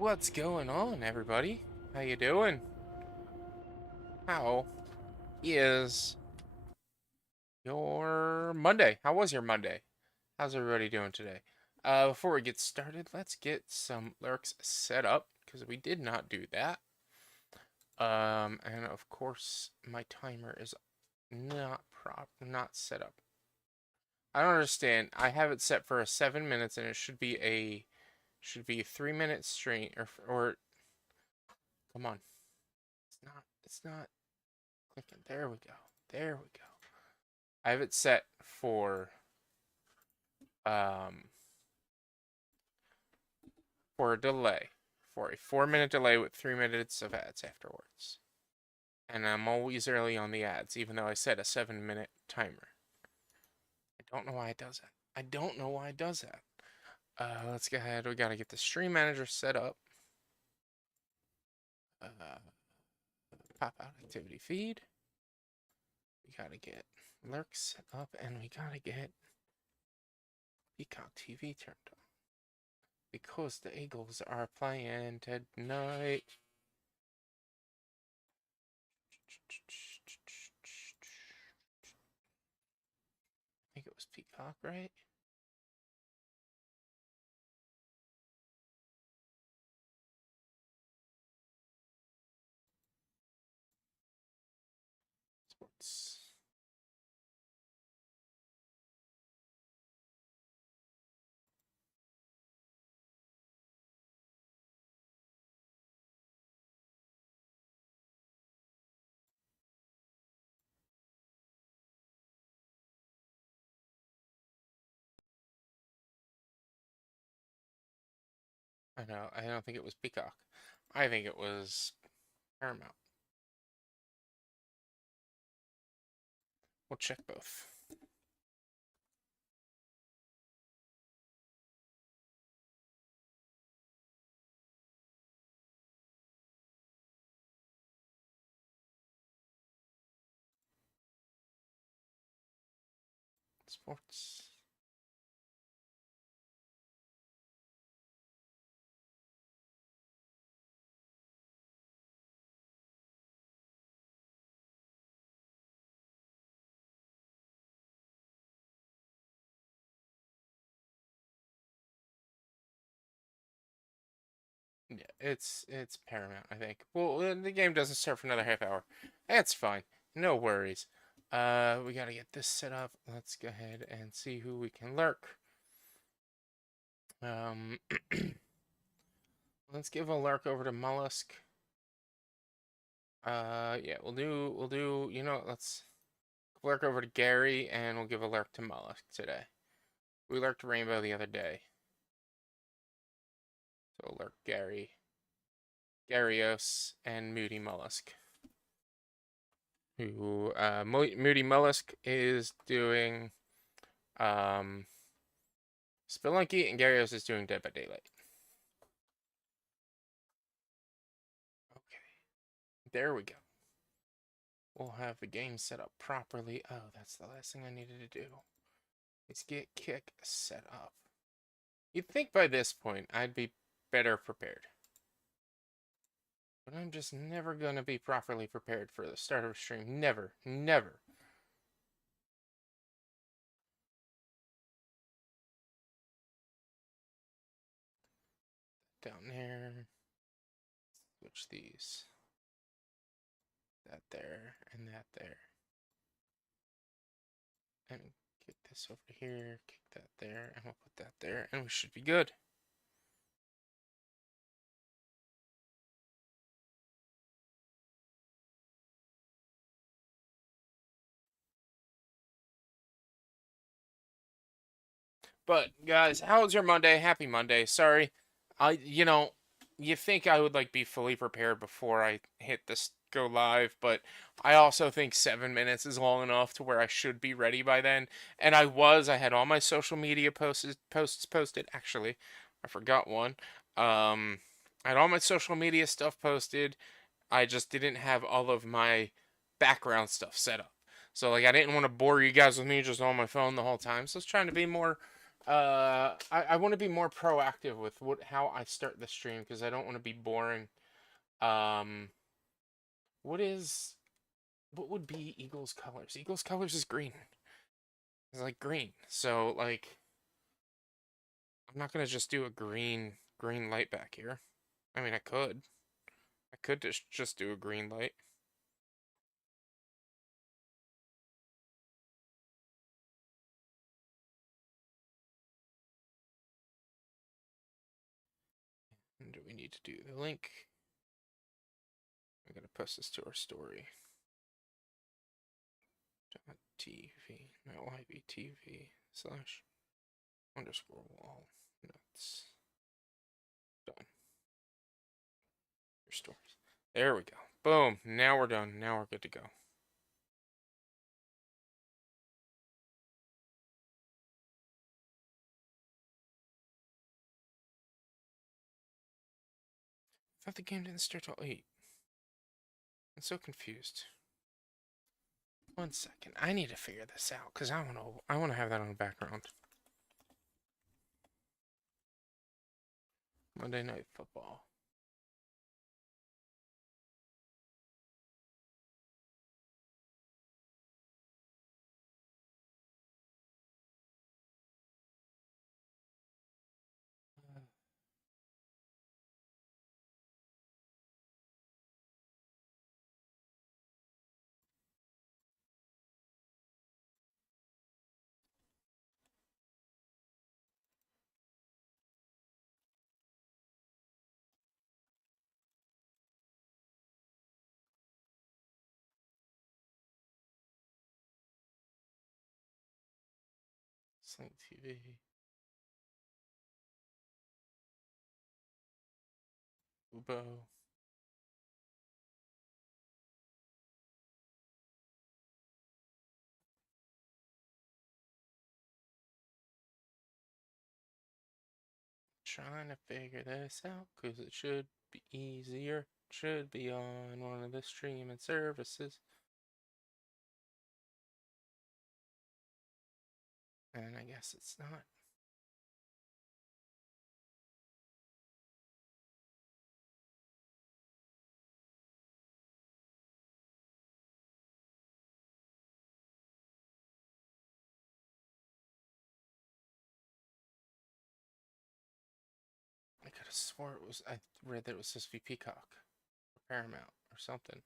What's going on, everybody? How you doing? How is your Monday? How was your Monday? How's everybody doing today? Before we get started, let's get some lurks set up because we did not do that. And of course, my timer is not set up. I don't understand. I have it set for 7 minutes, and it should be a 3 minute stream or come on. It's not clicking. There we go. There we go. I have it set um for a delay, for a 4 minute delay with 3 minutes of ads afterwards. And I'm always early on the ads, even though I set a 7 minute timer. I don't know why it does that. I don't know why it does that. Let's go ahead. We gotta get the stream manager set up. Pop out activity feed. We gotta get lurks set up, and we gotta get Peacock TV turned on. Because the Eagles are playing tonight. I think it was Peacock, right? Sports. I know. I don't think it was Peacock. I think it was Paramount. We'll check both. Sports. Yeah, it's Paramount, I think. Well, the game doesn't start for another half hour. That's fine. No worries. We gotta get this set up. Let's go ahead and see who we can lurk. Um, let's give a lurk over to Mollusk. Yeah, we'll do. Let's lurk over to Gary, and we'll give a lurk to Mollusk today. We lurked Rainbow the other day, so we'll lurk Garios, and Moody Mollusk. Who Moody Mollusk is doing Spelunky, and Garios is doing Dead by Daylight. Okay, there we go. We'll have the game set up properly. Oh, that's the last thing I needed to do. Is get kick set up. You'd think by this point I'd be better prepared. But I'm just never gonna be properly prepared for the start of a stream. Never. Never. Down there. Switch these. That there, and that there. And get this over here, kick that there, and we'll put that there, and we should be good. But guys, how was your Monday? Happy Monday. Sorry. You think I would like be fully prepared before I hit this go live, but I also think 7 minutes is long enough to where I should be ready by then. And I had all my social media posts posted. Actually, I forgot one. I had all my social media stuff posted. I just didn't have all of my background stuff set up. So like I didn't want to bore you guys with me just on my phone the whole time. So I was trying to be more I want to be more proactive with how I start the stream because I don't want to be boring. Um, what is what would be Eagles colors? Eagles colors is green. It's like green. So like I'm not gonna just do a green light back here. I mean I could. I could just do a green light. And do we need to do the link? I'm gonna post this to our story. .tv, not YBTV slash underscore wall nuts. Done. Your stories. There we go. Boom. Now we're done. Now we're good to go. I thought the game didn't start till 8. I'm so confused. One second. I need to figure this out because I wanna have that on the background. Monday Night Football. Sling TV. Ubo. Trying to figure this out because it should be easier. Should be on one of the streaming services. And I guess it's not. I could have swore it was. I read that it was supposed to be Peacock or Paramount or something.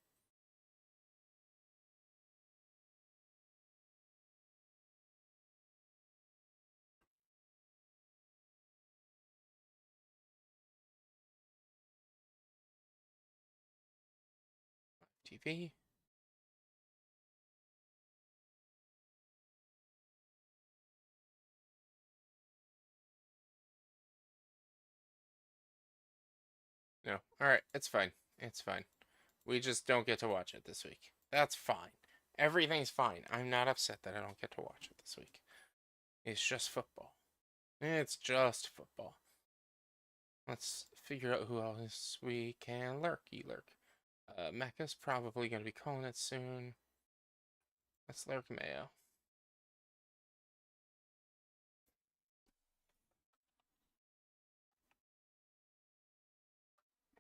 TV. No. All right. It's fine. It's fine. We just don't get to watch it this week. That's fine. Everything's fine. I'm not upset that I don't get to watch it this week. It's just football. It's just football. Let's figure out who else we can lurky lurk. Mecca's probably going to be calling it soon. Let's lurk Mayo.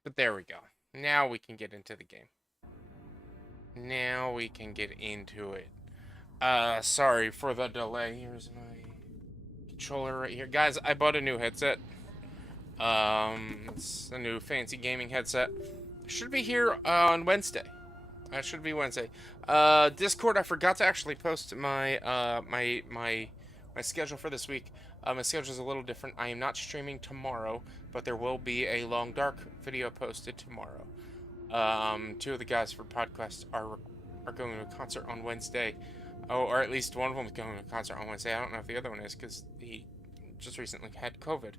But there we go. Now we can get into the game. Now we can get into it. Sorry for the delay. Here's my controller right here. Guys, I bought a new headset. It's a new fancy gaming headset. Should be here on Wednesday. That should be Wednesday. Discord, I forgot to actually post my schedule for this week. My schedule is a little different. I am not streaming tomorrow, but there will be a Long Dark video posted tomorrow. Two of the guys for podcast are going to a concert on Wednesday. Oh, or at least one of them is going to a concert on Wednesday. I don't know if the other one is because he just recently had COVID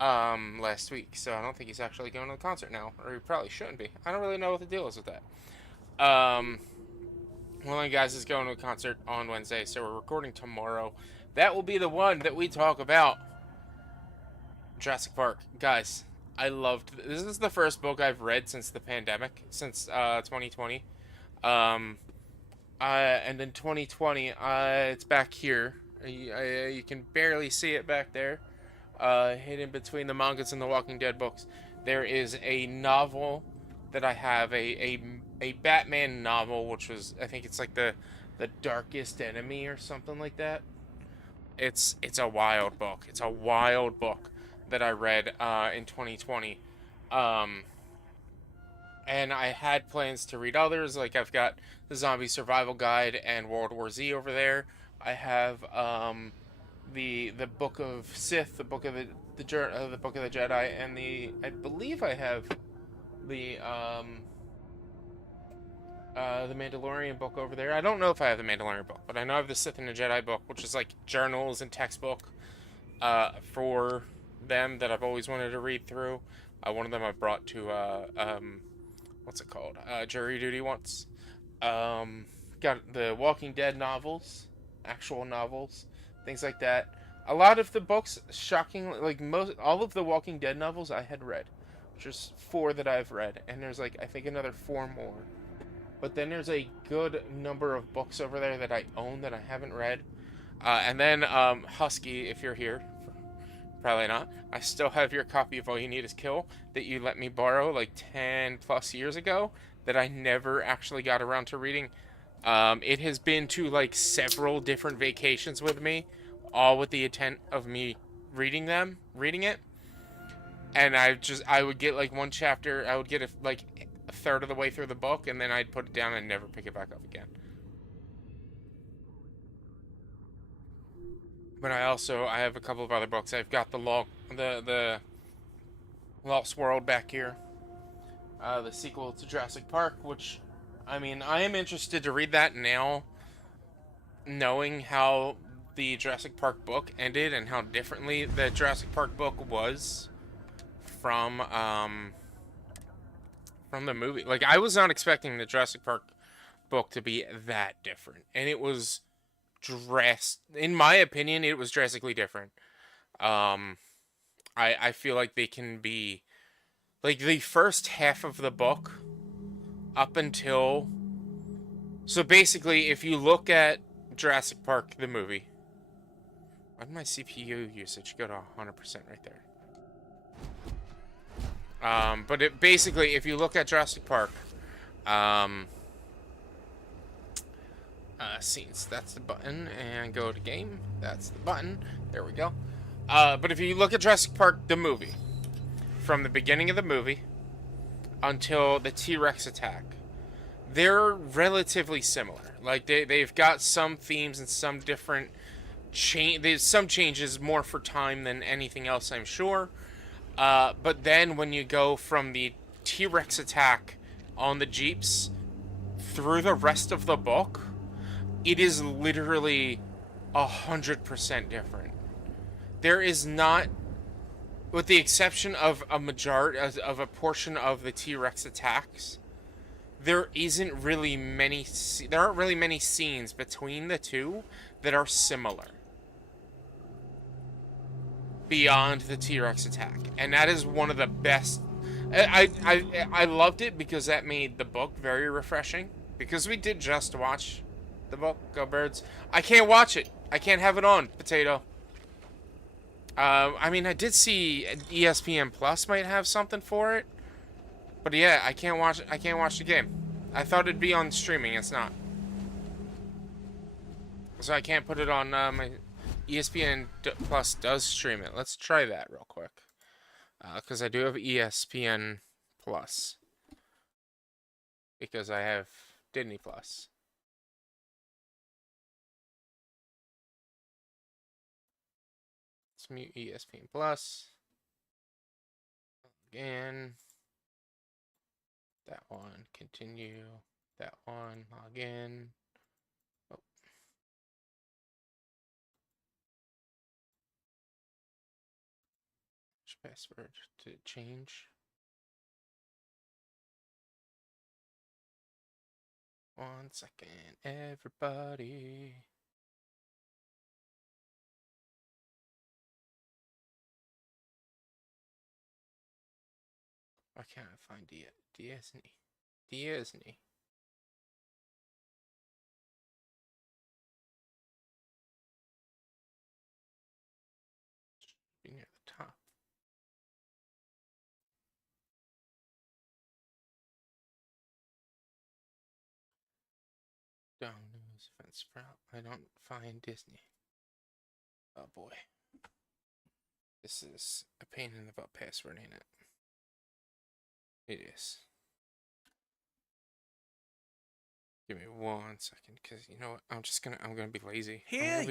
last week, so I don't think he's actually going to the concert now, or he probably shouldn't be. I don't really know what the deal is with that. One of the guys is going to a concert on Wednesday, so we're recording tomorrow. That will be the one that we talk about. Jurassic Park, guys. I loved. This is the first book I've read since the pandemic, since 2020. And in 2020, it's back here. You can barely see it back there, hidden between the mangas and the Walking Dead books. There is a novel that I have, a Batman novel, which was, I think it's like the Darkest Enemy or something like that. It's a wild book. It's a wild book that I read in 2020. Um, and I had plans to read others. Like I've got the Zombie Survival Guide and World War Z over there. I have the Book of Sith, the Book of the Book of the Jedi, and I believe I have the the Mandalorian book over there. I don't know if I have the Mandalorian book, but I know I have the Sith and the Jedi book, which is like journals and textbook for them that I've always wanted to read through. One of them I brought to what's it called? Jury duty once. Um, got the Walking Dead novels, actual novels, things like that. A lot of the books, shockingly, like most, all of the Walking Dead novels I had read, just four that I've read, and there's like I think another four more. But then there's a good number of books over there that I own that I haven't read. And then Husky, if you're here, probably not. I still have your copy of All You Need Is Kill that you let me borrow like 10 plus years ago that I never actually got around to reading. It has been to like several different vacations with me, all with the intent of me reading it. And I would get like one chapter, I would get like a third of the way through the book, and then I'd put it down and never pick it back up again. But I have a couple of other books. I've got the Lost World back here, the sequel to Jurassic Park, which, I mean, I am interested to read that now, knowing how the Jurassic Park book ended and how differently the Jurassic Park book was from from the movie. Like I was not expecting the Jurassic Park book to be that different, and it was in my opinion, it was drastically different. Um, I feel like they can be like the first half of the book up until so basically if you look at Jurassic Park the movie, why did my CPU usage go to 100% right there? But it basically if you look at Jurassic Park, um, scenes, that's the button, and go to game, that's the button. There we go. But if you look at Jurassic Park the movie, from the beginning of the movie until the T-Rex attack, they're relatively similar. Like they've got some themes and some different there's some changes more for time than anything else, I'm sure. But then when you go from the T-Rex attack on the Jeeps through the rest of the book, it is literally 100% different. There is not, with the exception of a majority of a portion of the T-Rex attacks, there isn't really many. There aren't really many scenes between the two that are similar beyond the T-Rex attack, and that is one of the best. I loved it because that made the book very refreshing. Because we did just watch the book, Go Birds. I can't watch it. I can't have it on, Potato. I mean, I did see ESPN Plus might have something for it, but yeah, I can't watch. I can't watch the game. I thought it'd be on streaming. It's not, so I can't put it on my ESPN Plus does stream it. Let's try that real quick, because I do have ESPN Plus because I have Disney Plus. Let's mute ESPN Plus. Again. That one, continue. That one, log in. Oh. Which password to change? 1 second, everybody. Why can't I find Disney? Disney. I don't find Disney. Oh boy. This is a pain in the butt password, ain't it? It is. Give me 1 second, because you know what? I'm gonna be lazy. Hear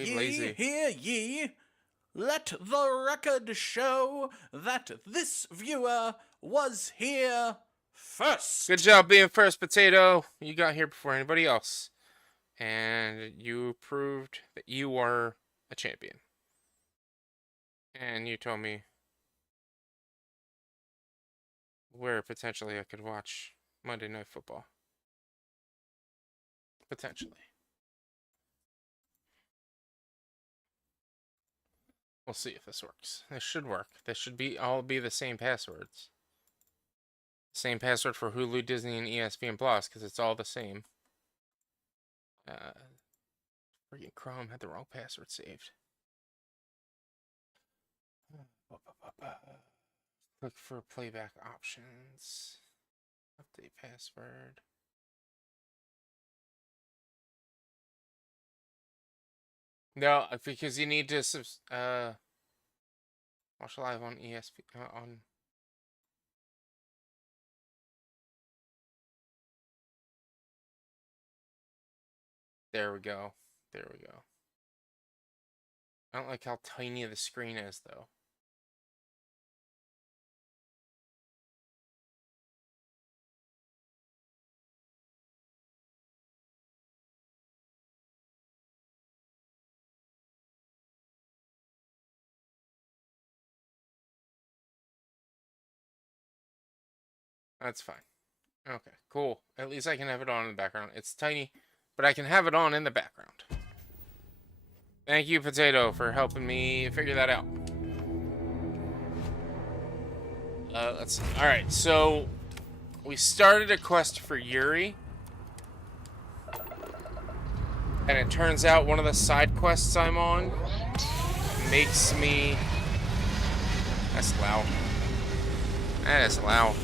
ye. Let the record show that this viewer was here first. Good job being first, Potato. You got here before anybody else. And you proved that you were a champion. And you told me where potentially I could watch Monday Night Football. Potentially. We'll see if this works. This should work. This should all be the same passwords. Same password for Hulu, Disney, and ESPN Plus, because it's all the same. Freaking Chrome had the wrong password saved. Look for playback options. Update password. No, because you need to watch live on ESPN on. There we go. There we go. I don't like how tiny the screen is, though. That's fine. Okay, cool. At least I can have it on in the background. It's tiny, but I can have it on in the background. Thank you, Potato, for helping me figure that out. Let's see. Alright, so we started a quest for Yuri. And it turns out one of the side quests I'm on makes me... That's loud. That is loud.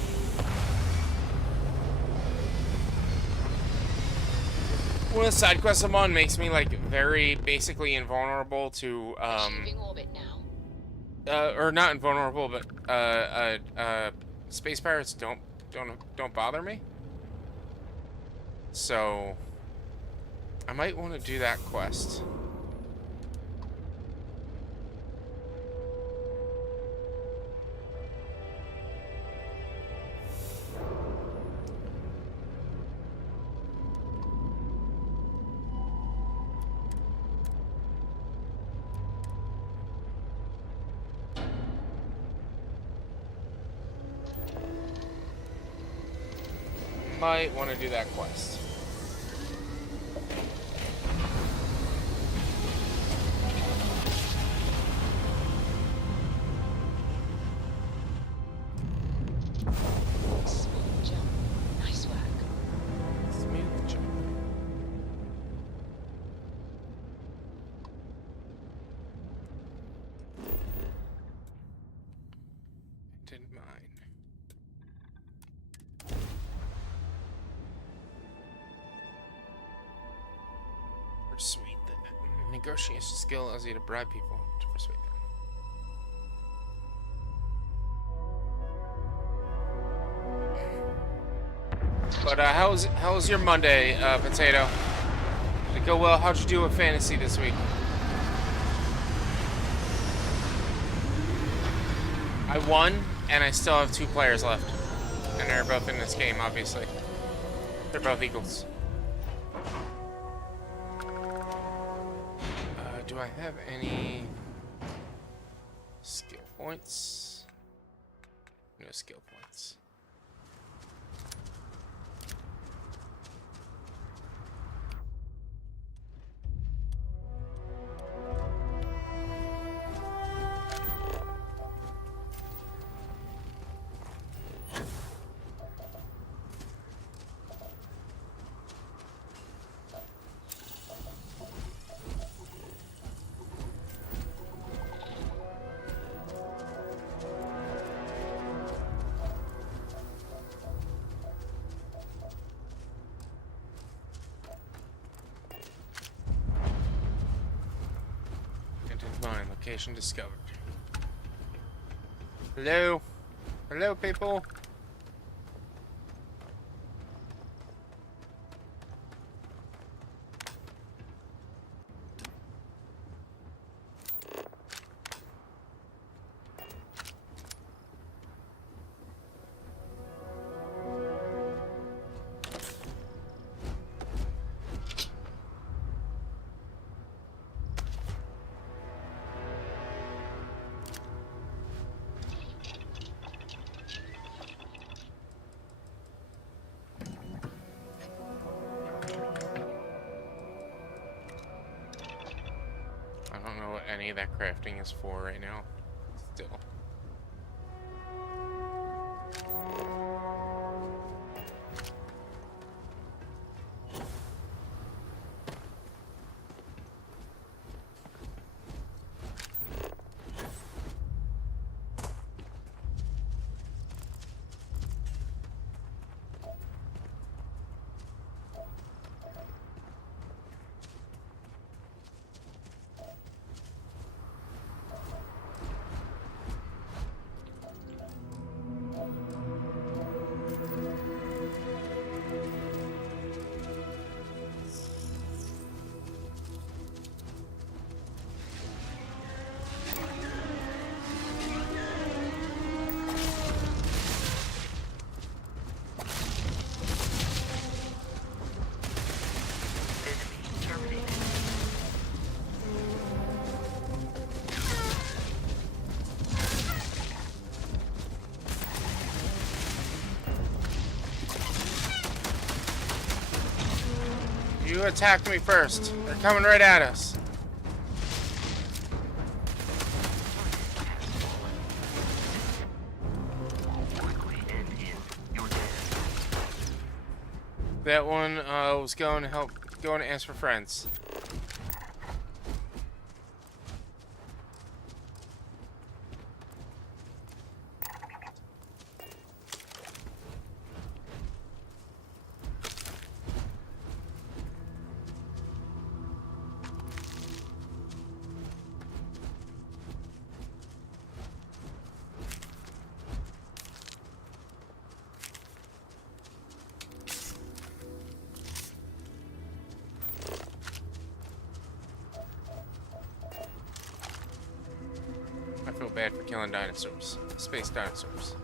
One of the side quests I'm on makes me, like, very basically invulnerable to, or not invulnerable, but, space pirates don't bother me. So, I might want to do that quest. Might want to do that quest. Smooth jump. Nice work. Smooth jump. Didn't mind. Persuade them. Negotiation skill allows you to bribe people to persuade them. But how's your Monday, Potato? Did it go well? How'd you do with fantasy this week? I won, and I still have 2 players left. And they're both in this game, obviously. They're both Eagles. Do I have any skill points? No skill points. Location discovered. Hello? Hello, people? I don't know what any of that crafting is for right now. Still. You attacked me first. They're coming right at us. That one was going to ask for friends. I feel bad for killing dinosaurs. Space dinosaurs.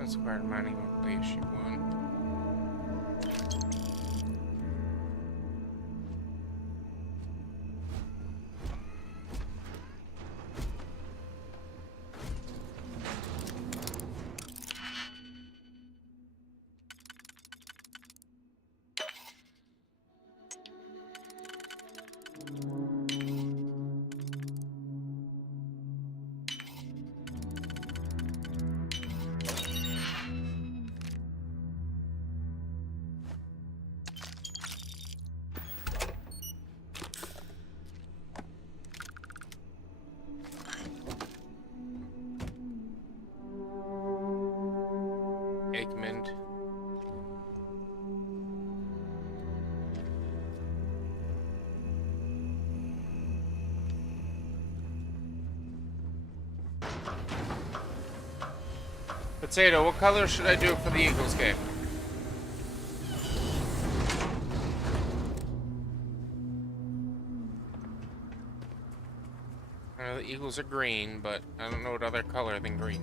Inspired mining will play issue 1. Eggman. Potato, what color should I do for the Eagles game? I know the Eagles are green, but I don't know what other color than green.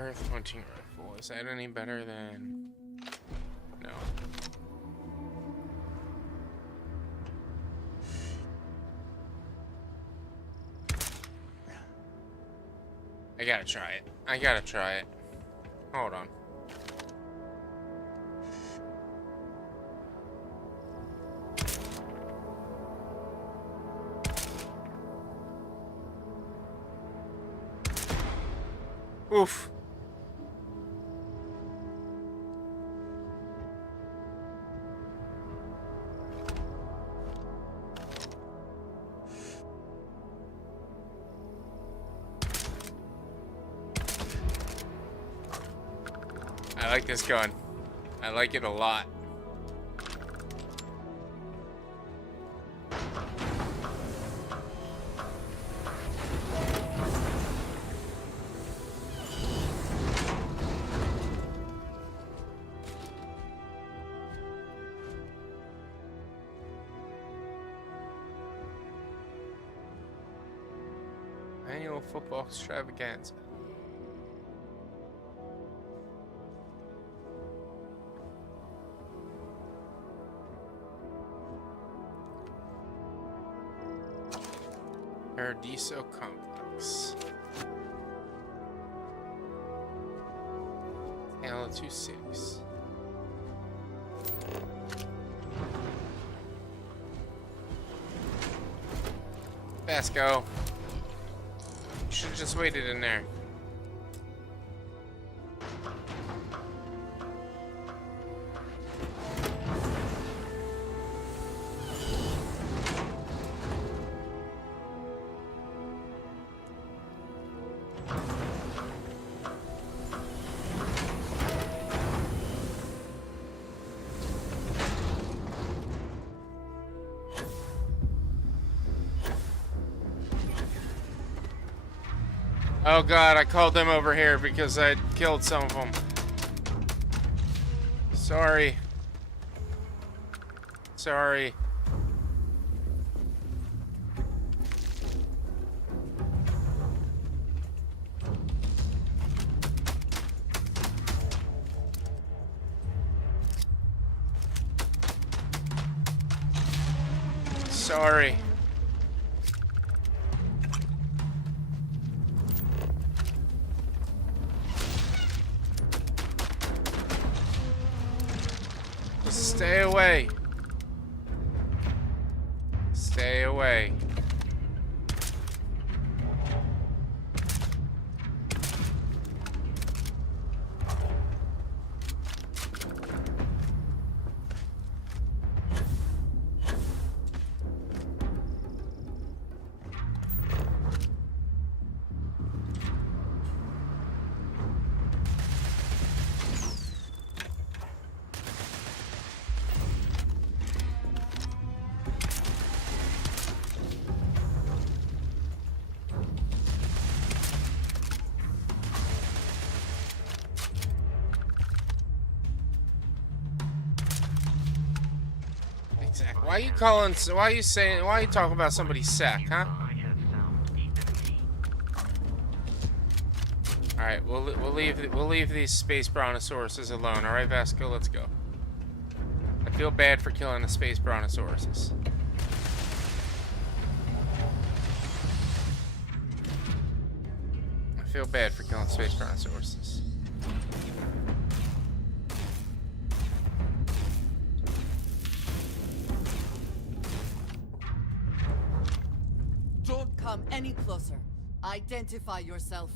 Earth hunting rifle. Is that any better than... No. I gotta try it. I gotta try it. Hold on. Oof. I like this gun. I like it a lot. Annual football extravaganza. Paradiso Complex. Tale of Two Cities. Vasco. You should have just waited in there. Oh god, I called them over here because I killed some of them. Sorry. Sorry. Sorry. Stay away. Stay away. Why are you calling? Why are you saying? Why are you talking about somebody's sack, huh? All right, we'll leave these space brontosauruses alone. All right, Vasco, let's go. I feel bad for killing the space brontosauruses. I feel bad for killing space brontosauruses. Don't come any closer. Identify yourself.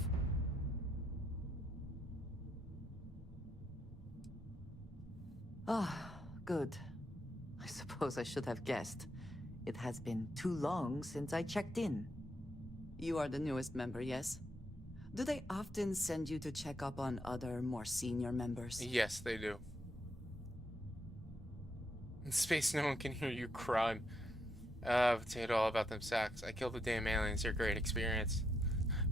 Ah, good. I suppose I should have guessed. It has been too long since I checked in. You are the newest member, yes? Do they often send you to check up on other, more senior members? Yes, they do. In space, no one can hear you cry. Potato all about them sacks. I killed the damn aliens. They're a great experience.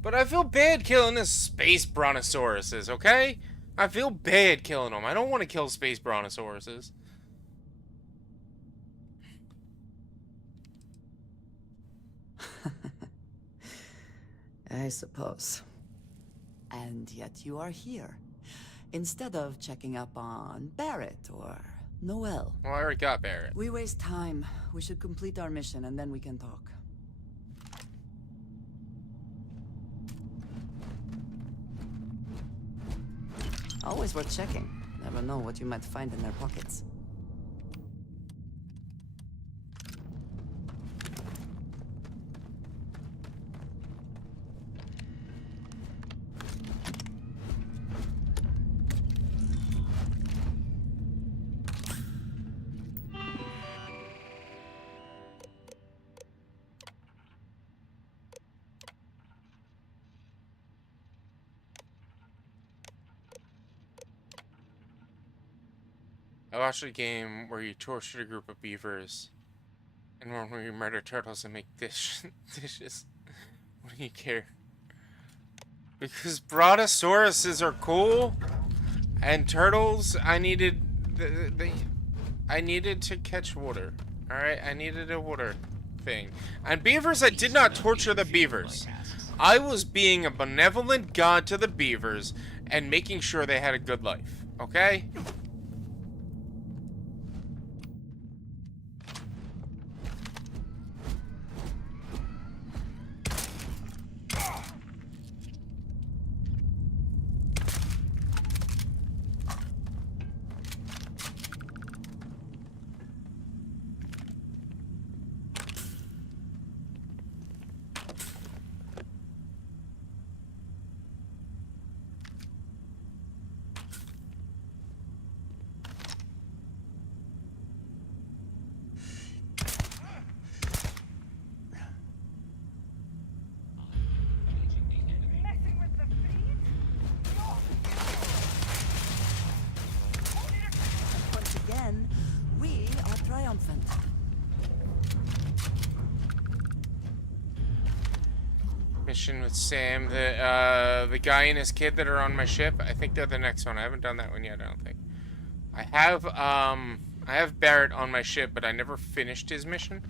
But I feel bad killing the space brontosauruses, okay? I feel bad killing them. I don't want to kill space brontosauruses. I suppose. And yet you are here. Instead of checking up on Barrett or Noel. Well, I already got Barrett. We waste time. We should complete our mission and then we can talk. Always worth checking. Never know what you might find in their pockets. I watched a game where you tortured a group of beavers, and one where you murder turtles and make dishes. What do you care? Because brontosauruses are cool, and turtles, I needed I needed to catch water. All right, I needed a water thing. And beavers, I did not torture the beavers. I was being a benevolent god to the beavers and making sure they had a good life. Okay? Once again, we are triumphant. Mission with Sam, the guy and his kid that are on my ship. I think they're the next one. I haven't done that one yet, I don't think. I have Barrett on my ship, but I never finished his mission.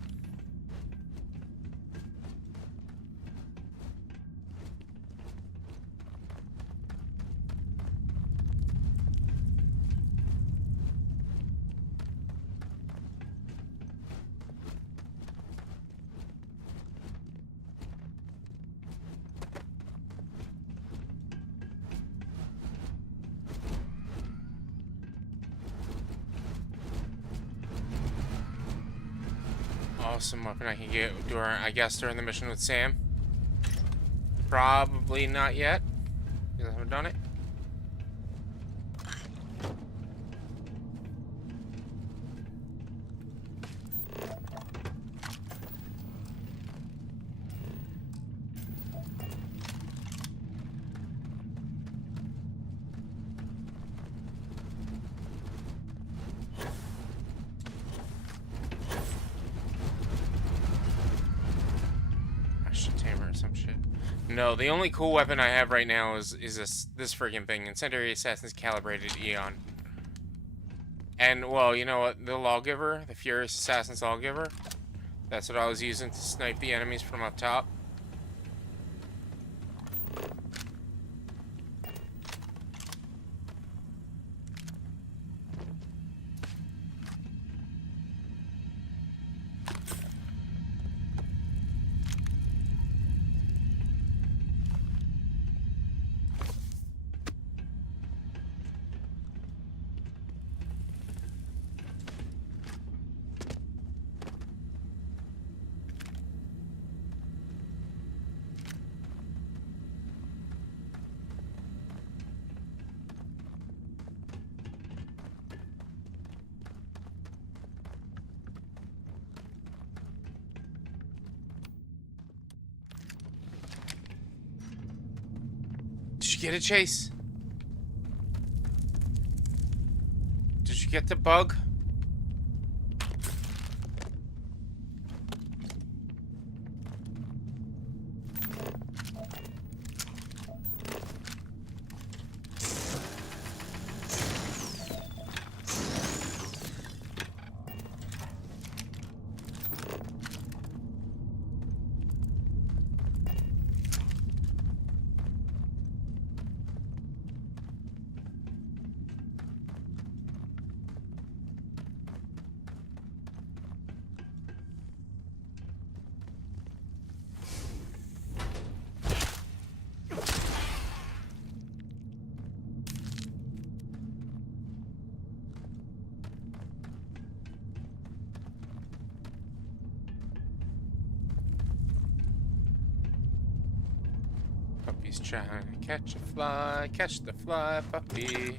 Awesome weapon I can get during, I guess, during the mission with Sam. Probably not yet, because I haven't done it. Tamer or some shit. No, the only cool weapon I have right now is this friggin' thing, Incendiary Assassin's Calibrated Eon. And, well, you know what? The Lawgiver, the Furious Assassin's Lawgiver, that's what I was using to snipe the enemies from up top. Did you get it, Chase? Did you get the bug? Puppy's trying to catch a fly, catch the fly, puppy.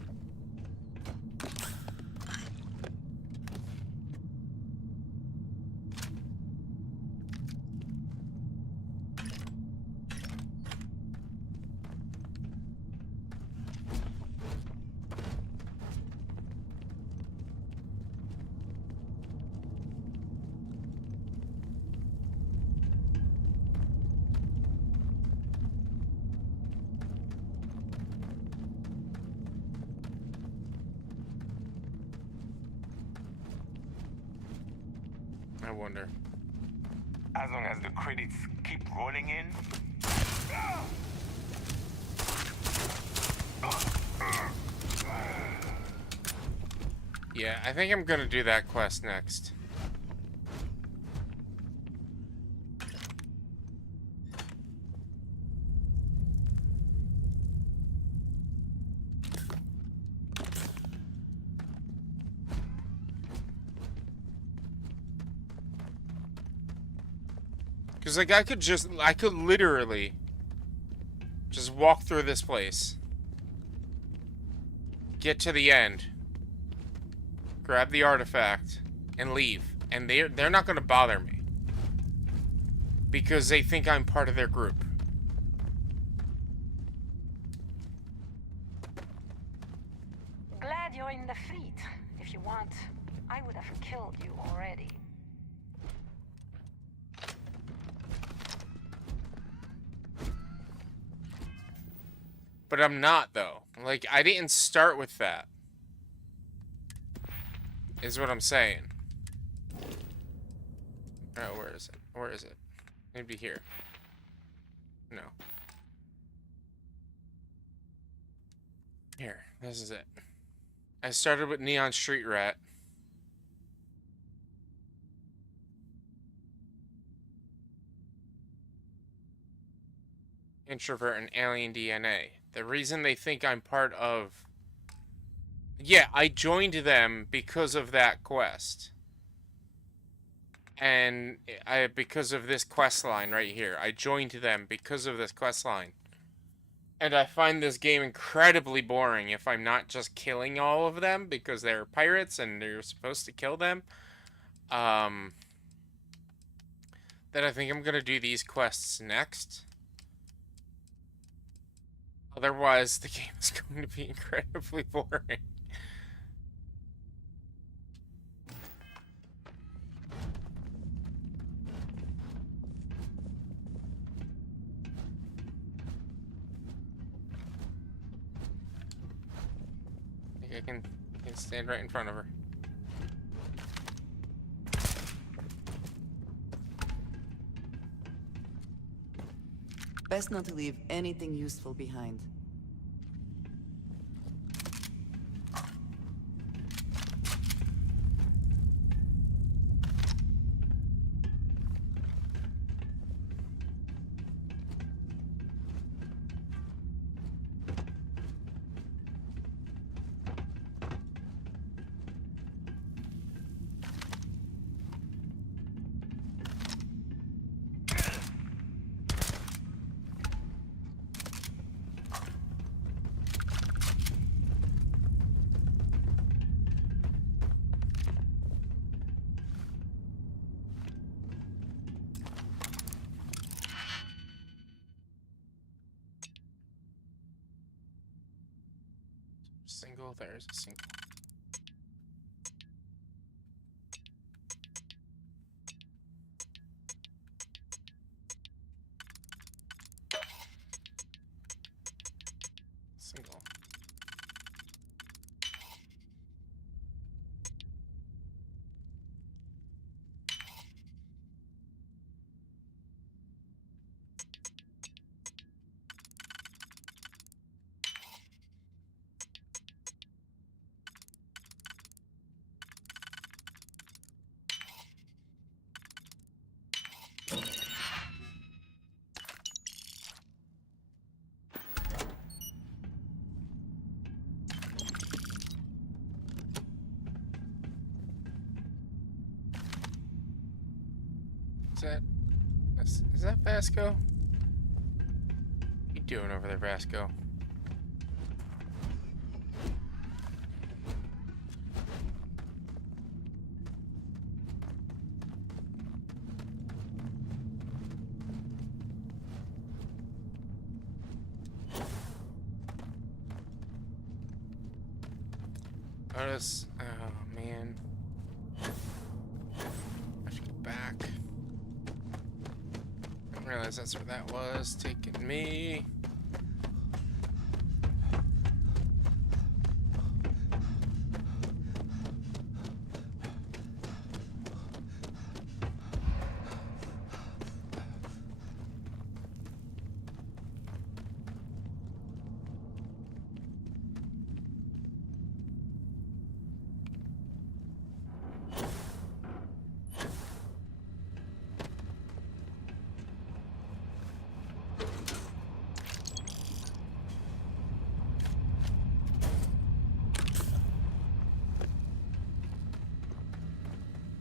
I wonder. As long as the credits keep rolling in. Yeah, I think I'm gonna do that quest next. Because, like, I could literally just walk through this place, get to the end, grab the artifact, and leave. And they're not going to bother me. Because they think I'm part of their group. Glad you're in the fleet. If you want, I would have killed you already. But I'm not, though. Like, I didn't start with that. Is what I'm saying. Oh, where is it? Where is it? Maybe here. No. Here. This is it. I started with Neon Street Rat. Introvert and alien DNA. The reason they think I'm part of... Yeah, I joined them because of that quest. And because of this quest line right here. I joined them because of this quest line. And I find this game incredibly boring if I'm not just killing all of them because they're pirates and they're supposed to kill them. Then I think I'm gonna do these quests next. Otherwise, the game is going to be incredibly boring. I think I can stand right in front of her. Best not to leave anything useful behind. Single, there's a single. Single. Is that Vasco? doing over there, Vasco? Oh man. I should go back. I didn't realize that's where that was taking me.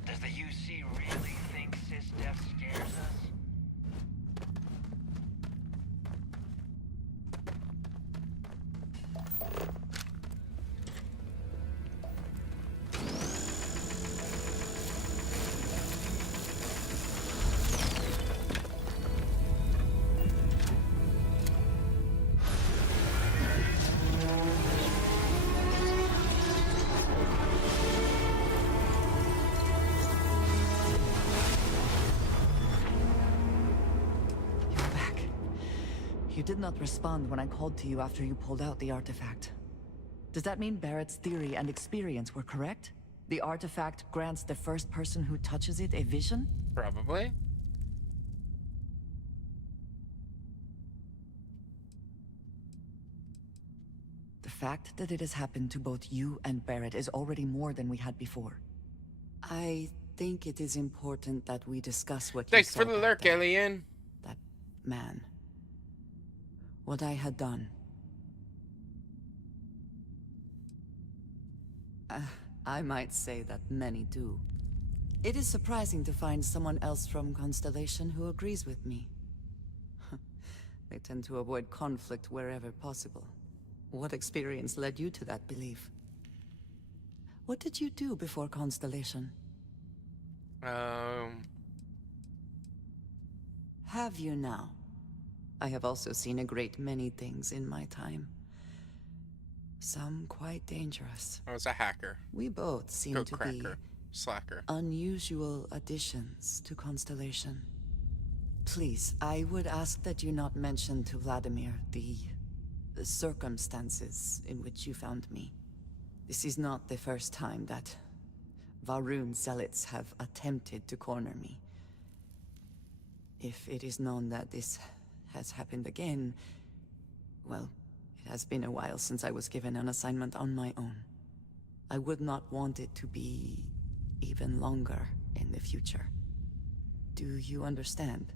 Does the UC really think sysdef scares us? You're back. You did not respond when I called to you after you pulled out the artifact. Does that mean Barrett's theory and experience were correct? The artifact grants the first person who touches it a vision? Probably. The fact that it has happened to both you and Barrett is already more than we had before. I think it is important that we discuss what Thanks you for saw the back lurk, then. alien. That man. What I had done. I might say that many do. It is surprising to find someone else from Constellation who agrees with me. They tend to avoid conflict wherever possible. What experience led you to that belief? What did you do before Constellation? Have you now? I have also seen a great many things in my time. Some quite dangerous. I was a hacker. We both seem Goat to be cracker. Slacker. unusual additions to Constellation. Please, I would ask that you not mention to Vladimir the circumstances in which you found me. This is not the first time that Varun zealots have attempted to corner me. If it is known that this has happened again, well, it has been a while since I was given an assignment on my own. I would not want it to be even longer in the future. Do you understand?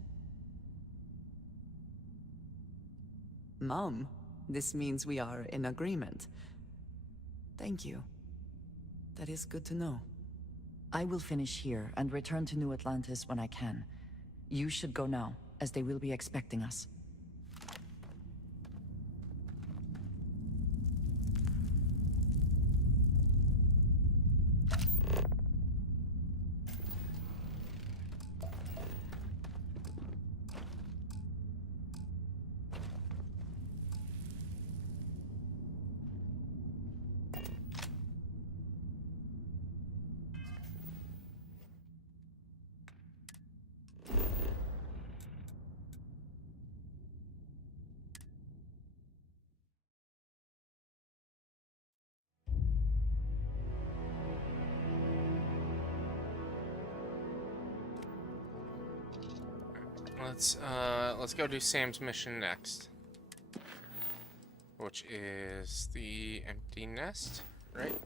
Mom, this means we are in agreement. Thank you. That is good to know. I will finish here and return to New Atlantis when I can. You should go now, as they will be expecting us. Let's go do Sam's mission next. Which is the empty nest, right?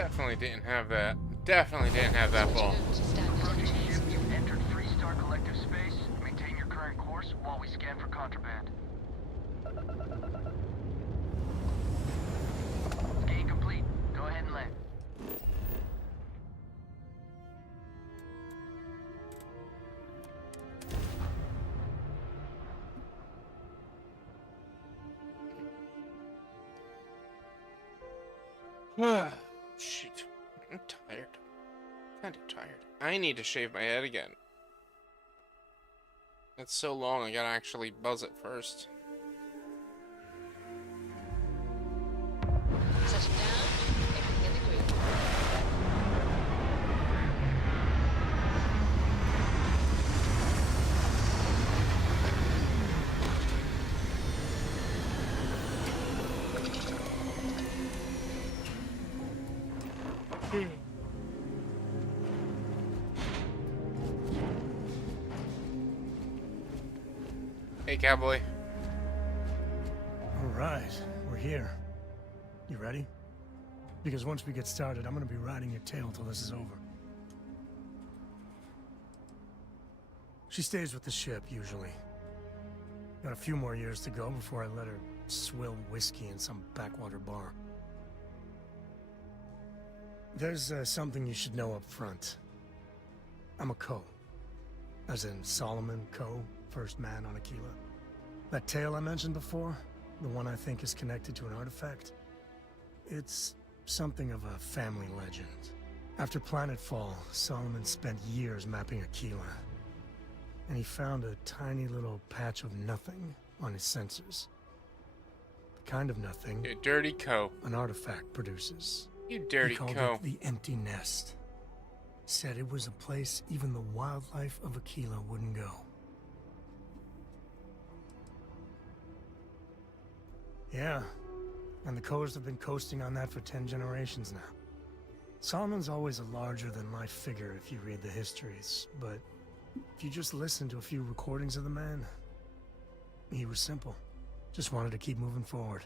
Definitely didn't have that. Definitely didn't have that ball. Approaching ship, you've entered Freestar Collective space. Maintain your current course while we scan for contraband. Scan complete. Go ahead and land. Shoot. I'm tired. Kind of tired. I need to shave my head again. It's so long, I gotta actually buzz it first. Touching down. Everything in the group. Hey, cowboy. All right, we're here. You ready? Because once we get started, I'm gonna be riding your tail till this is over. She stays with the ship, usually. Got a few more years to go before I let her swill whiskey in some backwater bar. There's something you should know up front. I'm a Co. As in Solomon Co., first man on Aquila. That tale I mentioned before, the one I think is connected to an artifact, it's something of a family legend. After Planetfall, Solomon spent years mapping Aquila, and he found a tiny little patch of nothing on his sensors. The kind of nothing You dirty co. an artifact produces. You dirty He called co. it the Empty Nest. Said it was a place even the wildlife of Aquila wouldn't go. Yeah, and the Coers have been coasting on that for 10 generations now. Solomon's always a larger-than-life figure if you read the histories, but if you just listen to a few recordings of the man, he was simple. Just wanted to keep moving forward.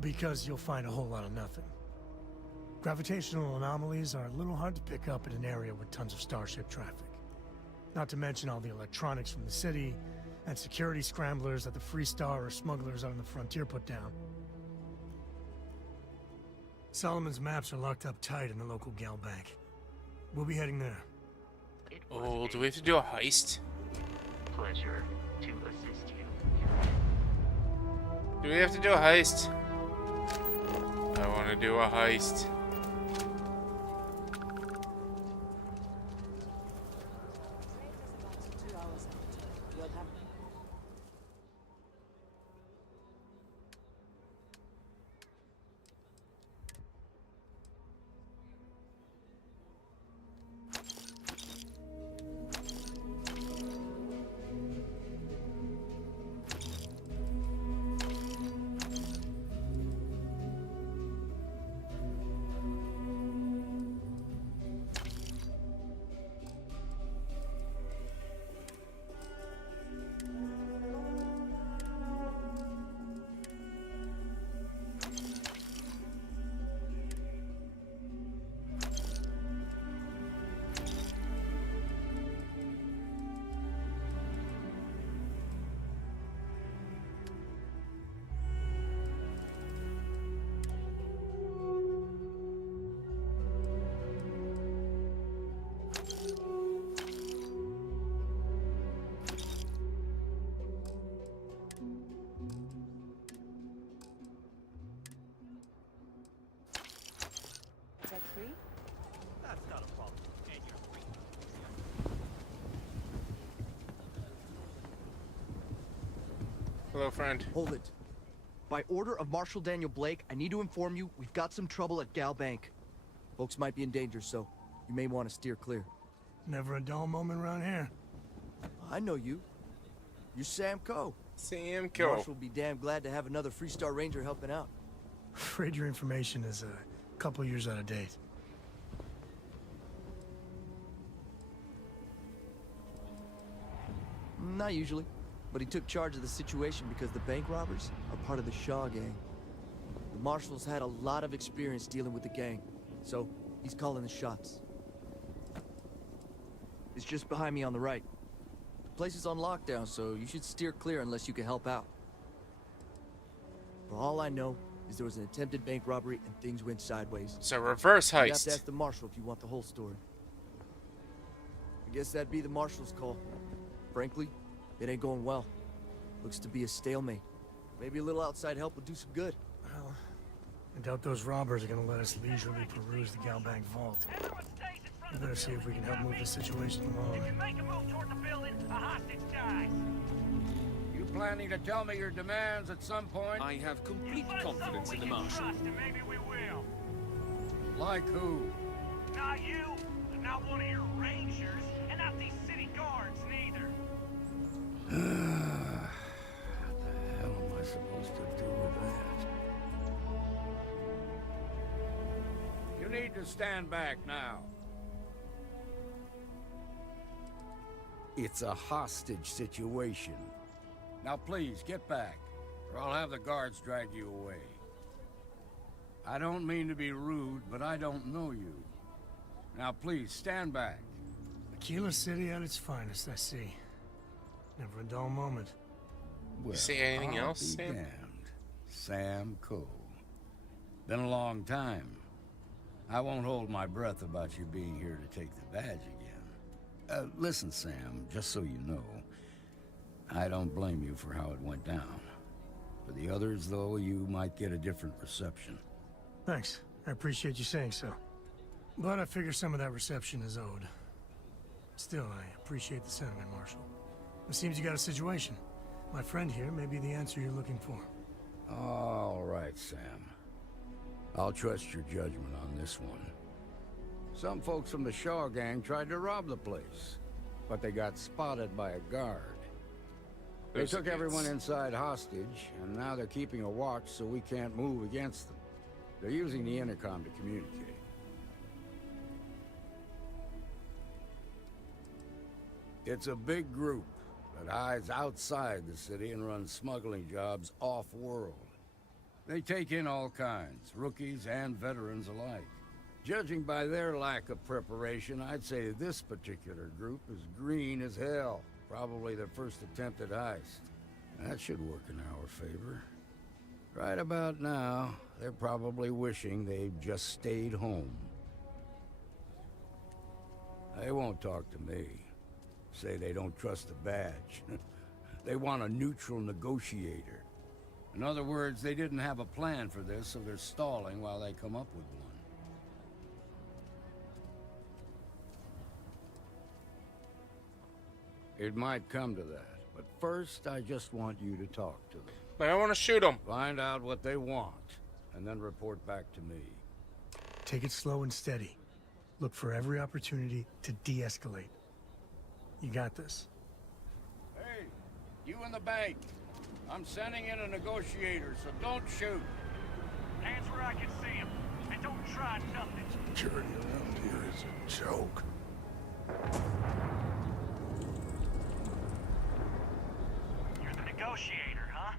Because you'll find a whole lot of nothing. Gravitational anomalies are a little hard to pick up in an area with tons of starship traffic. Not to mention all the electronics from the city, and security scramblers that the Freestar or smugglers out on the frontier put down. Solomon's maps are locked up tight in the local gal bank. We'll be heading there. Oh, do we have to do a heist? Pleasure to assist you. Do we have to do a heist? I want to do a heist. Hello, friend. Hold it. By order of Marshal Daniel Blake, I need to inform you we've got some trouble at Gal Bank. Folks might be in danger, so you may want to steer clear. Never a dull moment around here. I know you. You're Sam Coe. Sam Coe. Marshal will be damn glad to have another Freestar Ranger helping out. Afraid your information is a couple years out of date. Not usually, but he took charge of the situation because the bank robbers are part of the Shaw gang. The Marshall's had a lot of experience dealing with the gang, so he's calling the shots. It's just behind me on the right. The place is on lockdown, so you should steer clear unless you can help out. For all I know, is there was an attempted bank robbery and things went sideways. So reverse You have to heist. ask the marshal if you want the whole story. I guess that'd be the marshal's call. Frankly, it ain't going well. Looks to be a stalemate. Maybe a little outside help would do some good. Well, I doubt those robbers are gonna let us leisurely peruse the Galbank vault. We better see if we can help move the situation along. Make a move toward the building, a hostage dies. You planning to tell me your demands at some point? I have complete confidence in the Marshal. Marshal. Trust, and maybe we will. Like who? Not you, and not one of your rangers, and not these city guards neither. What the hell am I supposed to do with that? You need to stand back now. It's a hostage situation. Now please, get back, or I'll have the guards drag you away. I don't mean to be rude, but I don't know you. Now please, stand back. Aquila City at its finest, I see. Never a dull moment. Well, see anything I'll else, be Sam? damned. Sam Coe. Been a long time. I won't hold my breath about you being here to take the badge again. Listen, Sam, just so you know, I don't blame you for how it went down. For the others, though, you might get a different reception. Thanks. I appreciate you saying so. But I figure some of that reception is owed. Still, I appreciate the sentiment, Marshal. It seems you got a situation. My friend here may be the answer you're looking for. All right, Sam. I'll trust your judgment on this one. Some folks from the Shaw gang tried to rob the place, but they got spotted by a guard. They took everyone inside hostage, and now they're keeping a watch so we can't move against them. They're using the intercom to communicate. It's a big group that hides outside the city and runs smuggling jobs off-world. They take in all kinds, rookies and veterans alike. Judging by their lack of preparation, I'd say this particular group is green as hell. Probably their first attempt at heist. That should work in our favor. Right about now, they're probably wishing they'd just stayed home. They won't talk to me. Say they don't trust the badge. They want a neutral negotiator. In other words, they didn't have a plan for this, so they're stalling while they come up with one. It might come to that, but first I just want you to talk to them. But I want to shoot him. Find out what they want, and then report back to me. Take it slow and steady. Look for every opportunity to de-escalate. You got this. Hey, you in the bank. I'm sending in a negotiator, so don't shoot. Hands where I can see him, and don't try nothing. Security around here is a joke. You're the negotiator, huh?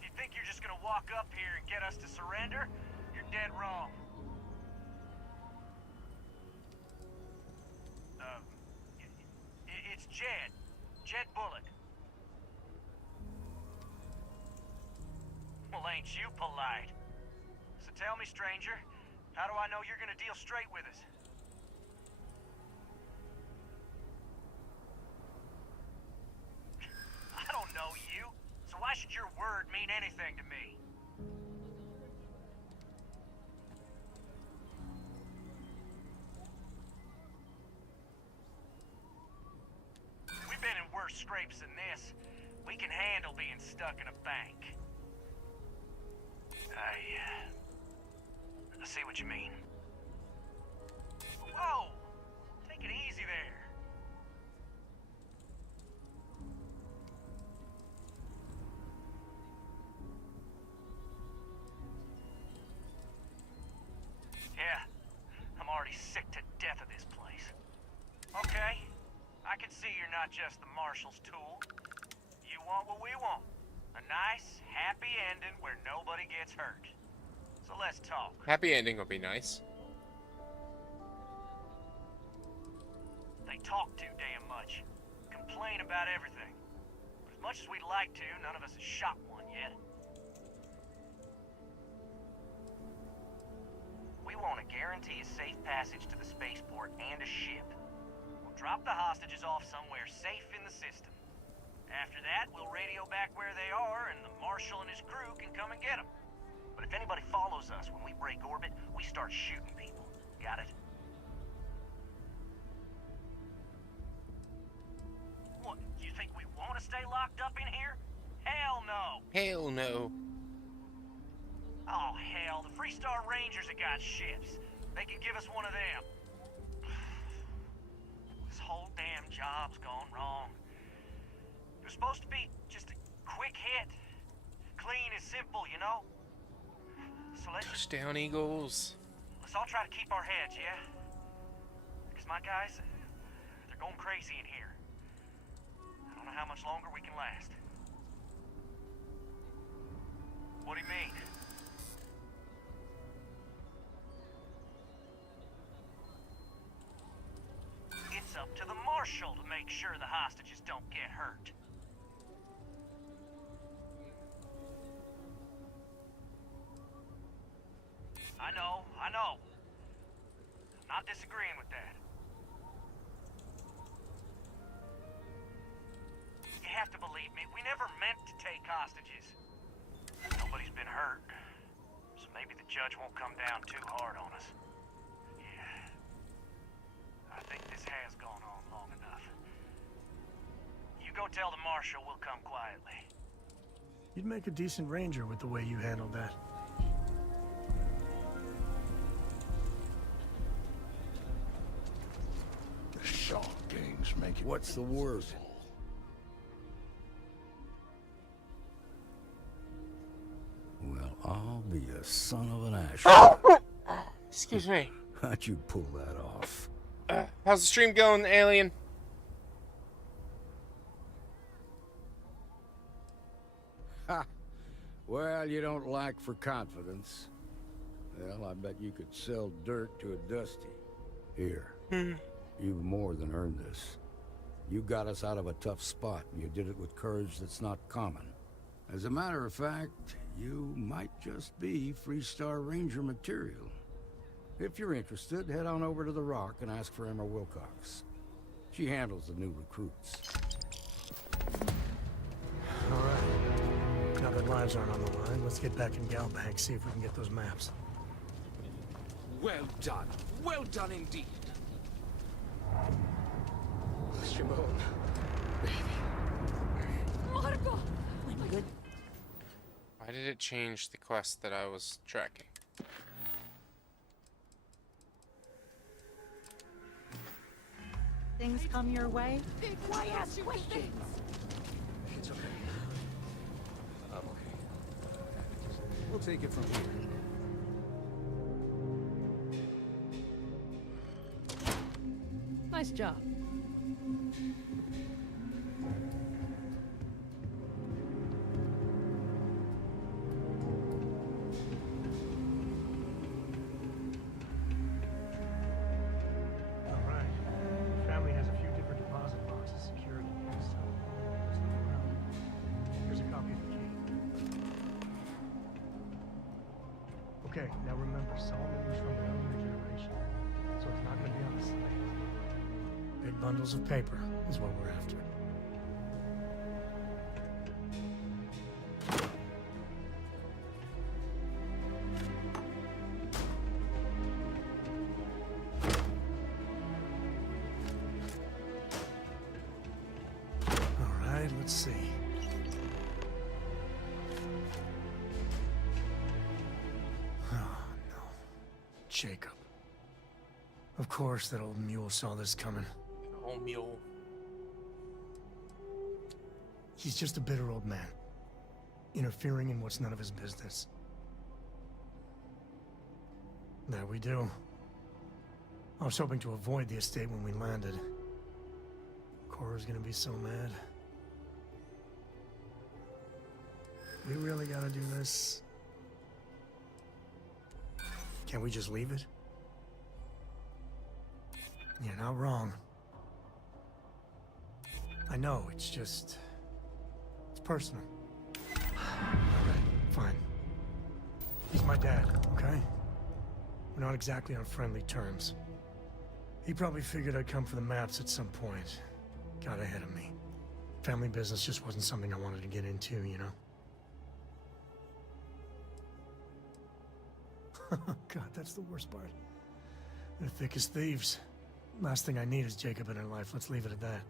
If you think you're just gonna walk up here and get us to surrender, you're dead wrong. It's Jed. Jed Bullock. Well, ain't you polite? So tell me, stranger, how do I know you're gonna deal straight with us? I don't know you, so why should your word mean anything to me? We've been in worse scrapes than this. We can handle being stuck in a bank. I see what you mean. Whoa! Take it easy there. Yeah, I'm already sick to death of this place. Okay, I can see you're not just the Marshal's tool. You want what we want. A nice, happy ending where nobody gets hurt. so let's talk. Happy ending will be nice. They talk too damn much. Complain about everything. But as much as we'd like to, none of us has shot one yet. We want to guarantee a safe passage to the spaceport and a ship. We'll drop the hostages off somewhere safe in the system. After that, we'll radio back where they are, and the Marshal and his crew can come and get them. But if anybody follows us when we break orbit, we start shooting people. Got it? What, you think we want to stay locked up in here? Hell no! Hell no. Oh, hell, the Freestar Rangers have got ships. They can give us one of them. This whole damn job's gone wrong. It was supposed to be just a quick hit. Clean and simple, you know? So Touchdown, Eagles. let's all try to keep our heads, yeah? Because my guys, they're going crazy in here. I don't know how much longer we can last. What do you mean? It's up to the Marshal to make sure the hostages don't get hurt. I know. I'm not disagreeing with that. You have to believe me, we never meant to take hostages. Nobody's been hurt, so maybe the judge won't come down too hard on us. Yeah. I think this has gone on long enough. You go tell the Marshal we'll come quietly. You'd make a decent ranger with the way you handled that. The Shaw gang's making... What's the word? Well, I'll be a son of an ash. Excuse me. How'd you pull that off? How's the stream going, Alien? Ha! Well, you don't lack for confidence. Well, I bet you could sell dirt to a Dusty. Here. You've more than earned this. You got us out of a tough spot, and you did it with courage that's not common. As a matter of fact, you might just be Freestar Ranger material. If you're interested, head on over to the Rock and ask for Emma Wilcox. She handles the new recruits. All right. Now that lives aren't on the line, let's get back in Galbank, see if we can get those maps. Well done. Well done indeed. Shimon. Marco! I'm good. Why did it change the quest that I was tracking? Things come your way? Why ask questions? It's okay. I'm okay. We'll take it from here. Nice job. All right. The family has a few different deposit boxes secured, so let's look around. Here's a copy of the key. Okay, now remember, Solomon was from an earlier generation, so it's not going to be on the slate. Big bundles of paper is what we're after. All right, let's see. Oh, no. Jacob. Of course that old mule saw this coming. Oh, mule. He's just a bitter old man, interfering in what's none of his business. There we do. I was hoping to avoid the estate when we landed. Cora's gonna be so mad. We really gotta do this. Can't we just leave it? You're not wrong. I know, it's just... it's personal. Alright, fine. He's my dad, okay? We're not exactly on friendly terms. He probably figured I'd come for the maps at some point. Got ahead of me. Family business just wasn't something I wanted to get into, you know? God, that's the worst part. They're thick as thieves. Last thing I need is Jacob in her life. Let's leave it at that.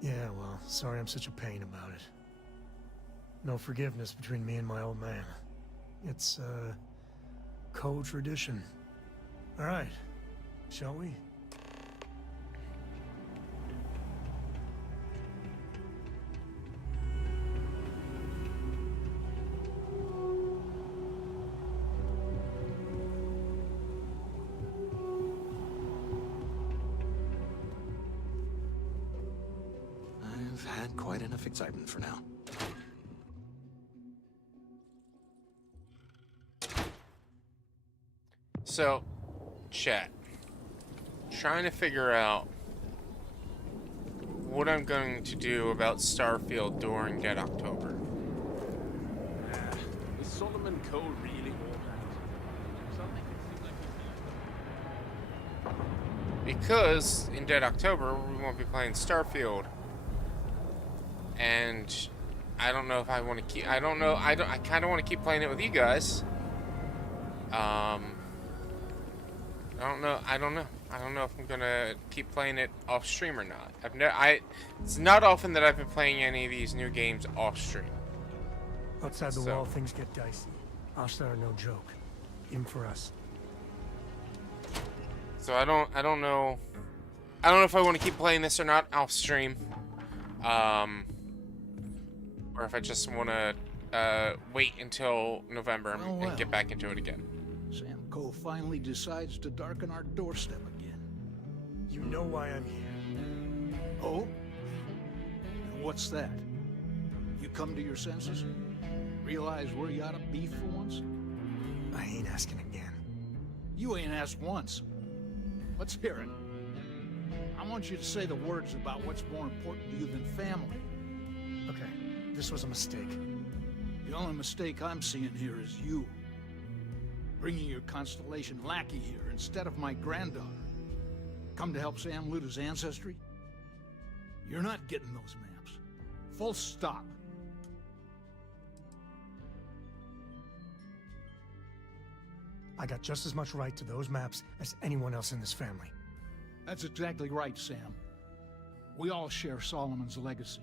Yeah, well, sorry I'm such a pain about it. No forgiveness between me and my old man. It's, co-tradition. All right, shall we? I've had quite enough excitement for now. So, chat. Trying to figure out what I'm going to do about Starfield during Dead October. Is Solomon Cole really all that? Because in Dead October we won't be playing Starfield. And I don't know if I want to keep I kind of want to keep playing it with you guys. I don't know if I'm gonna keep playing it off stream or not. It's not often that I've been playing any of these new games off stream. Outside the wall, things get dicey. Hostile are no joke. Even for us. So I don't know if I want to keep playing this or not off stream. Or if I just want to wait until November and get back into it again. Sam Cole finally decides to darken our doorstep again. You know why I'm here. Oh? And what's that? You come to your senses? Realize where you ought to be for once? I ain't asking again. You ain't asked once. Let's hear it. I want you to say the words about what's more important to you than family. Okay, this was a mistake. The only mistake I'm seeing here is you. Bringing your Constellation lackey here instead of my granddaughter. Come to help Sam loot his ancestry? You're not getting those maps. Full stop. I got just as much right to those maps as anyone else in this family. That's exactly right, Sam. We all share Solomon's legacy.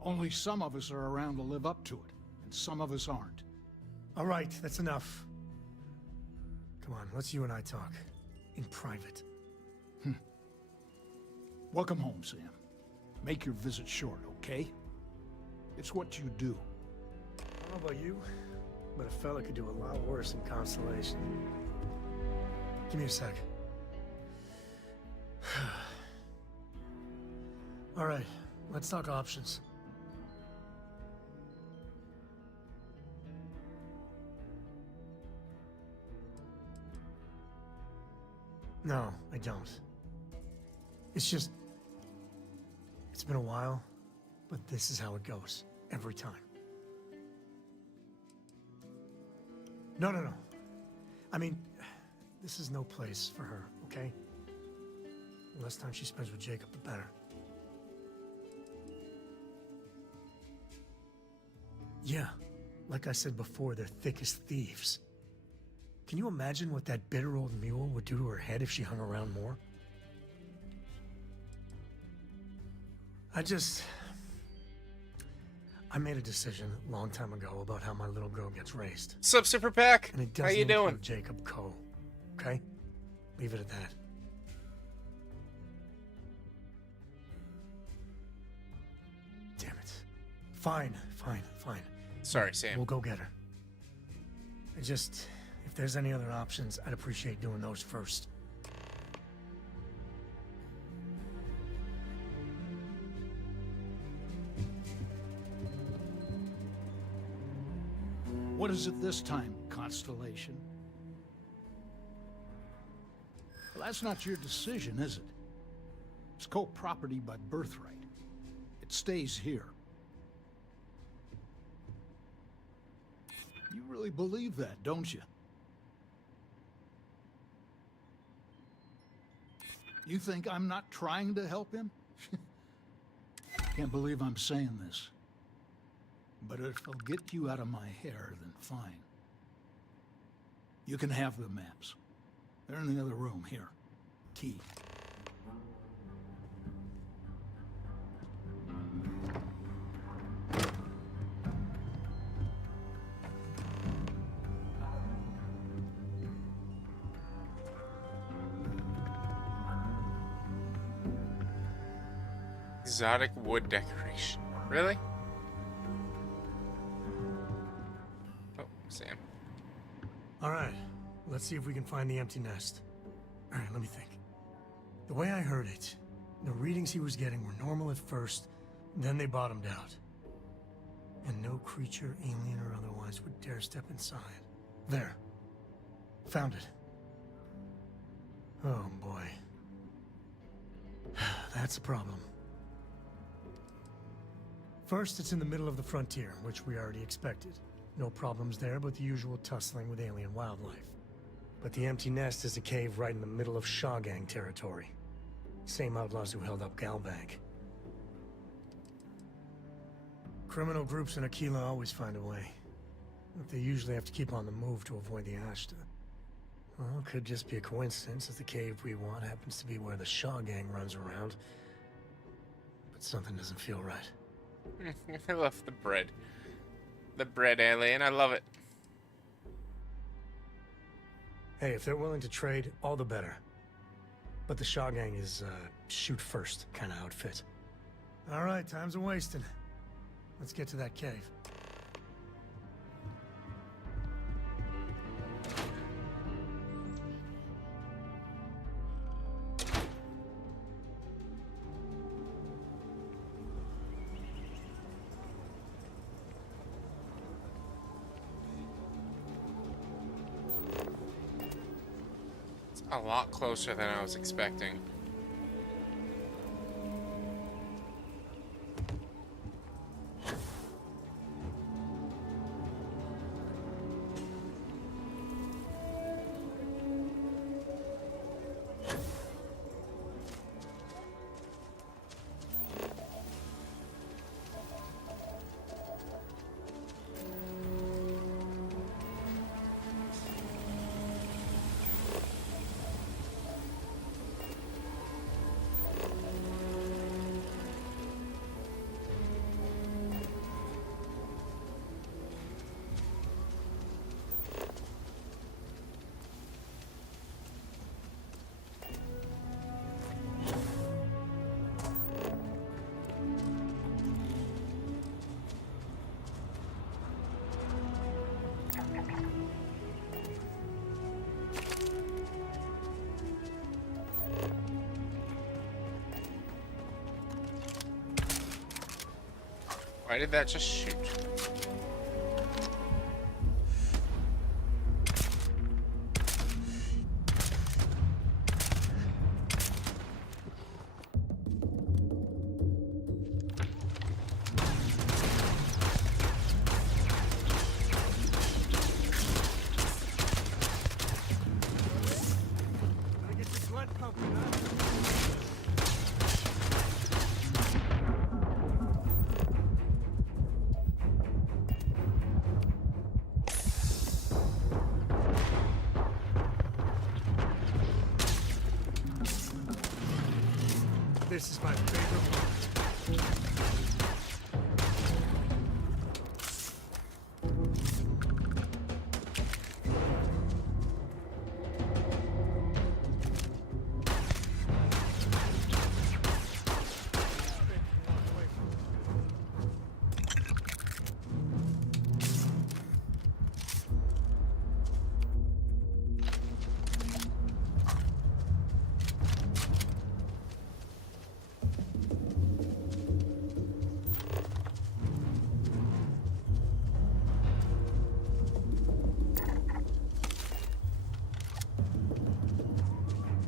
Only some of us are around to live up to it, and some of us aren't. All right, that's enough. Come on, let's you and I talk. In private. Welcome home, Sam. Make your visit short, okay? It's what you do. I don't know about you, but a fella could do a lot worse in Constellation. Give me a sec. All right, let's talk options. No, I don't. It's just... it's been a while, but this is how it goes. Every time. No. I mean, this is no place for her, okay? The less time she spends with Jacob, the better. Yeah, like I said before, they're thick as thieves. Can you imagine what that bitter old mule would do to her head if she hung around more? I made a decision a long time ago about how my little girl gets raised. Sup, Super Pack? And it How doesn't you doing? include Jacob Coe. Okay? Leave it at that. Damn it. Fine. Sorry, Sam. We'll go get her. If there's any other options, I'd appreciate doing those first. What is it this time, Constellation? Well, that's not your decision, is it? It's co-property by birthright. It stays here. You really believe that, don't you? You think I'm not trying to help him? Can't believe I'm saying this. But if it'll get you out of my hair, then fine. You can have the maps. They're in the other room, here. Key. Exotic wood decoration. Really? Oh, Sam. Alright, let's see if we can find the empty nest. Alright, let me think. The way I heard it, the readings he was getting were normal at first, then they bottomed out. And no creature, alien or otherwise, would dare step inside. There. Found it. Oh boy. That's a problem. First, it's in the middle of the frontier, which we already expected. No problems there, but the usual tussling with alien wildlife. But the empty nest is a cave right in the middle of Shaw Gang territory. Same outlaws who held up Galbank. Criminal groups in Aquila always find a way. But they usually have to keep on the move to avoid the Ashta. Well, it could just be a coincidence that the cave we want happens to be where the Shaw Gang runs around. But something doesn't feel right. I love the bread. The bread alien, I love it. Hey, if they're willing to trade, all the better. But the Shaw Gang is, shoot first kind of outfit. Alright, time's a-wasting. Let's get to that cave. A lot closer than I was expecting. Why did that just shoot? This is my favorite part.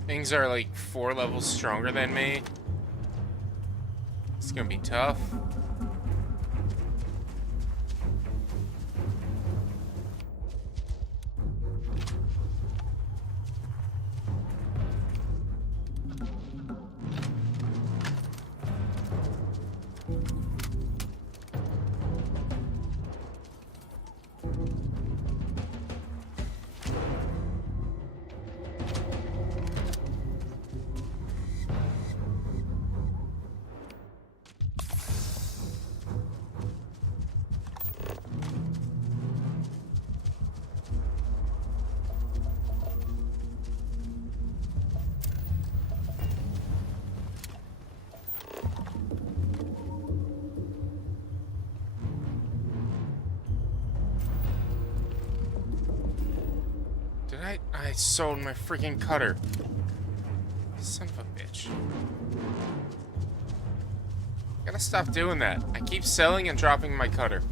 Things are like 4 levels stronger than me. It's gonna be tough. Did I sold my freaking cutter. Son of a bitch. Gotta stop doing that. I keep selling and dropping my cutter.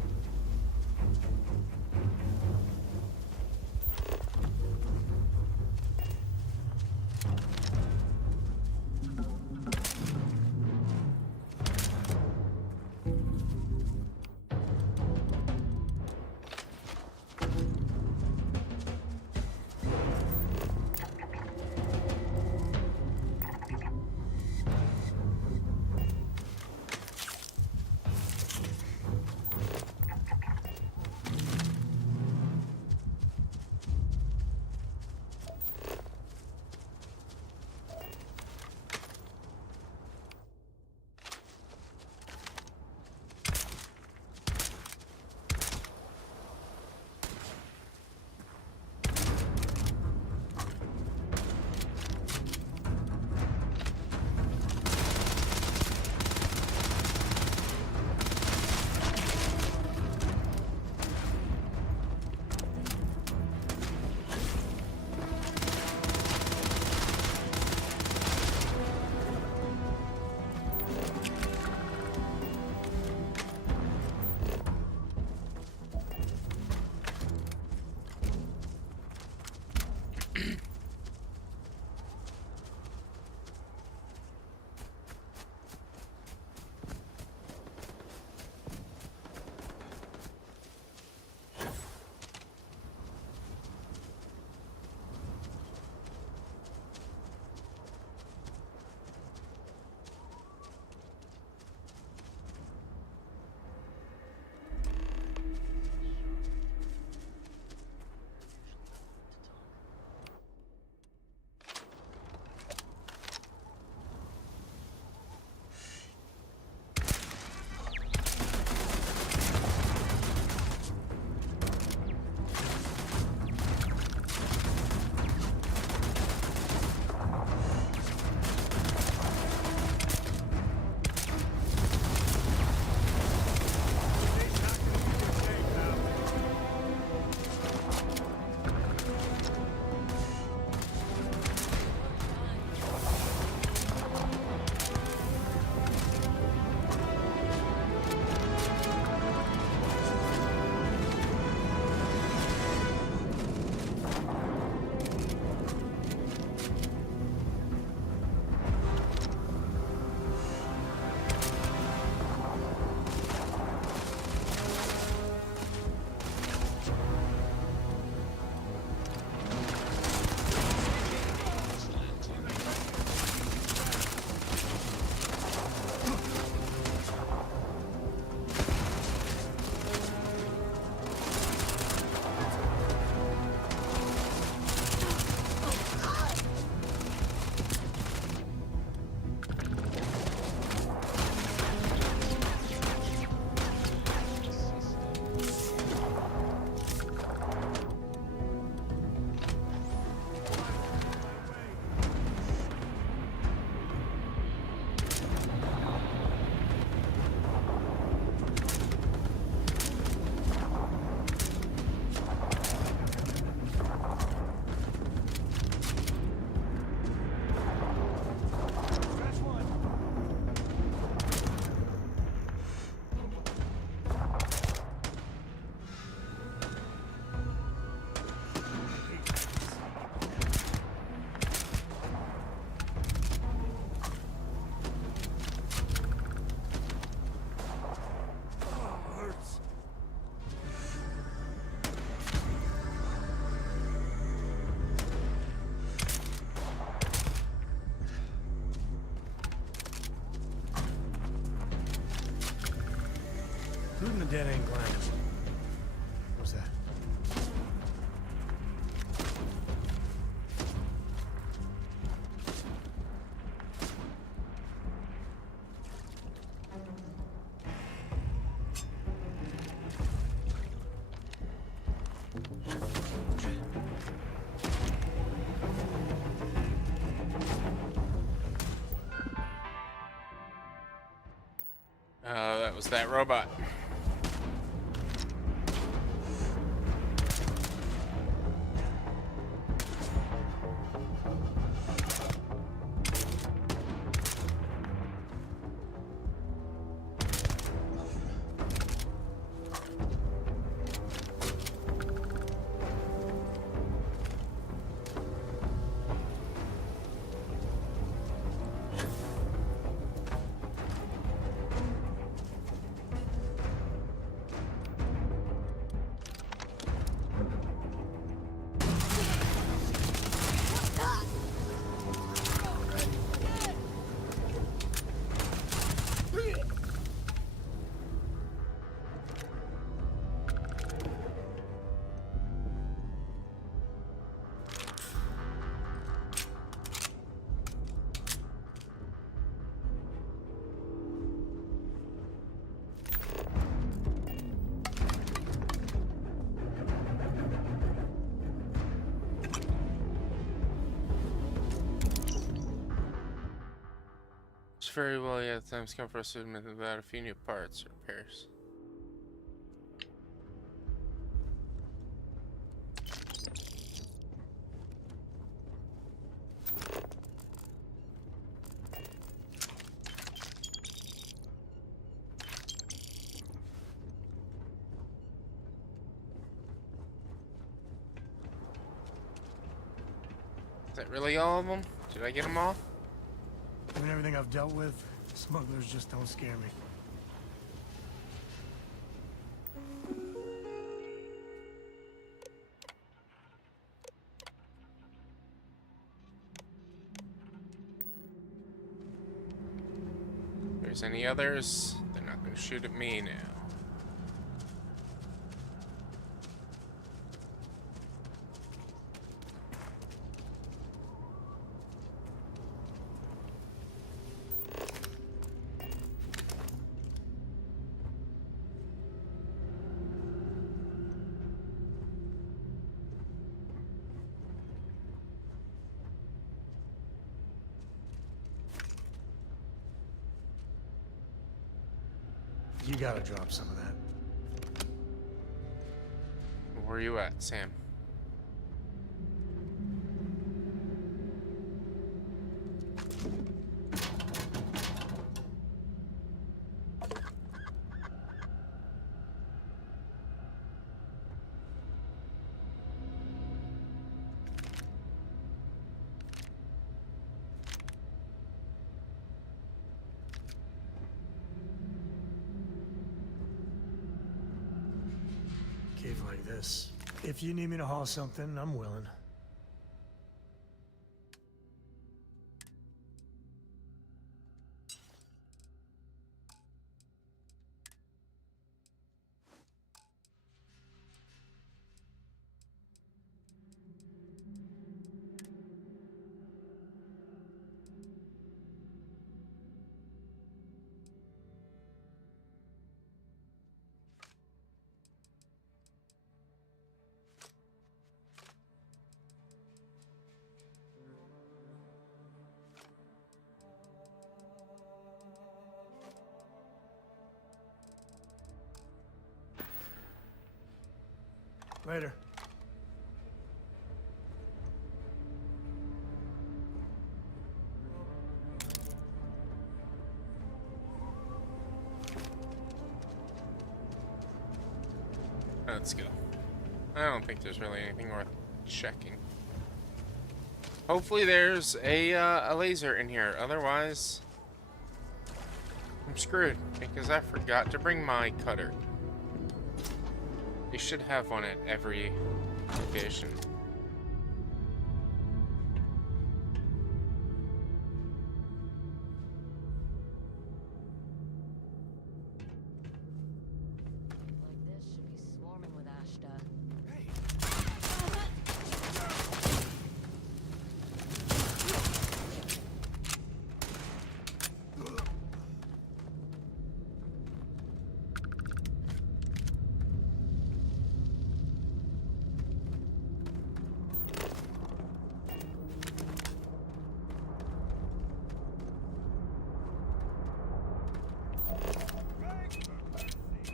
a dead-end grinder. What's that? That was that robot. It's very well yet. Time's come for us to admit about a few new parts or repairs. Is that really all of them? Did I get them all? Given everything I've dealt with, smugglers just don't scare me. If there's any others, they're not going to shoot at me now. You gotta drop some of that. Where are you at, Sam? Cave like this. If you need me to haul something, I'm willing. Later. Let's go. I don't think there's really anything worth checking. Hopefully there's a laser in here. Otherwise, I'm screwed because I forgot to bring my cutter. You should have one at every location.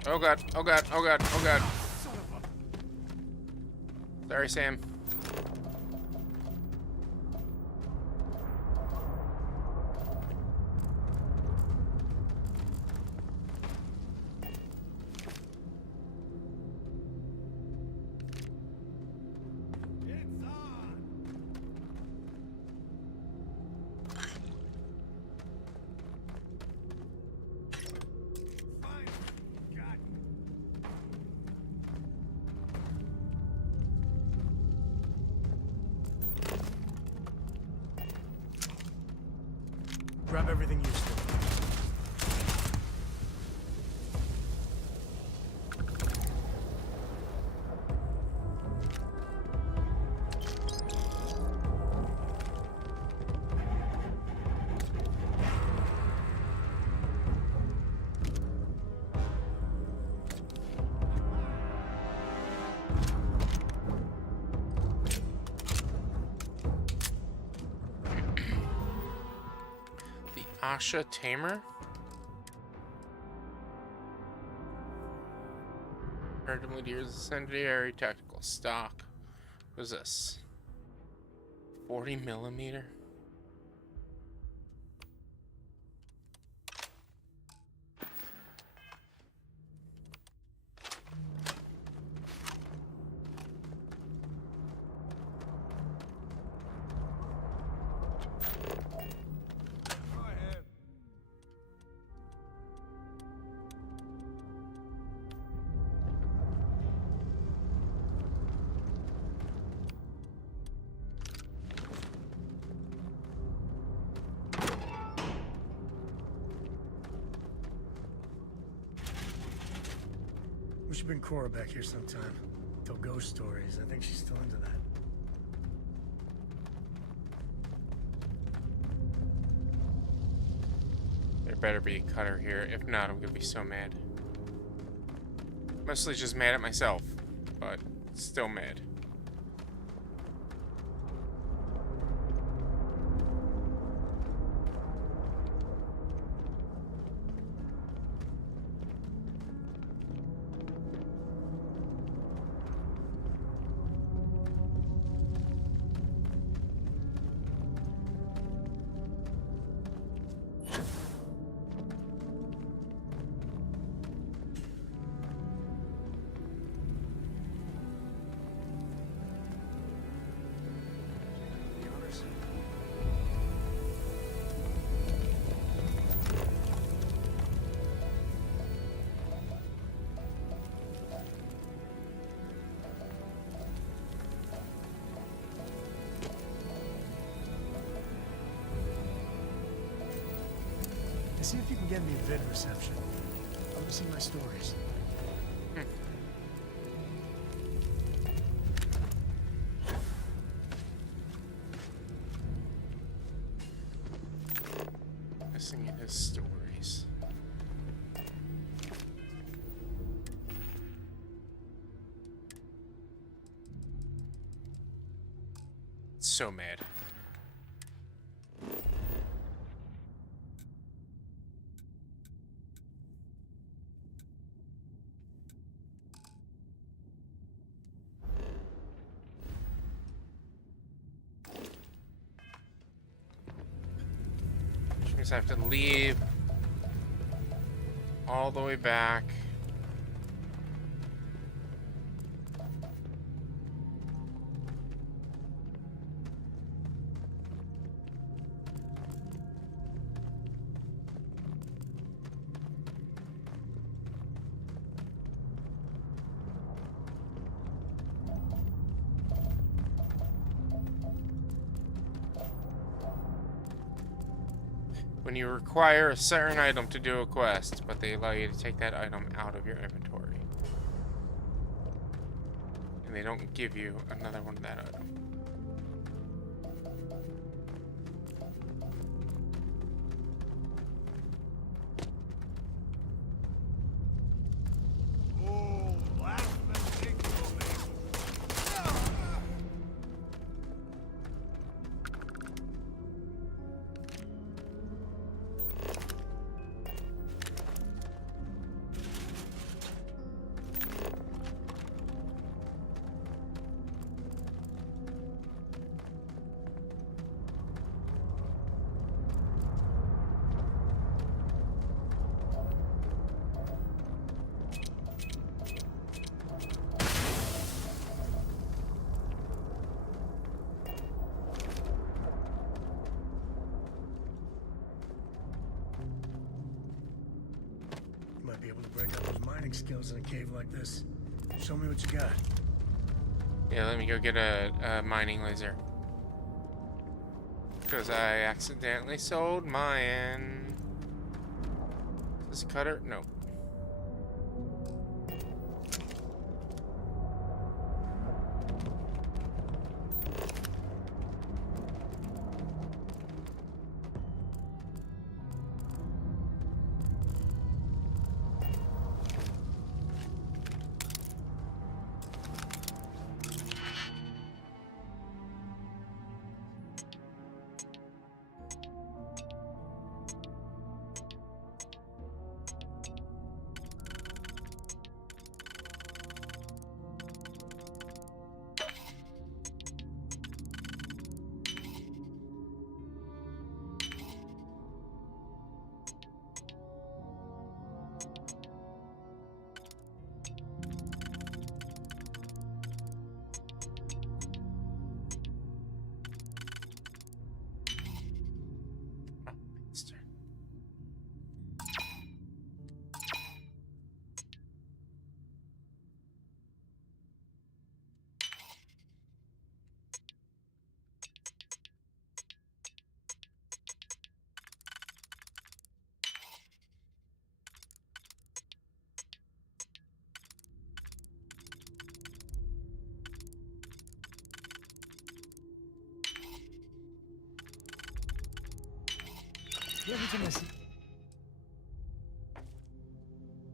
Oh god, oh god, oh god, oh god. Sorry, Sam. Grab everything useful. The Asha Tamer? Randomly deers incendiary tactical stock. What is this? 40 millimeter? We should bring Cora back here sometime. Tell ghost stories. I think she's still into that. There better be a cutter here. If not, I'm gonna be so mad. Mostly just mad at myself, but still mad. See if you can get me vid reception. I want to see my stories. Missing in his stories. So mad. I have to leave all the way back. When you require a certain item to do a quest, but they allow you to take that item out of your inventory. And they don't give you another one of that item. able to break out those mining skills in a cave like this. Show me what you got. Yeah, let me go get a mining laser. Because I accidentally sold mine. Is this a cutter? No.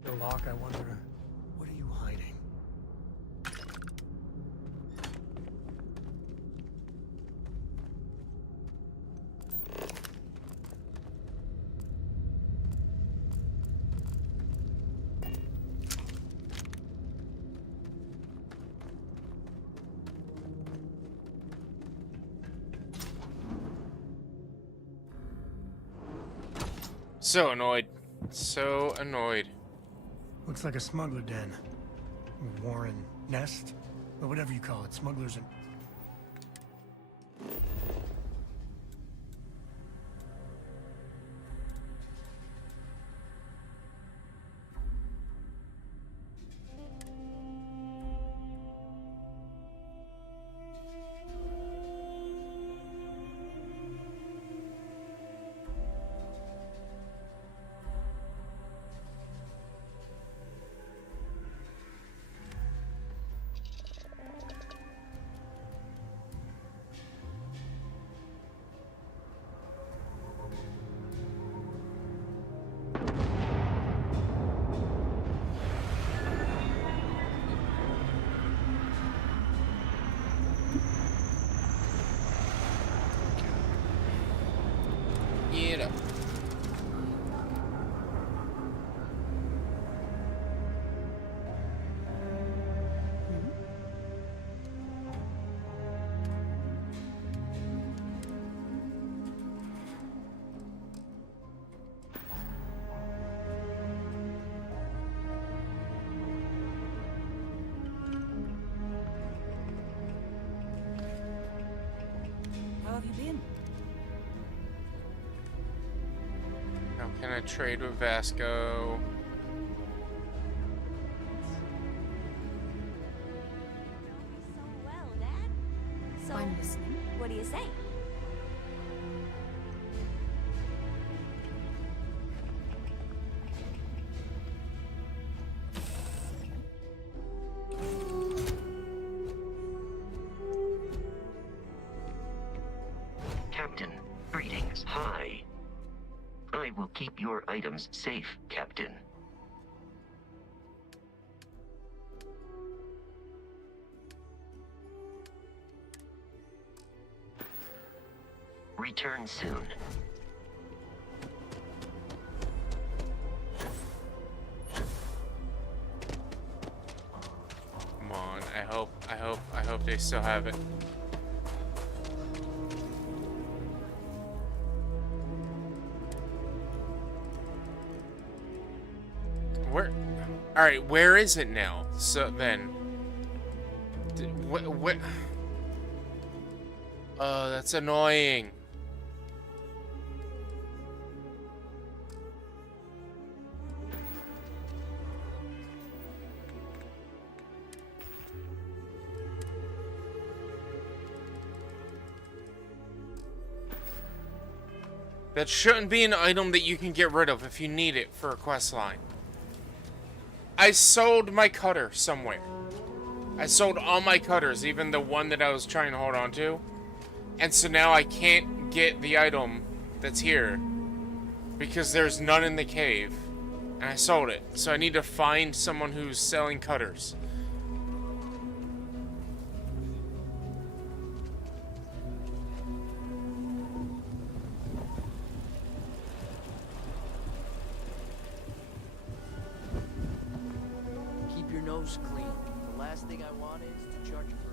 The lock, I wonder. What are you hiding? So annoyed. So annoyed. Looks like a smuggler den. Warren nest? Or whatever you call it. Smugglers and... Get up. How have you been? How can I trade with Vasco? Well, Dad. So, I'm listening. what do you say? Captain, greetings. Hi. I will keep your items safe, Captain. Return soon. Come on, I hope they still have it. Where? All right, where is it now? So then, what? Oh, that's annoying. That shouldn't be an item that you can get rid of if you need it for a quest line. I sold my cutter somewhere. I sold all my cutters, even the one that I was trying to hold on to. And so now I can't get the item that's here because there's none in the cave. And I sold it. So I need to find someone who's selling cutters. Keep your nose clean. The last thing I want is to charge you for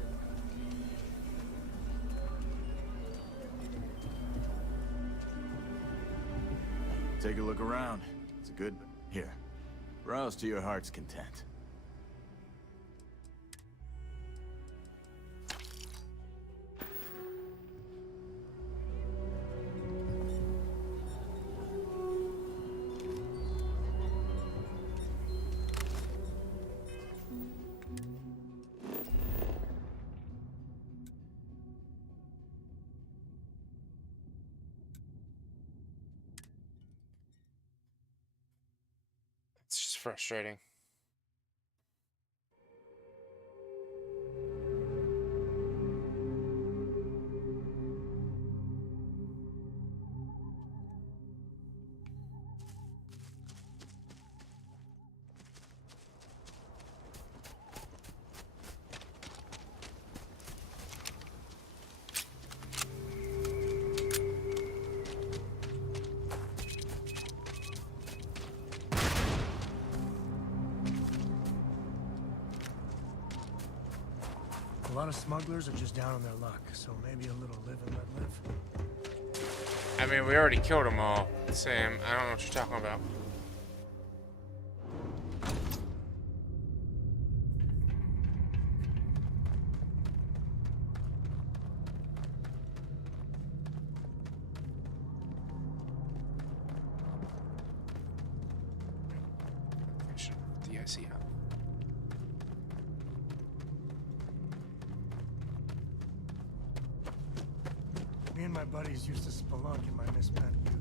it. Take a look around. It's a good... Here. Browse to your heart's content. It's just frustrating. A lot of smugglers are just down on their luck, so maybe a little live and let live. I mean, we already killed them all, Sam. I don't know what you're talking about. The IC out. Me and my buddies used to spelunk in my misspent youth.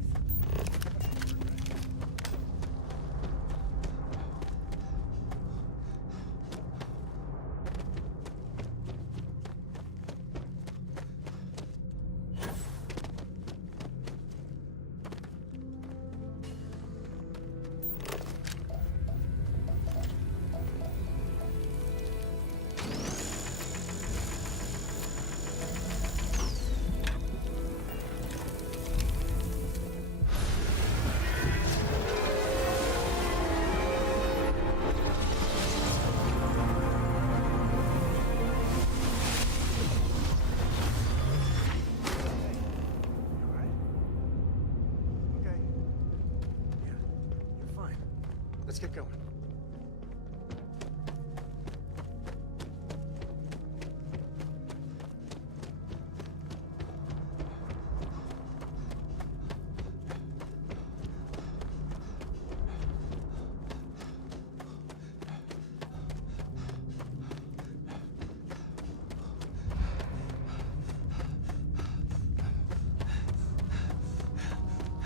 Let's get going.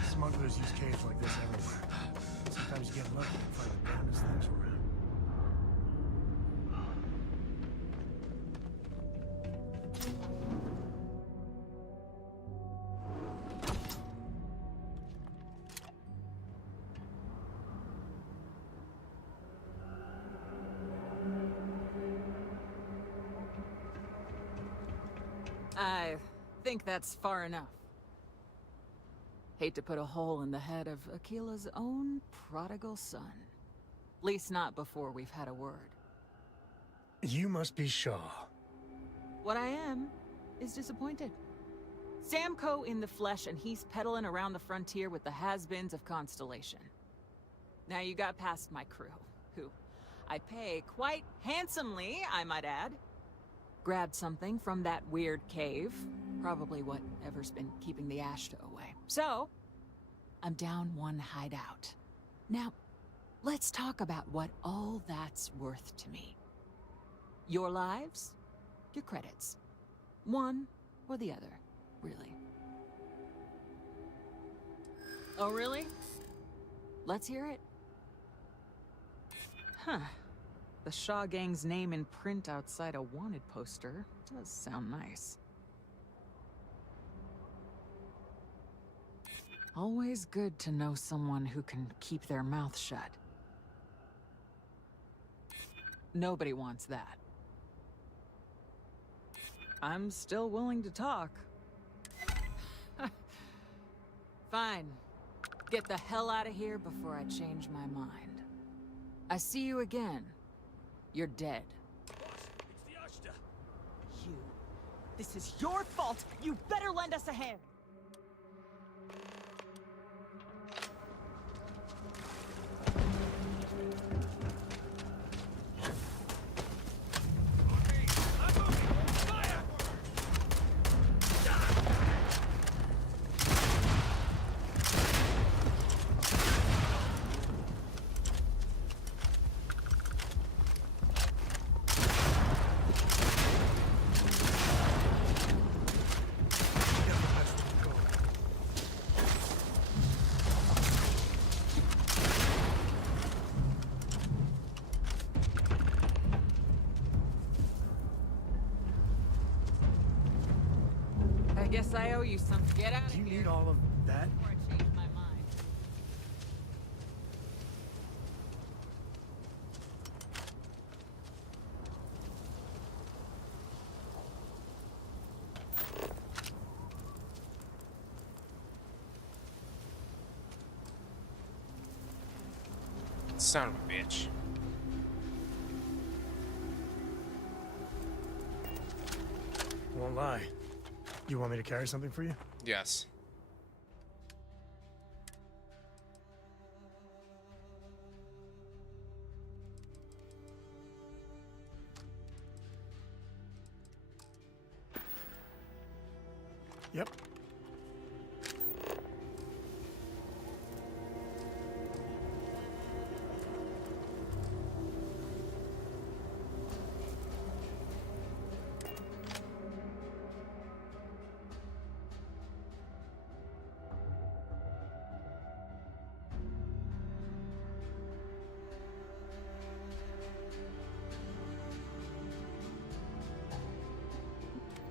Smugglers use caves like this everywhere. Sometimes you get lucky and find the damnedest things around. I think that's far enough. Hate to put a hole in the head of Akila's own prodigal son. Least not before we've had a word. You must be Shaw. What I am is disappointed. Samco in the flesh, and he's peddling around the frontier with the has-beens of Constellation. Now you got past my crew, who I pay quite handsomely, I might add. Grabbed something from that weird cave. Probably whatever's been keeping the Ashta away. So, I'm down one hideout. Now, let's talk about what all that's worth to me. Your lives, your credits. One or the other, really. Oh, really? Let's hear it. Huh. The Shaw Gang's name in print outside a wanted poster does sound nice. Always good to know someone who can keep their mouth shut. Nobody wants that. I'm still willing to talk. Fine. Get the hell out of here before I change my mind. I see you again. You're dead. You. This is your fault. You better lend us a hand. I guess I owe you some. Get out of here. Do you need all of that? Before I change my mind. Son of a bitch. Won't lie. You want me to carry something for you? Yes. Yep.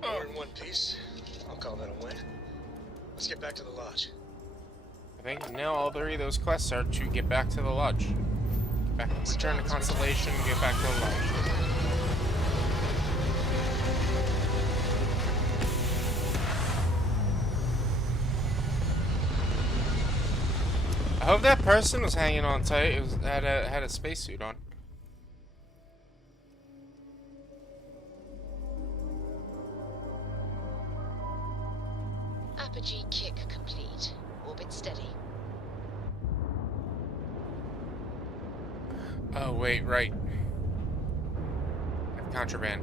We're in one piece. I'll call that a win. Let's get back to the lodge. I think now all three of those quests are to get back to the lodge. Return to Constellation, get back to the lodge. I hope that person was hanging on tight. It was had a spacesuit on. Apogee kick complete. Orbit steady. Oh wait, right. I have contraband.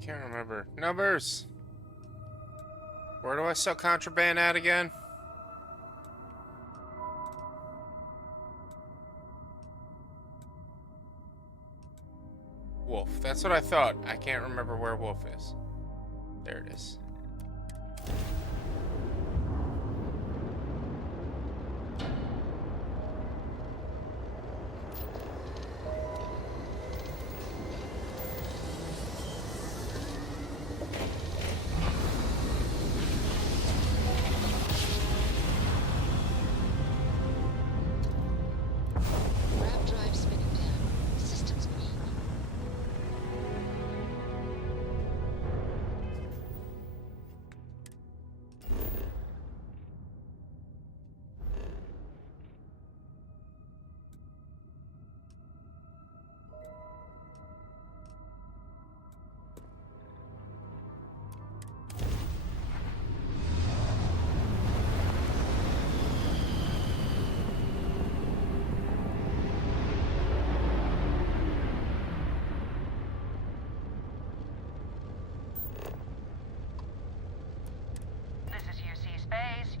Can't remember. Numbers! Where do I sell contraband at again? Wolf. That's what I thought. I can't remember where Wolf is. There it is.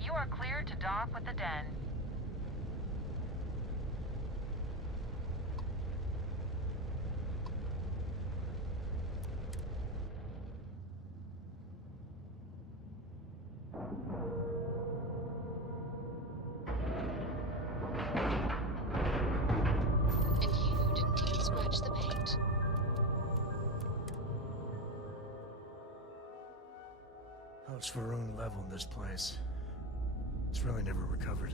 You are cleared to dock with the den. And you didn't even scratch the paint. How it's Varun leveled this place. It's really never recovered.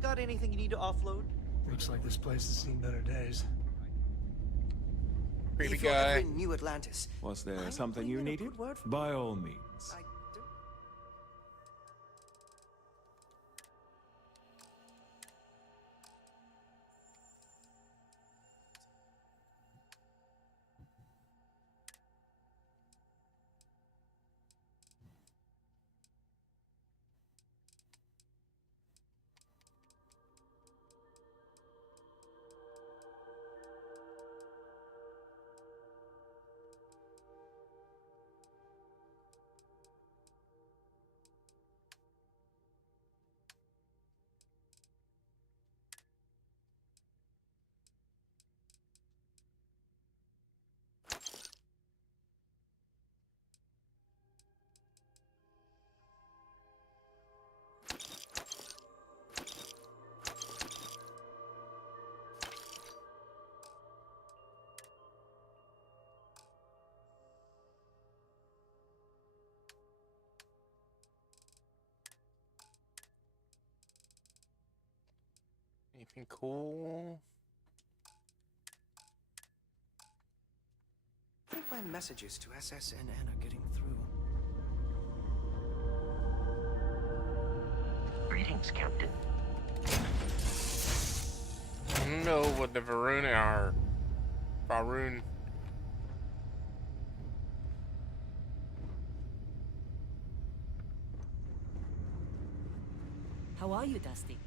Got anything you need to offload? Looks like this place has seen better days. Creepy If you're ever guy. in New Atlantis, Was there I'm something you bringing a needed? good word for By all means. I don't... Anything cool? I can't find messages to SSN Anna getting through. Greetings, Captain. I don't know what the Varun are. Varun. How are you, Dusty?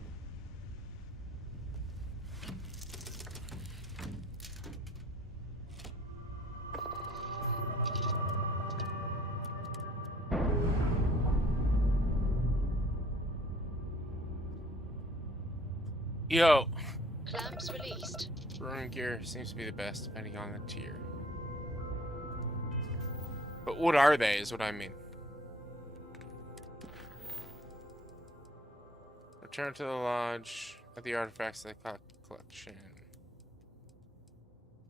Yo. Clamps released. Varun gear seems to be the best depending on the tier. But what are they is what I mean. Return to the lodge at the artifacts of the collection.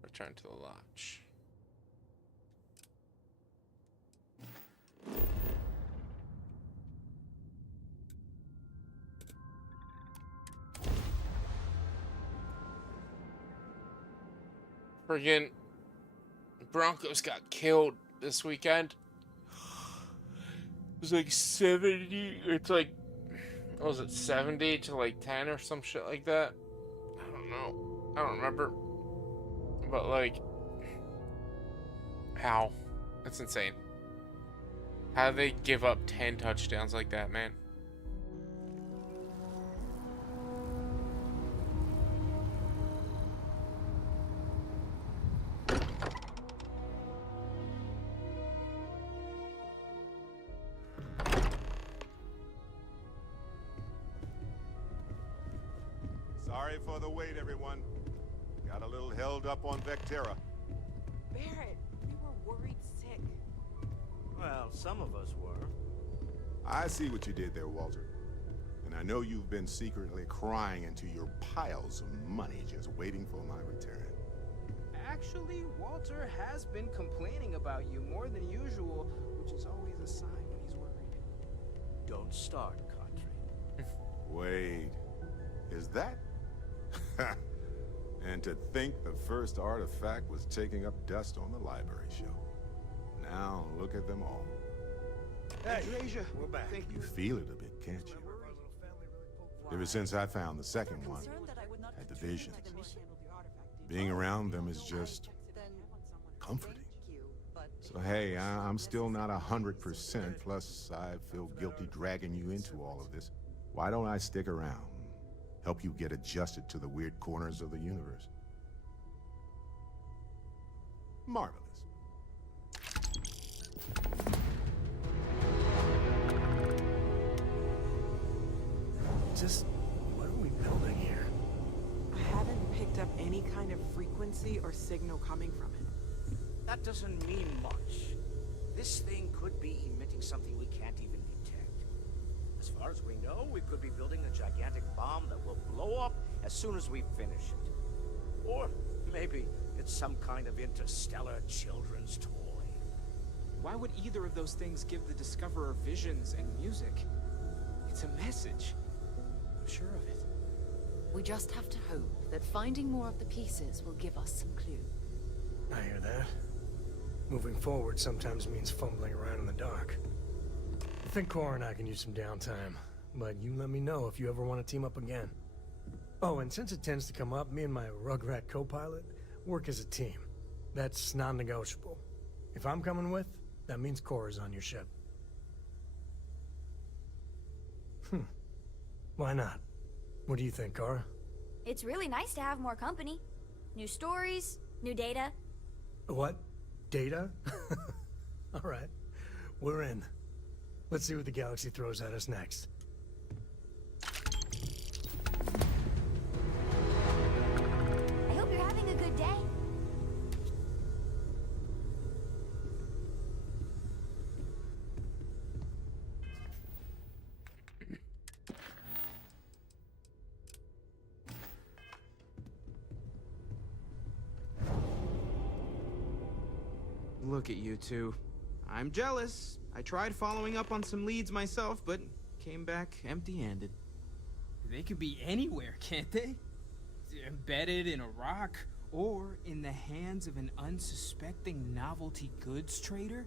Return to the lodge. Friggin' Broncos got killed this weekend. It was like 70. It's like, what was it, 70 to like 10 or some shit like that? I don't know. I don't remember. But like, how? That's insane. How do they give up 10 touchdowns like that, man? Sorry for the wait, everyone. Got a little held up on Vectera. Barrett, we were worried sick. Well, some of us were. I see what you did there, Walter. And I know you've been secretly crying into your piles of money just waiting for my return. Actually, Walter has been complaining about you more than usual, which is always a sign when he's worried. Don't start, Country. Wait, is that? And to think the first artifact was taking up dust on the library shelf. Now look at them all. Hey, Asia, we're back. You feel it a bit, can't you? Ever since I found the second one, at the visions, being around them is just comforting. So hey, I'm still not 100%, plus I feel guilty dragging you into all of this. Why don't I stick around? Help you get adjusted to the weird corners of the universe. Marvelous. Just what are we building here? I haven't picked up any kind of frequency or signal coming from it. That doesn't mean much. This thing could be emitting something we can't even detect. As far as we know, we could be building a gigantic bomb that will blow up as soon as we finish it. Or maybe it's some kind of interstellar children's toy. Why would either of those things give the Discoverer visions and music? It's a message. I'm sure of it. We just have to hope that finding more of the pieces will give us some clue. I hear that. Moving forward sometimes means fumbling around in the dark. I think Cora and I can use some downtime, but you let me know if you ever want to team up again. Oh, and since it tends to come up, me and my Rugrat co-pilot work as a team. That's non-negotiable. If I'm coming with, that means Cora's on your ship. Why not? What do you think, Cora? It's really nice to have more company. New stories, new data. What? Data? Alright. We're in. Let's see what the galaxy throws at us next. I hope you're having a good day. Look at you two. I'm jealous. I tried following up on some leads myself, but came back empty-handed. They could be anywhere, can't they? Embedded in a rock, or in the hands of an unsuspecting novelty goods trader?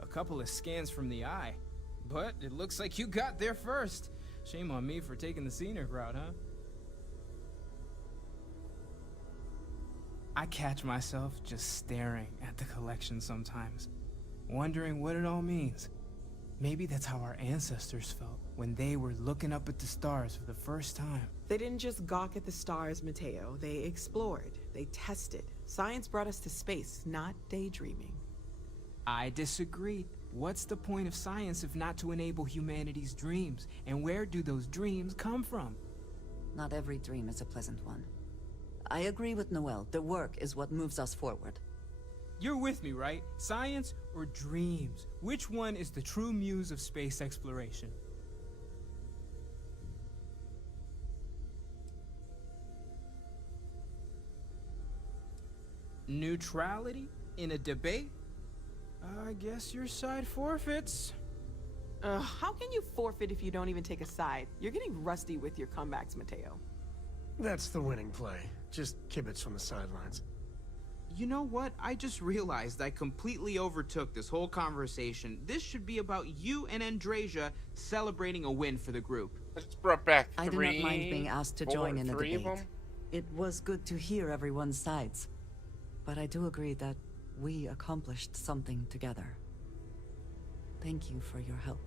A couple of scans from the eye, but it looks like you got there first. Shame on me for taking the scenic route, huh? I catch myself just staring at the collection sometimes, wondering what it all means. Maybe that's how our ancestors felt when they were looking up at the stars for the first time. They didn't just gawk at the stars, Mateo. They explored. They tested. Science brought us to space, not daydreaming. I disagree. What's the point of science if not to enable humanity's dreams? And where do those dreams come from? Not every dream is a pleasant one. I agree with Noel. The work is what moves us forward. You're with me, right? Science or dreams? Which one is the true muse of space exploration? Neutrality in a debate? I guess your side forfeits. How can you forfeit if you don't even take a side? You're getting rusty with your comebacks, Mateo. That's the winning play. Just kibitz from the sidelines. You know what? I just realized I completely overtook this whole conversation. This should be about you and Andrasia celebrating a win for the group. Let's brought back I do not mind being asked to join in a debate. It was good to hear everyone's sides. But I do agree that we accomplished something together. Thank you for your help.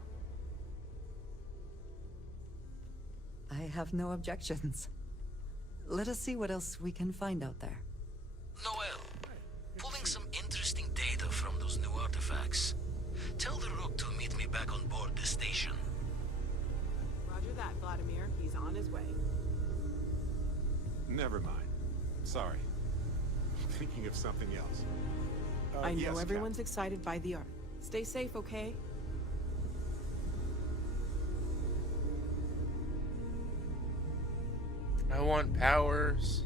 I have no objections. Let us see what else we can find out there. Noel, pulling some interesting data from those new artifacts. Tell the Rook to meet me back on board the station. Roger that, Vladimir. He's on his way. Never mind. Sorry. I'm thinking of something else. I know yes, everyone's excited by the art. Stay safe, okay? I want powers.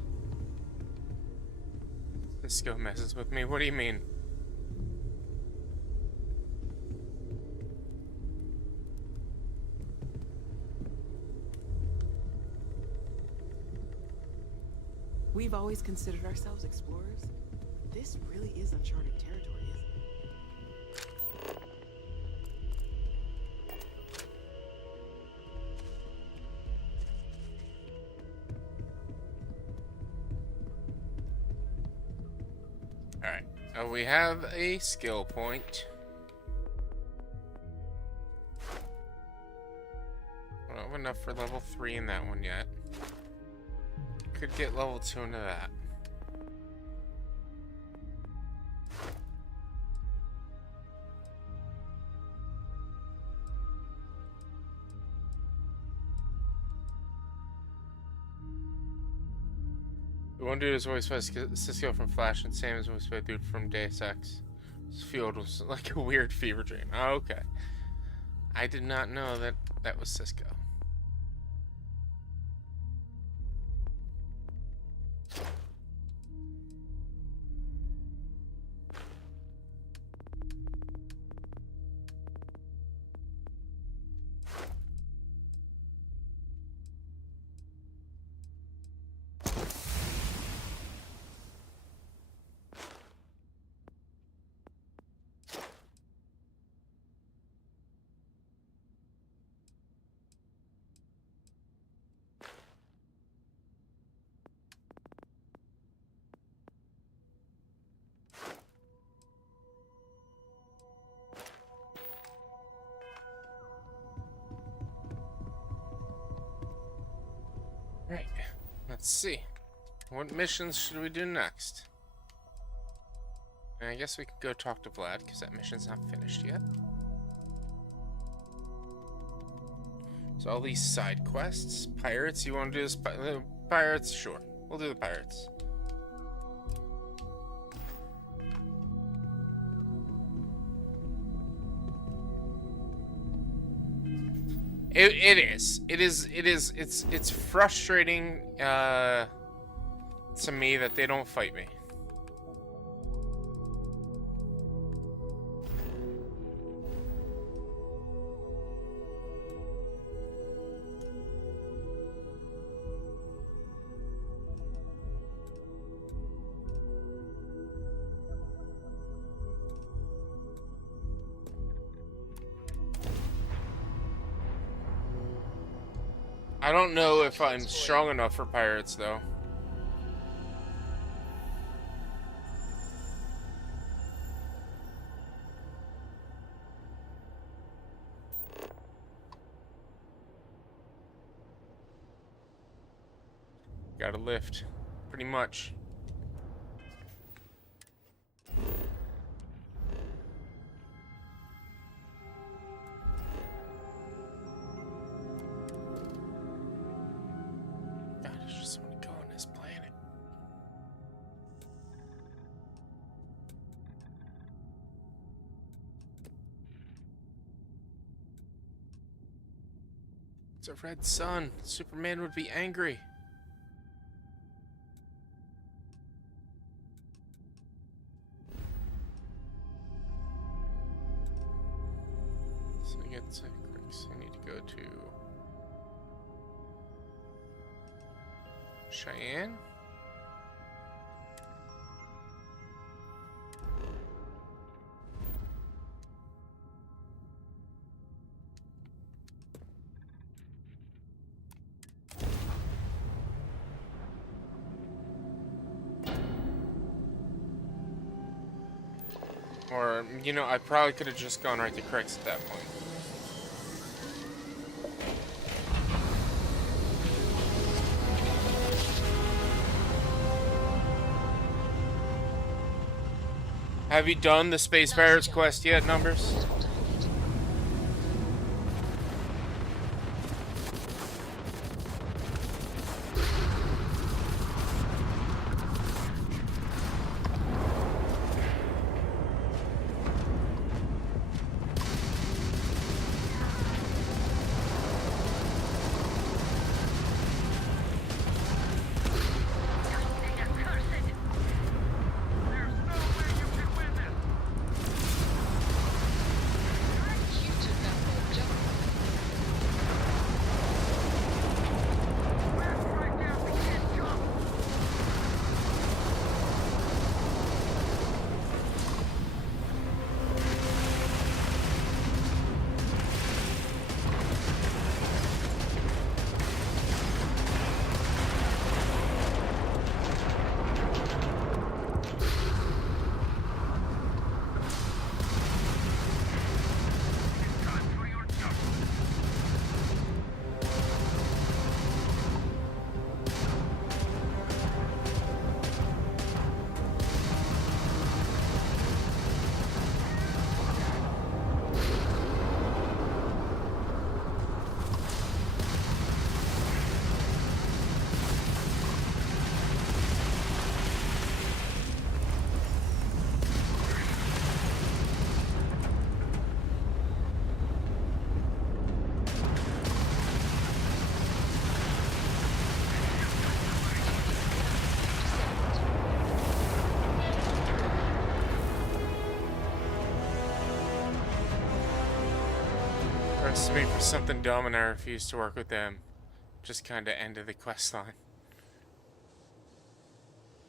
Cisco messes with me. What do you mean? We've always considered ourselves explorers. This really is uncharted territory, isn't it? Alright. We have a skill point. I don't have enough for level 3 in that one yet. Could get level 2 into that. One dude is voiced by Cisco from Flash, and Sam is voiced by a dude from Deus Ex. This field was like a weird fever dream. Oh, okay. I did not know that that was Cisco. Right. Let's see. What missions should we do next? I guess we could go talk to Vlad, because that mission's not finished yet. So all these side quests. Pirates, you want to do this? Pirates? Sure. We'll do the pirates. It's frustrating to me that they don't fight me. I don't know if I'm strong enough for pirates, though. Gotta lift, pretty much. It's a red sun. Superman would be angry. So I get to I need to go to Cheyenne. Or, you know, I probably could have just gone right to Crix at that point. Have you done the Space Pirates quest yet, Numbers? arrested me for something dumb and I refused to work with them. Just kind of ended the quest line.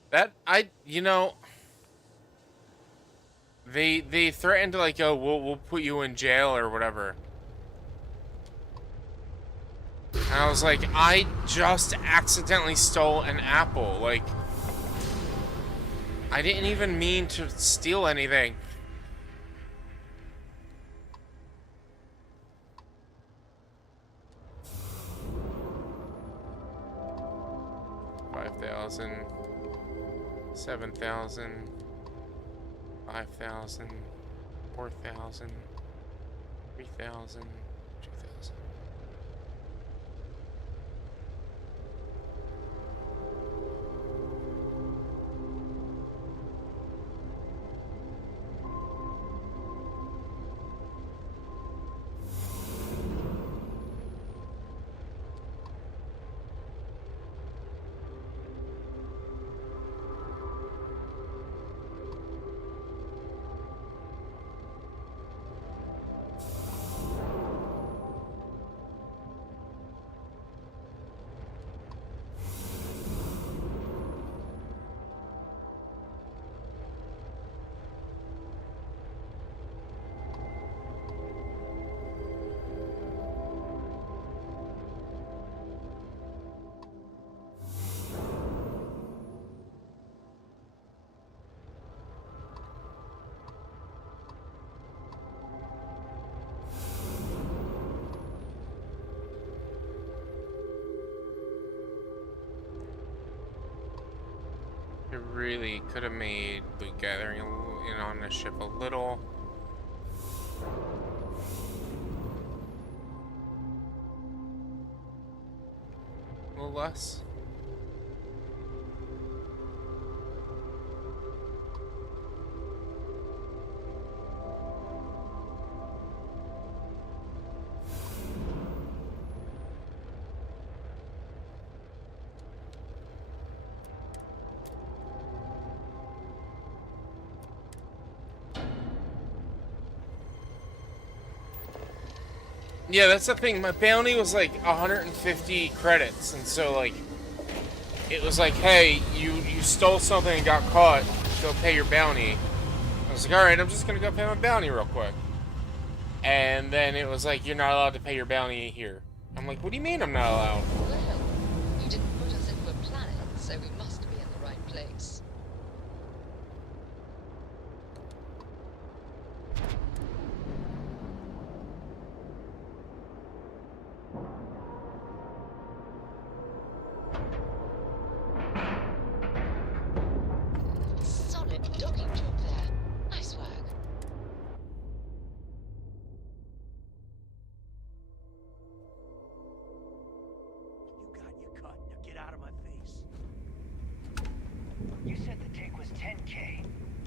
That, you know, they threatened to like, oh, we'll put you in jail or whatever. And I was like, I just accidentally stole an apple. Like, I didn't even mean to steal anything. $5,000, $7,000, $5,000, $4,000, $3,000, $2,000. It really could have made loot gathering in on the ship a little less. Yeah, that's the thing. My bounty was like 150 credits, and so like it was like, hey, you stole something and got caught. Go pay your bounty. I was like, all right, I'm just gonna go pay my bounty real quick. And then it was like, you're not allowed to pay your bounty here. I'm like, what do you mean I'm not allowed? Well, you didn't put us into a planet, so we must be in the right place. Solid docking job there. Nice work. You got your cut. Now get out of my face. You said the take was 10K,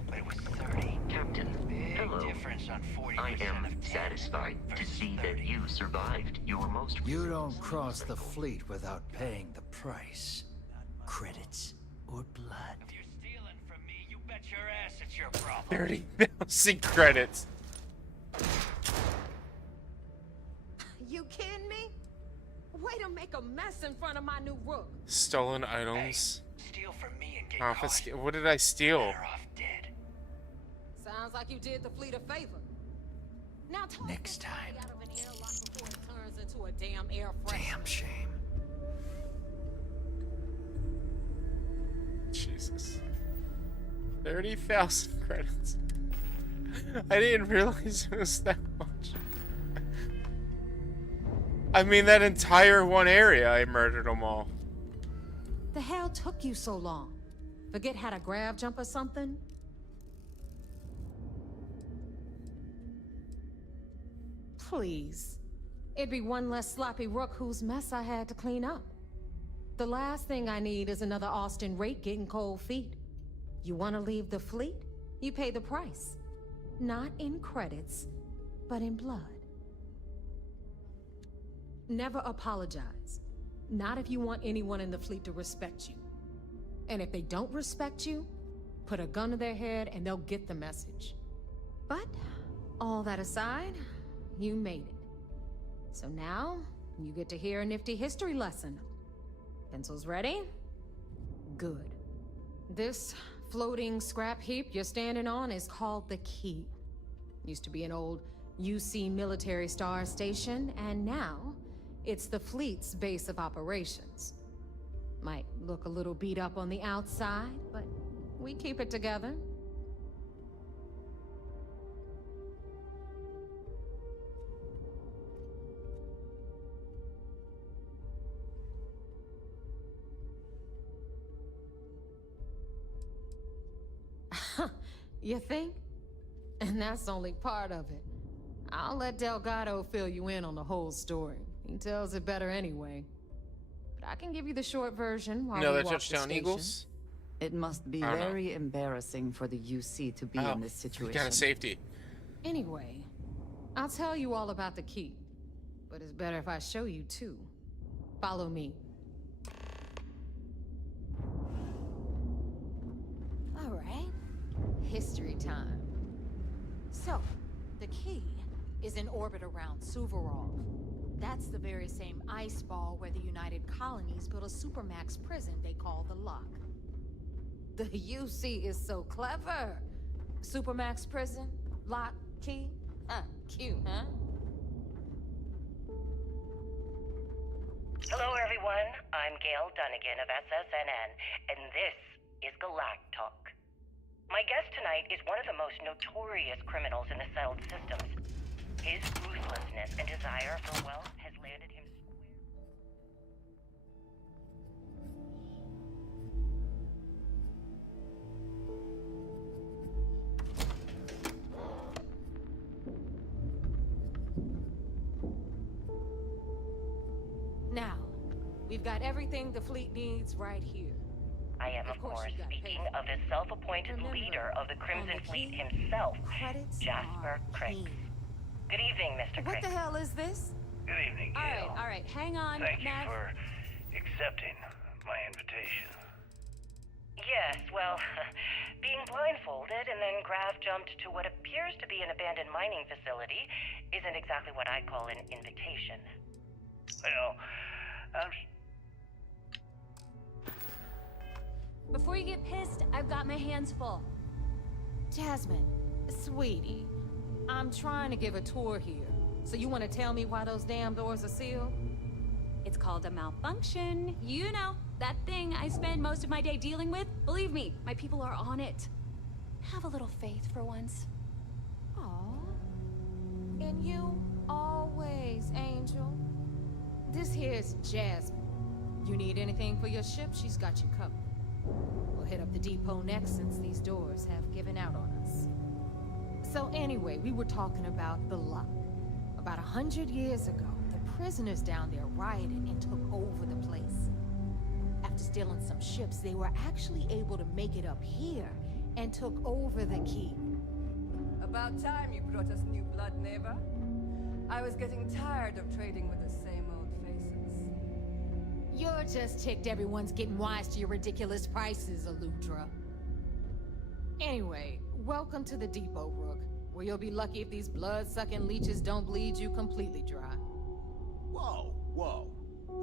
but it was 30. Captain, Big hello. difference on 40% I am of 10 satisfied to versus see 30. that you survived your most... You don't cross the fleet without paying the price. Credits or blood. If you're stealing from me, you bet your ass it's your problem. 30,000 credits. You kidding me? Way to make a mess in front of my new rook. Stolen items. Steal from me and get Confiscate. What did I steal? better off dead. Sounds like you did the fleet a favor. Now toss Next this body time. out of an airlock before it turns into a damn air freshener. Damn shame. Jesus. 30,000 credits. I didn't realize it was that much. I mean, that entire one area, I murdered them all. The hell took you so long? Forget how to grab jump or something? Please. It'd be one less sloppy rook whose mess I had to clean up. The last thing I need is another Austin rate getting cold feet. You want to leave the fleet? You pay the price. Not in credits, but in blood. Never apologize. Not if you want anyone in the fleet to respect you. And if they don't respect you, put a gun to their head and they'll get the message. But, all that aside, you made it. So now, you get to hear a nifty history lesson. Pencils ready? Good. This floating scrap heap you're standing on is called the Key. Used to be an old UC military star station, and now it's the fleet's base of operations. Might look a little beat up on the outside, but we keep it together. You think? And that's only part of it. I'll let Delgado fill you in on the whole story. He tells it better anyway. But I can give you the short version while we Another walk touchdown the station. Eagles. It must be very embarrassing for the UC to be in this situation. Kind of safety. Anyway, I'll tell you all about the Key. But it's better if I show you too. Follow me. All right. History time. So, the Key is in orbit around Suvorov. That's the very same ice ball where the United Colonies built a supermax prison they call the Lock. The UC is so clever. Supermax prison, Lock, Key. Cute, huh? Hello, everyone. I'm Gail Dunnigan of SSNN, and this is Galactalk. My guest tonight is one of the most notorious criminals in the settled systems. His ruthlessness and desire for wealth has landed him Now, we've got everything the fleet needs right here. I am, of course, speaking of the self-appointed leader of the Crimson Fleet himself, Jasper Cricks. Good evening, Mr. What Cricks. the hell is this? Good evening, Gail. All right, hang on. Thank you Nav. for accepting my invitation. Yes, well, being blindfolded and then grav jumped to what appears to be an abandoned mining facility isn't exactly what I'd call an invitation. Well, Before you get pissed, I've got my hands full. Jasmine, sweetie, I'm trying to give a tour here. So you want to tell me why those damn doors are sealed? It's called a malfunction. You know, that thing I spend most of my day dealing with. Believe me, my people are on it. Have a little faith for once. Aw. And you always, Angel. This here's Jasmine. You need anything for your ship, she's got you covered. We'll hit up the depot next since these doors have given out on us. So anyway, we were talking about the Lock. About 100 years ago, the prisoners down there rioted and took over the place. After stealing some ships, they were actually able to make it up here and took over the Key. About time you brought us new blood, neighbor. I was getting tired of trading with the same old faces. You're just ticked everyone's getting wise to your ridiculous prices, Aludra. Anyway, welcome to the depot, Rook, where you'll be lucky if these blood-sucking leeches don't bleed you completely dry. Whoa, whoa.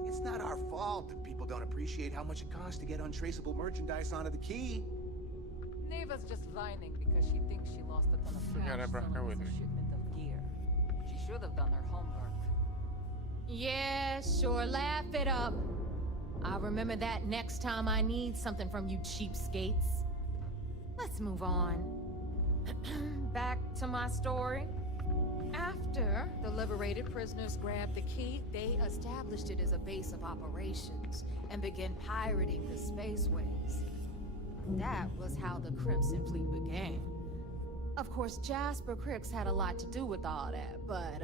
It's not our fault that people don't appreciate how much it costs to get untraceable merchandise onto the Key. Neva's just whining because she thinks she lost a ton of Forgot I brought her with me. shipment of gear. She should have done her homework. Yeah, sure, laugh it up. I'll remember that next time I need something from you cheapskates. Let's move on. Back to my story. After the liberated prisoners grabbed the Key, they established it as a base of operations and began pirating the spaceways. That was how the Crimson Fleet began. Of course, Jasper Cricks had a lot to do with all that, but,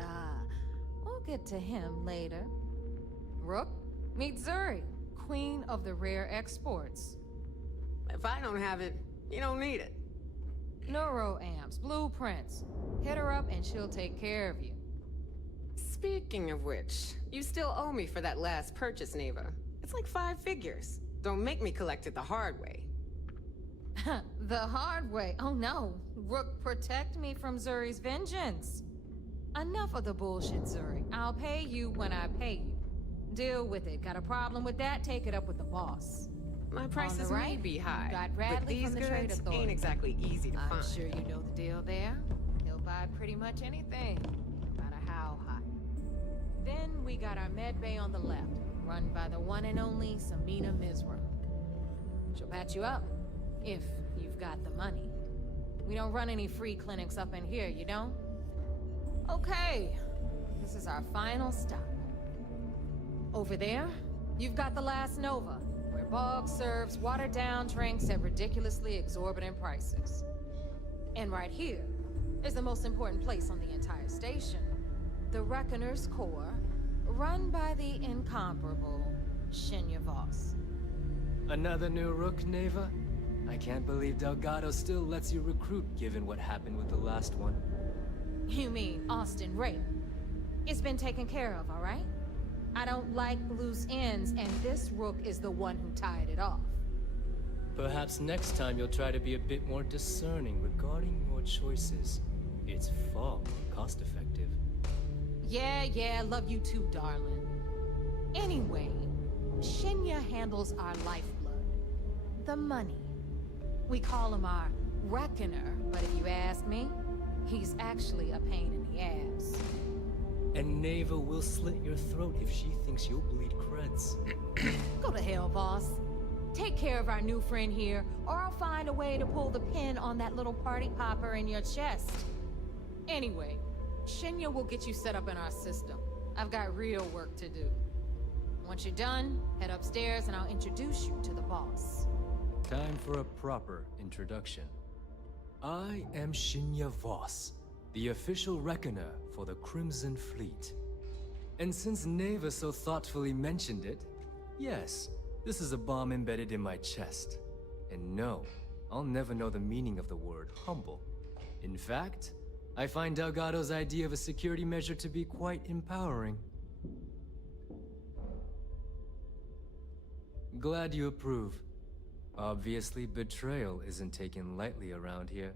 we'll get to him later. Rook, meet Zuri, queen of the rare exports. If I don't have it, you don't need it. Neuroamps, blueprints. Hit her up and she'll take care of you. Speaking of which, you still owe me for that last purchase, Neva. It's like 5 figures. Don't make me collect it the hard way. The hard way? Oh no. Rook, protect me from Zuri's vengeance. Enough of the bullshit, Zurich. I'll pay you when I pay you. Deal with it. Got a problem with that? Take it up with the boss. My prices may be high, got but Bradley these from the Trade goods Authority. ain't exactly easy to I'm find. sure you know the deal there. He'll buy pretty much anything, no matter how high. Then we got our med bay on the left, run by the one and only Samina Mizra. She'll patch you up, if you've got the money. We don't run any free clinics up in here, you don't? Okay, this is our final stop. Over there, you've got the Last Nova, where Bog serves watered-down drinks at ridiculously exorbitant prices. And right here is the most important place on the entire station, the Reckoner's Core, run by the incomparable Shinya Voss. Another new rook, Neva? I can't believe Delgado still lets you recruit given what happened with the last one. You mean Austin Ray? It's been taken care of, all right? I don't like loose ends, and this rook is the one who tied it off. Perhaps next time you'll try to be a bit more discerning regarding your choices. It's far more cost-effective. Yeah, love you too, darling. Anyway, Shinya handles our lifeblood. The money. We call him our Reckoner, but if you ask me, he's actually a pain in the ass. And Neva will slit your throat if she thinks you'll bleed creds. Go to hell, boss. Take care of our new friend here, or I'll find a way to pull the pin on that little party popper in your chest. Anyway, Shinya will get you set up in our system. I've got real work to do. Once you're done, head upstairs and I'll introduce you to the boss. Time for a proper introduction. I am Shinya Voss, the official reckoner for the Crimson Fleet. And since Neva so thoughtfully mentioned it, yes, this is a bomb embedded in my chest. And no, I'll never know the meaning of the word humble. In fact, I find Delgado's idea of a security measure to be quite empowering. Glad you approve. Obviously, betrayal isn't taken lightly around here.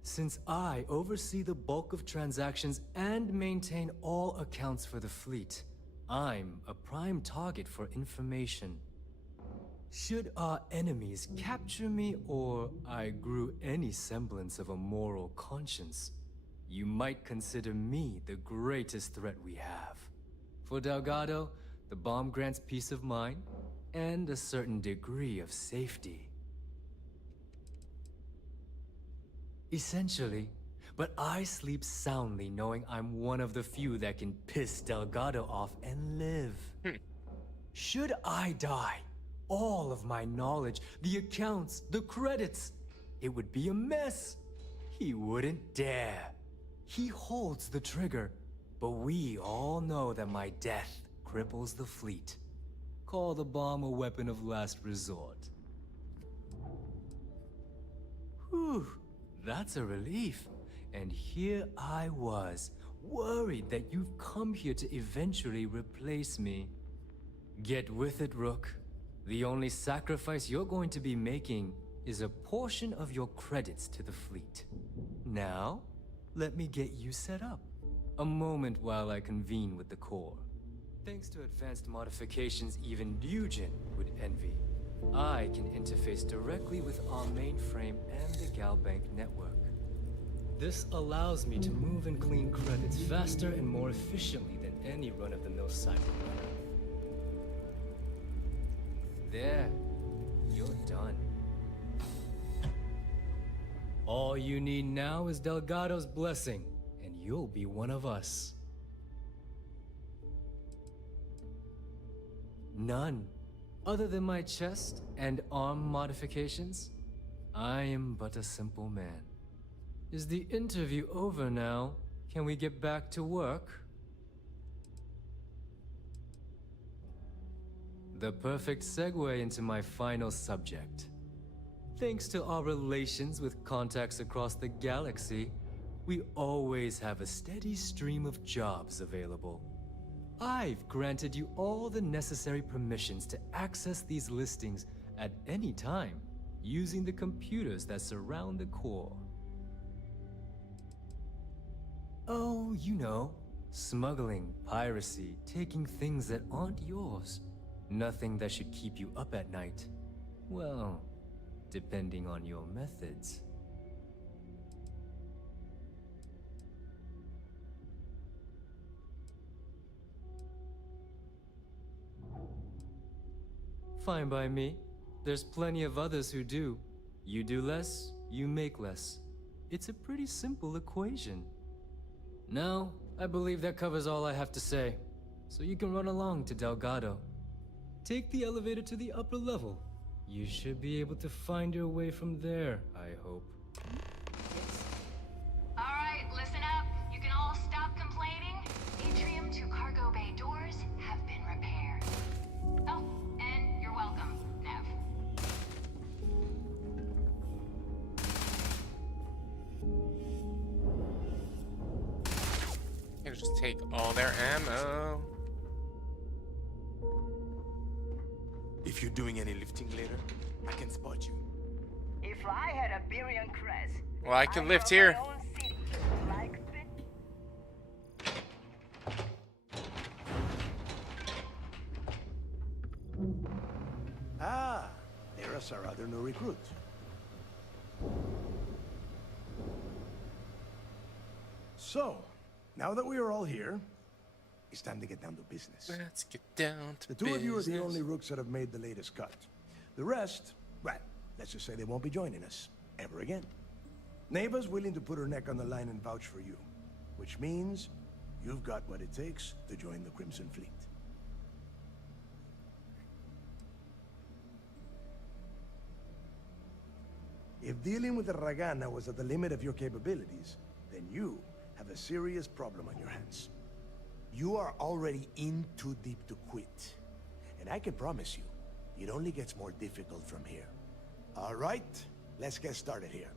Since I oversee the bulk of transactions and maintain all accounts for the fleet, I'm a prime target for information. Should our enemies capture me or I grew any semblance of a moral conscience, you might consider me the greatest threat we have. For Delgado, the bomb grants peace of mind and a certain degree of safety. Essentially, but I sleep soundly knowing I'm one of the few that can piss Delgado off and live. Should I die, all of my knowledge, the accounts, the credits, it would be a mess. He wouldn't dare. He holds the trigger, but we all know that my death cripples the fleet. Call the bomb a weapon of last resort. Whew, that's a relief. And here I was, worried that you've come here to eventually replace me. Get with it, Rook. The only sacrifice you're going to be making is a portion of your credits to the fleet. Now, let me get you set up. A moment while I convene with the core. Thanks to advanced modifications even Dujin would envy, I can interface directly with our mainframe and the Galbank network. This allows me to move and clean credits faster and more efficiently than any run-of-the-mill cyber runner. There, you're done. All you need now is Delgado's blessing, and you'll be one of us. None. Other than my chest and arm modifications, I am but a simple man. Is the interview over now? Can we get back to work? The perfect segue into my final subject. Thanks to our relations with contacts across the galaxy, we always have a steady stream of jobs available. I've granted you all the necessary permissions to access these listings at any time, using the computers that surround the core. Oh, you know, smuggling, piracy, taking things that aren't yours. Nothing that should keep you up at night. Well, depending on your methods. Fine by me. There's plenty of others who do. You do less, you make less. It's a pretty simple equation. Now, I believe that covers all I have to say. So you can run along to Delgado. Take the elevator to the upper level. You should be able to find your way from there, I hope. Alright, listen up. You can all stop complaining. Atrium to cargo bay doors have been repaired. Oh, and you're welcome, Nev. Can just take all their ammo. If you're doing any lifting later, I can spot you. If I had a billion crest, Well, I can lift here. like Ah, there's our other new recruit. So, now that we are all here, it's time to get down to business. Let's get down to The two of you are the business. only rooks that have made the latest cut. The rest, well, let's just say they won't be joining us ever again. Neva's willing to put her neck on the line and vouch for you, which means you've got what it takes to join the Crimson Fleet. If dealing with the Ragana was at the limit of your capabilities, then you have a serious problem on your hands. You are already in too deep to quit. And I can promise you, it only gets more difficult from here. All right, let's get started here.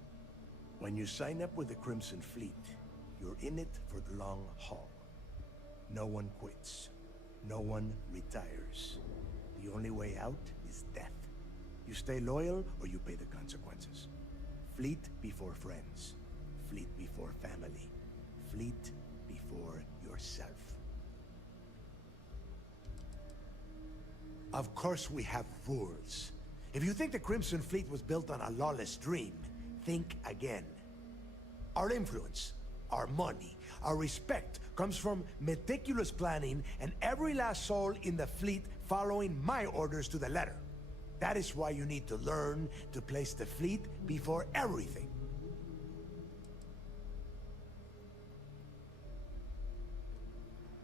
When you sign up with the Crimson Fleet, you're in it for the long haul. No one quits. No one retires. The only way out is death. You stay loyal or you pay the consequences. Fleet before friends. Fleet before family. Fleet before yourself. Of course we have rules. If you think the Crimson Fleet was built on a lawless dream, think again. Our influence, our money, our respect comes from meticulous planning and every last soul in the fleet following my orders to the letter. That is why you need to learn to place the fleet before everything.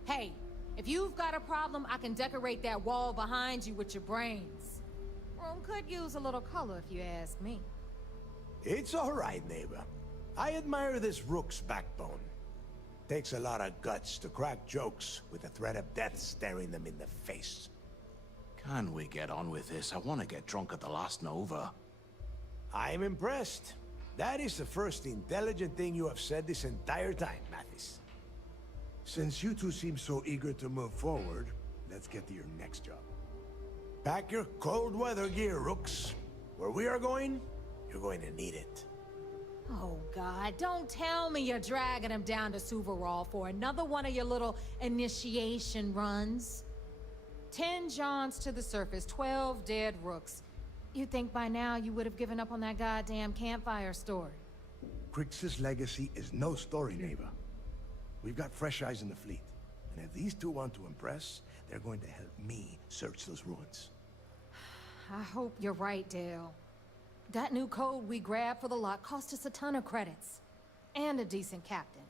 Hey, if you've got a problem, I can decorate that wall behind you with your brains. Room could use a little color if you ask me. It's all right, neighbor. I admire this rook's backbone. Takes a lot of guts to crack jokes with the threat of death staring them in the face. Can we get on with this? I want to get drunk at the last Nova. I'm impressed. That is the first intelligent thing you have said this entire time, Mathis. Since you two seem so eager to move forward, let's get to your next job. Pack your cold weather gear, rooks. Where we are going, you're going to need it. Oh, God, don't tell me you're dragging him down to Suvarol for another one of your little initiation runs. 10 Johns to the surface, 12 dead rooks. You'd think by now you would have given up on that goddamn campfire story. Crix's legacy is no story, neighbor. We've got fresh eyes in the fleet. And if these two want to impress, they're going to help me search those ruins. I hope you're right, Dale. That new code we grabbed for the lot cost us a ton of credits. And a decent captain.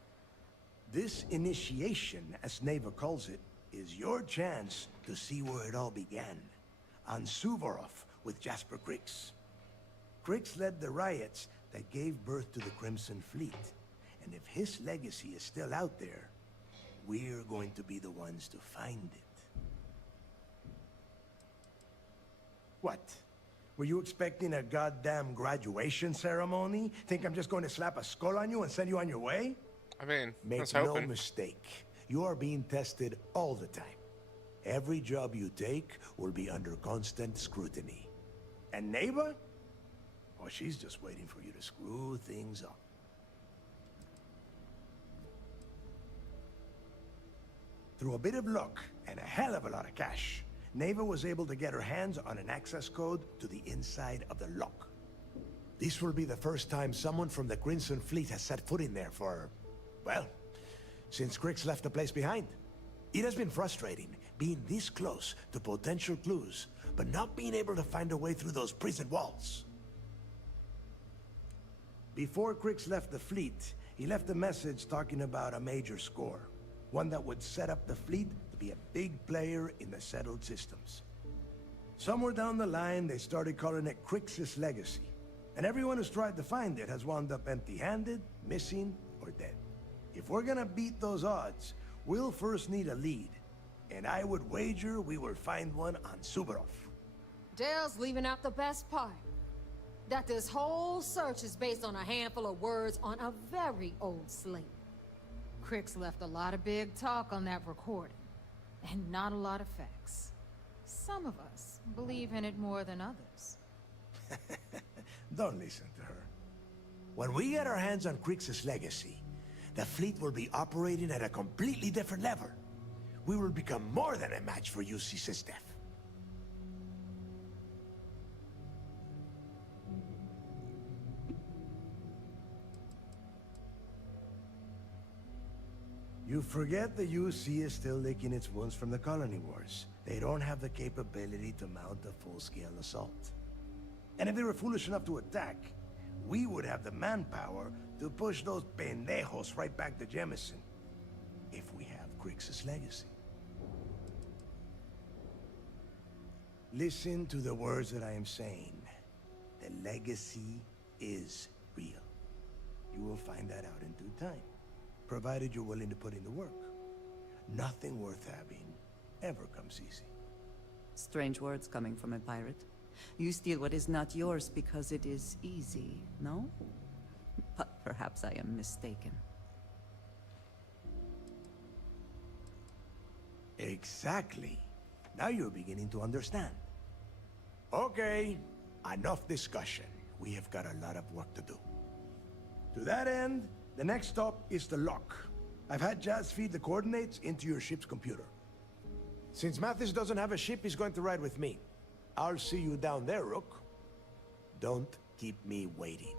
This initiation, as Neva calls it, is your chance to see where it all began. On Suvorov with Jasper Crix. Crix led the riots that gave birth to the Crimson Fleet. And if his legacy is still out there, we're going to be the ones to find it. What? Were you expecting a goddamn graduation ceremony? Think I'm just going to slap a skull on you and send you on your way? I mean, I was Make no hoping. mistake. You are being tested all the time. Every job you take will be under constant scrutiny. And Neva? Oh, she's just waiting for you to screw things up. Through a bit of luck and a hell of a lot of cash, Neva was able to get her hands on an access code to the inside of the lock. This will be the first time someone from the Crimson Fleet has set foot in there for, well, since Crix left the place behind. It has been frustrating being this close to potential clues, but not being able to find a way through those prison walls. Before Crix left the fleet, he left a message talking about a major score. One that would set up the fleet to be a big player in the settled systems. Somewhere down the line, they started calling it Crix's Legacy. And everyone who's tried to find it has wound up empty-handed, missing, or dead. If we're gonna beat those odds, we'll first need a lead. And I would wager we will find one on Suvorov. Dale's leaving out the best part. That this whole search is based on a handful of words on a very old slate. Crix left a lot of big talk on that recording, and not a lot of facts. Some of us believe in it more than others. Don't listen to her. When we get our hands on Crix's Legacy, the fleet will be operating at a completely different level. We will become more than a match for UC Systef. You forget the UC is still licking its wounds from the colony wars. They don't have the capability to mount a full-scale assault. And if they were foolish enough to attack, we would have the manpower to push those pendejos right back to Jemison. If we have Crix's Legacy. Listen to the words that I am saying. The legacy is real. You will find that out in due time, provided you're willing to put in the work. Nothing worth having ever comes easy. Strange words coming from a pirate. You steal what is not yours because it is easy, no? But perhaps I am mistaken. Exactly. Now you're beginning to understand. Okay, enough discussion. We have got a lot of work to do. To that end, the next stop is the lock. I've had Jazz feed the coordinates into your ship's computer. Since Mathis doesn't have a ship, he's going to ride with me. I'll see you down there, Rook. Don't keep me waiting.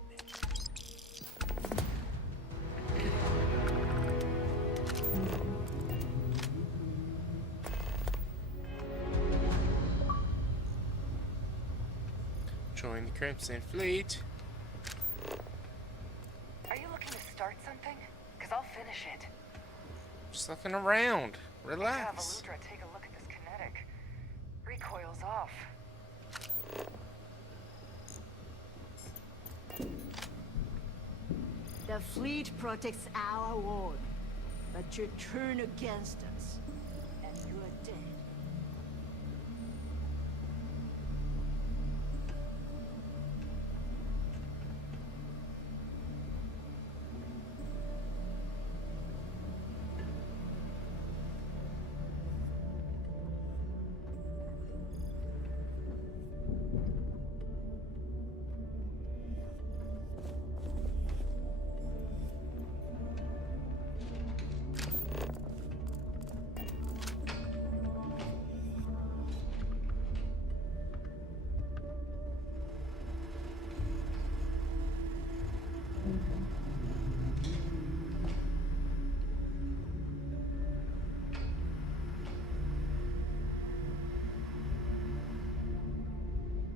Join the Crimson Fleet. Are you looking to start something? Because I'll finish it. Just looking around. Have Relax. Aludra take a look at this kinetic. Recoil's off. The fleet protects our world, but you turn against us, and you're dead.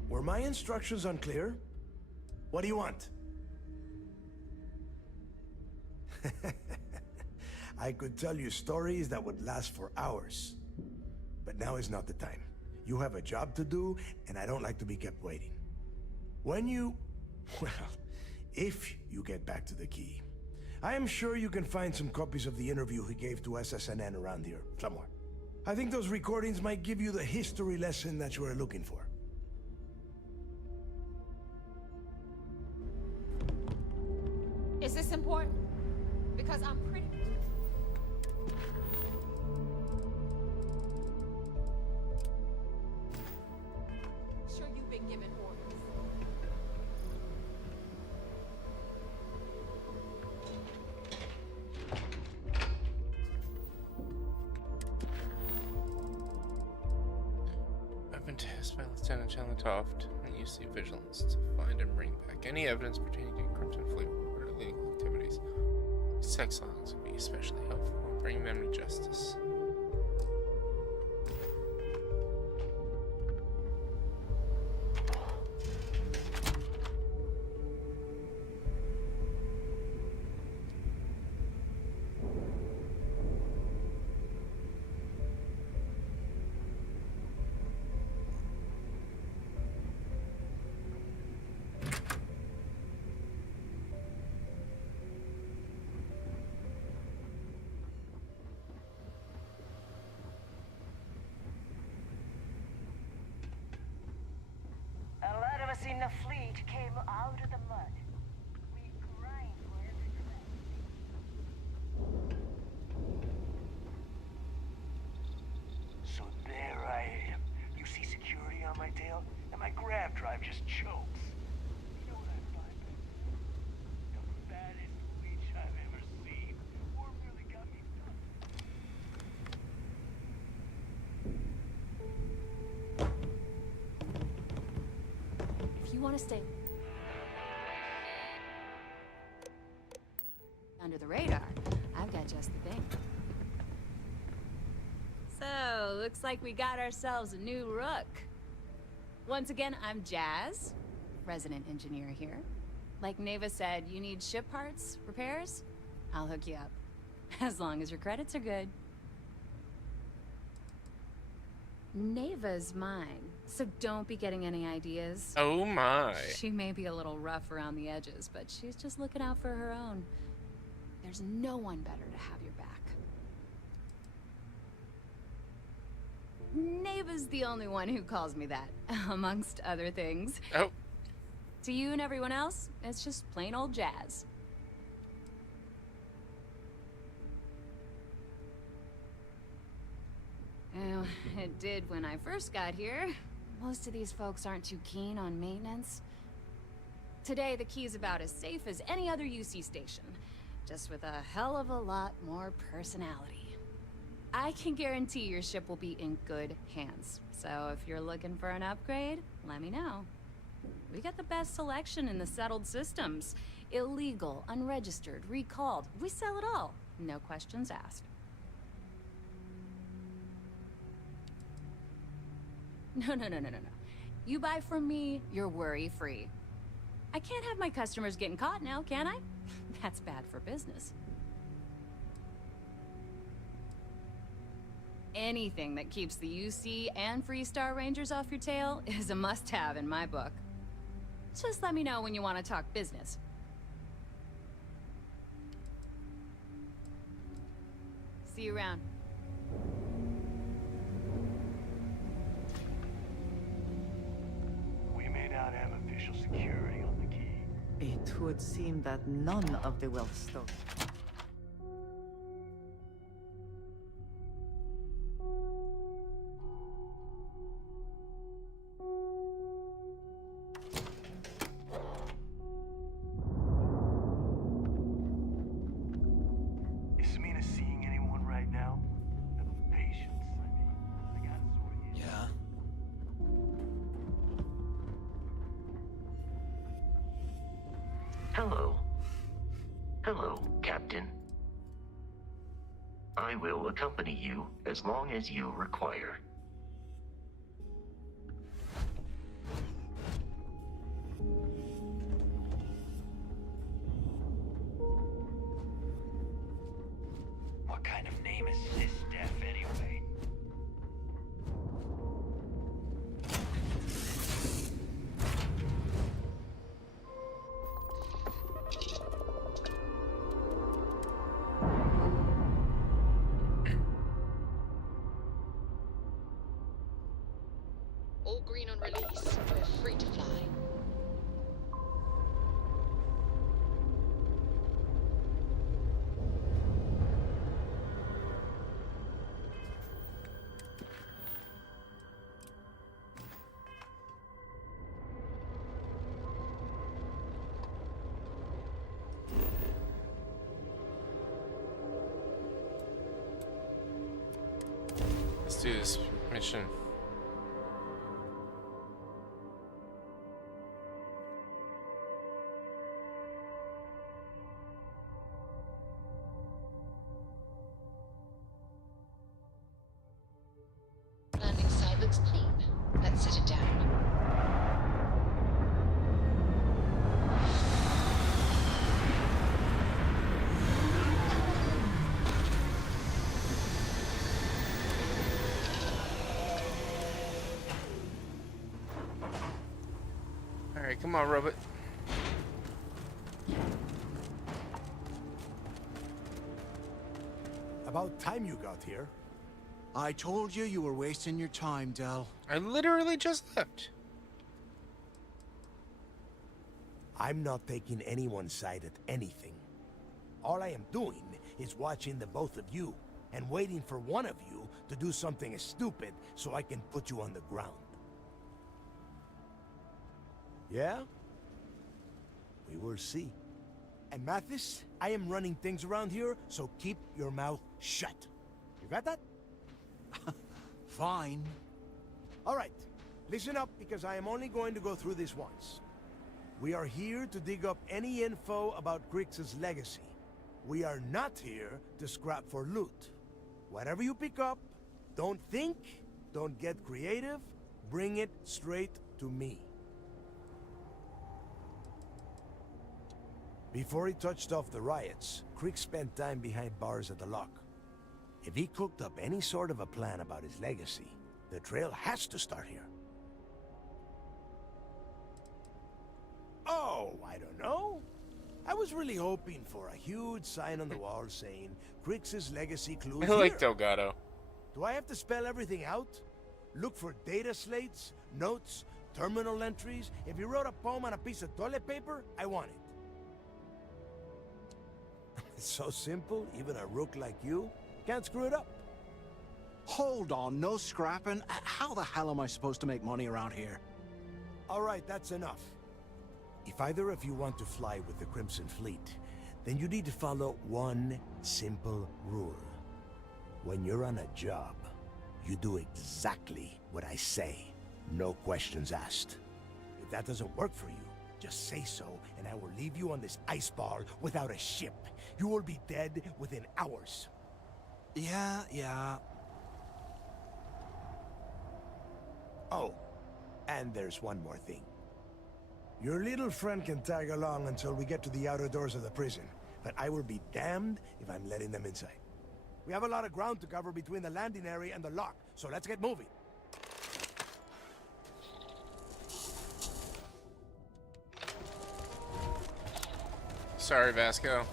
Were my instructions unclear? What do you want? I could tell you stories that would last for hours. But now is not the time. You have a job to do, and I don't like to be kept waiting. When you... well, if you get back to the key, I am sure you can find some copies of the interview he gave to SSNN around here, somewhere. I think those recordings might give you the history lesson that you are looking for. Is this important? Because I'm pretty... sure you've been given orders. sent by Lieutenant Chalatoft and UC Vigilance to find and bring back any evidence pertaining to Crimson Fleet or illegal activities. Sex songs would be especially helpful in bringing them to justice. A lot of us in the fleet came out of the mud. We grind for every crack. So there I am. You see security on my tail, and my grab drive just chokes. You know what I find back there? The fattest leech I've ever seen. Or really got me stuck. If you want to stay under the radar, I've got just the thing. So, looks like we got ourselves a new rook. Once again, I'm Jazz, resident engineer here. Like Neva said, you need ship parts, repairs? I'll hook you up. As long as your credits are good. Neva's mine, so don't be getting any ideas. Oh my. She may be a little rough around the edges, but she's just looking out for her own. There's no one better to have your back. Neva's the only one who calls me that, amongst other things. Oh. To you and everyone else, it's just plain old Jazz. Oh, it did when I first got here. Most of these folks aren't too keen on maintenance. Today, the key's about as safe as any other UC station, just with a hell of a lot more personality. I can guarantee your ship will be in good hands, so if you're looking for an upgrade, let me know. We got the best selection in the settled systems. Illegal, unregistered, recalled. We sell it all. No questions asked. No. You buy from me, you're worry-free. I can't have my customers getting caught now, can I? That's bad for business. Anything that keeps the UC and Freestar Rangers off your tail is a must-have in my book. Just let me know when you want to talk business. See you around. We may not have official security on the key. It would seem that none of the wealth stolen. Is Samina seeing anyone right now? Patience, I mean. I got sore yet. Yeah? Hello. Hello, Captain. I will accompany you as long as you require. What kind of name is this Def anyway? All green on release. We're free to fly. Let's do this mission. come on, robot. About time you got here. I told you you were wasting your time, Del. I literally just left. I'm not taking anyone's side at anything. All I am doing is watching the both of you and waiting for one of you to do something stupid so I can put you on the ground. Yeah? We will see. And Mathis, I am running things around here, so keep your mouth shut. You got that? Fine. All right. Listen up, because I am only going to go through this once. We are here to dig up any info about Grix's legacy. We are not here to scrap for loot. Whatever you pick up, don't think, don't get creative, bring it straight to me. Before he touched off the riots, Crick spent time behind bars at the lock. If he cooked up any sort of a plan about his legacy, the trail has to start here. Oh, I don't know. I was really hoping for a huge sign on the wall saying, Grix's legacy clues I here. like Delgado. Do I have to spell everything out? Look for data slates, notes, terminal entries? If you wrote a poem on a piece of toilet paper, I want it. It's so simple, even a rook like you can't screw it up. Hold on, no scrapping. How the hell am I supposed to make money around here? All right, that's enough. If either of you want to fly with the Crimson Fleet, then you need to follow one simple rule. When you're on a job, you do exactly what I say. No questions asked. If that doesn't work for you, just say so, and I will leave you on this ice ball without a ship. You will be dead within hours. Yeah. Oh, and there's one more thing. Your little friend can tag along until we get to the outer doors of the prison, but I will be damned if I'm letting them inside. We have a lot of ground to cover between the landing area and the lock, so let's get moving. Sorry, Vasco.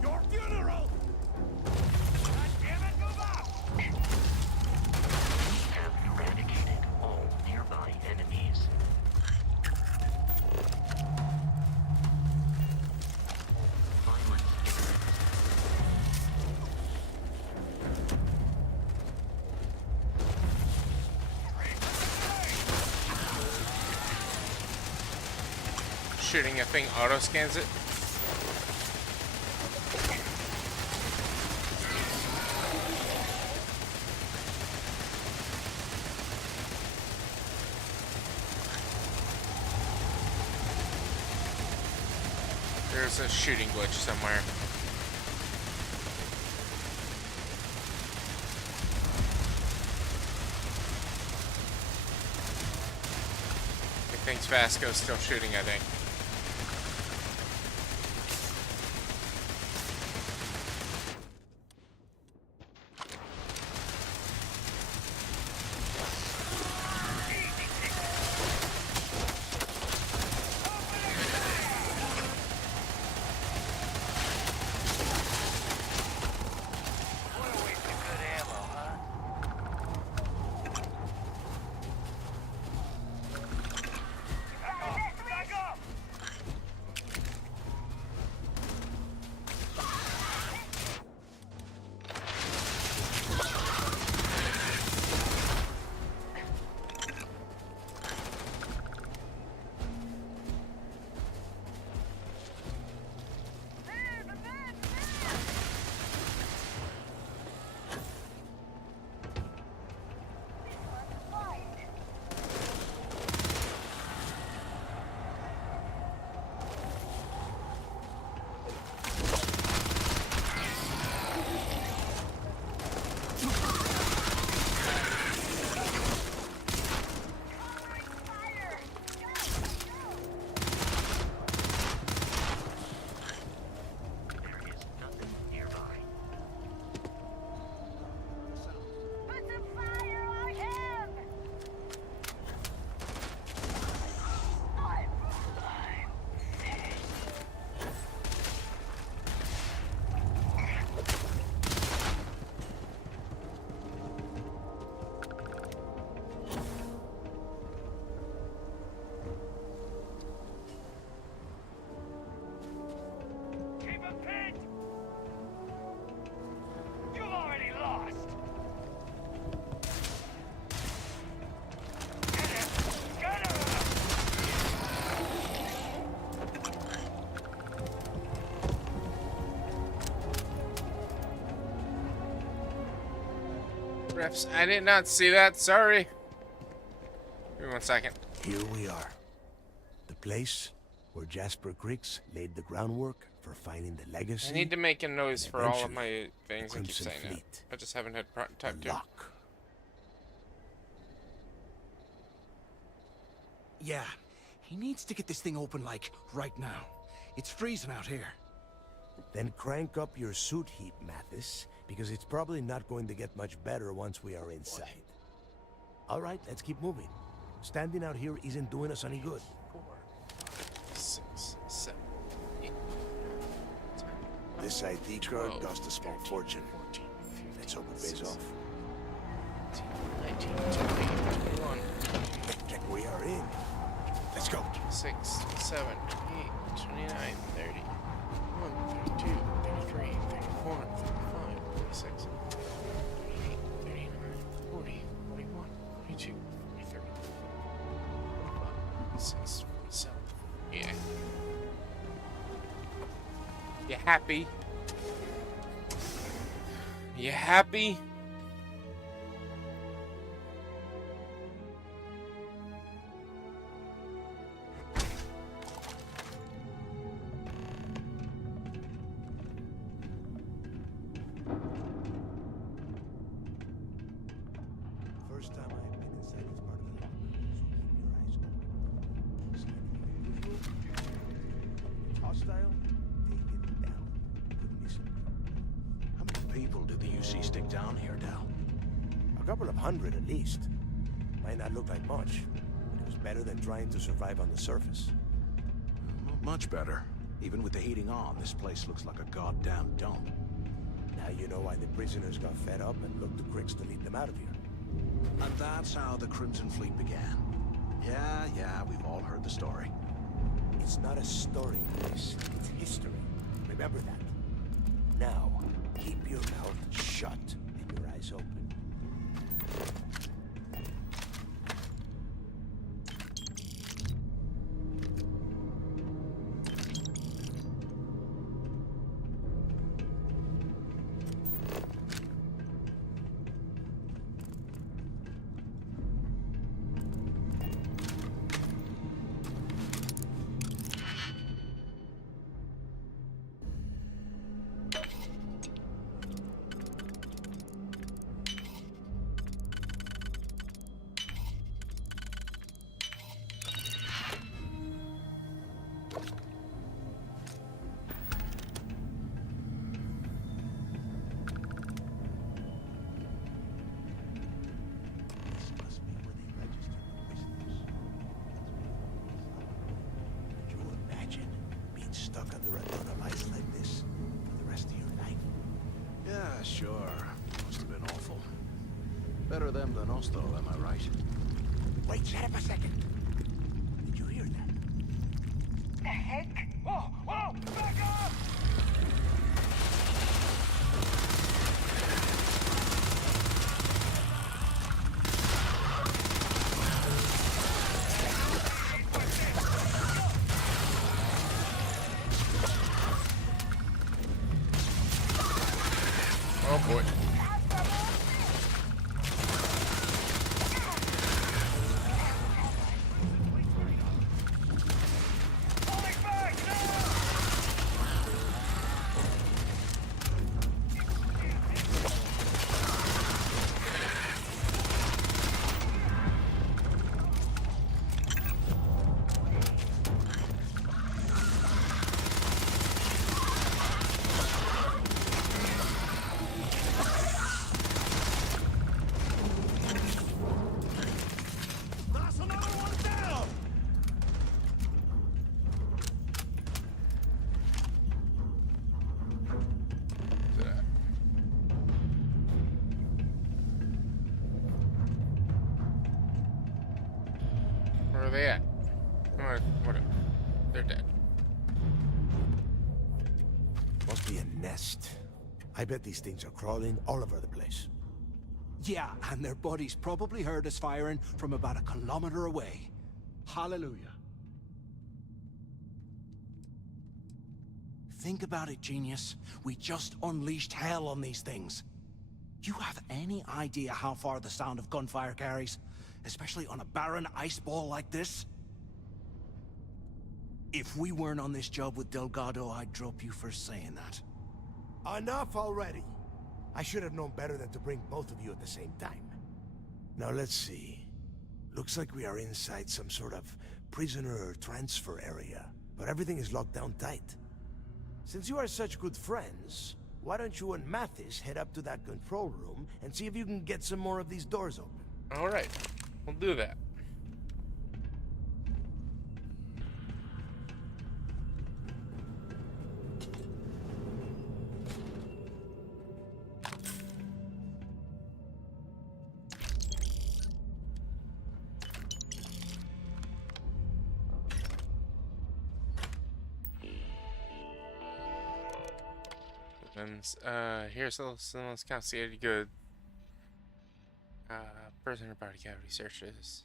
Your funeral! God damn it, move up! Have eradicated all nearby enemies. Violence Shooting a thing auto scans it. There's a shooting glitch somewhere. It thinks Vasco's still shooting, I think. I did not see that. Sorry. Give me 1 second. Here we are. The place where Jasper Griggs laid the groundwork for finding the legacy. I need to make a noise and for all of eventually, my things. I keep Crimson saying it. Fleet. I just haven't had time to. Lock. Yeah, he needs to get this thing open, like, right now. It's freezing out here. Then crank up your suit heat, Mathis, because it's probably not going to get much better once we are inside. All right, let's keep moving. Standing out here isn't doing us any good. 4, 5, 6, 7, 8, 9, 10, This ID card cost a small fortune. 14, 15, Let's hope it pays off. 19, 20, 21, We are in. Let's go. 6, 7, 8, 29, 30, 31, 32, 33, 34, 35, 36, 38, 39, 40, 41, 42, 43, 45, 46, 47. Yeah. You happy? You happy? First time I have been inside this part of the locker, so keep your eyes open. Scanning hostile, take it down. Couldn't be simpler. How many people did the UC stick down here, Dal? A couple of hundred at least. Might not look like much, but it was better than trying to survive on the surface. Not much better. Even with the heating on, this place looks like a goddamn dump. Now you know why the prisoners got fed up and looked to Griggs to lead them out of here. And that's how the Crimson Fleet began. Yeah, we've all heard the story. It's not a story, Chris. It's history. Remember that. Now, keep your mouth shut and your eyes open. Stuck under a ton of ice like this for the rest of your life? Yeah, sure. Must have been awful. Better them than us, though, am I right? Wait, shut up a second. Did you hear that? The heck? Whoa! Whoa! Back up! Oh boy. Where are they at? Whatever. They're dead. Must be a nest. I bet these things are crawling all over the place. Yeah, and their buddies probably heard us firing from about a kilometer away. Hallelujah. Think about it, genius. We just unleashed hell on these things. You have any idea how far the sound of gunfire carries? Especially on a barren ice ball like this? If we weren't on this job with Delgado, I'd drop you for saying that. Enough already! I should have known better than to bring both of you at the same time. Now let's see. Looks like we are inside some sort of prisoner transfer area, but everything is locked down tight. Since you are such good friends, why don't you and Mathis head up to that control room and see if you can get some more of these doors open? Alright, we'll do that. Here's someone's confiscated good. Prisoner body cavity searches.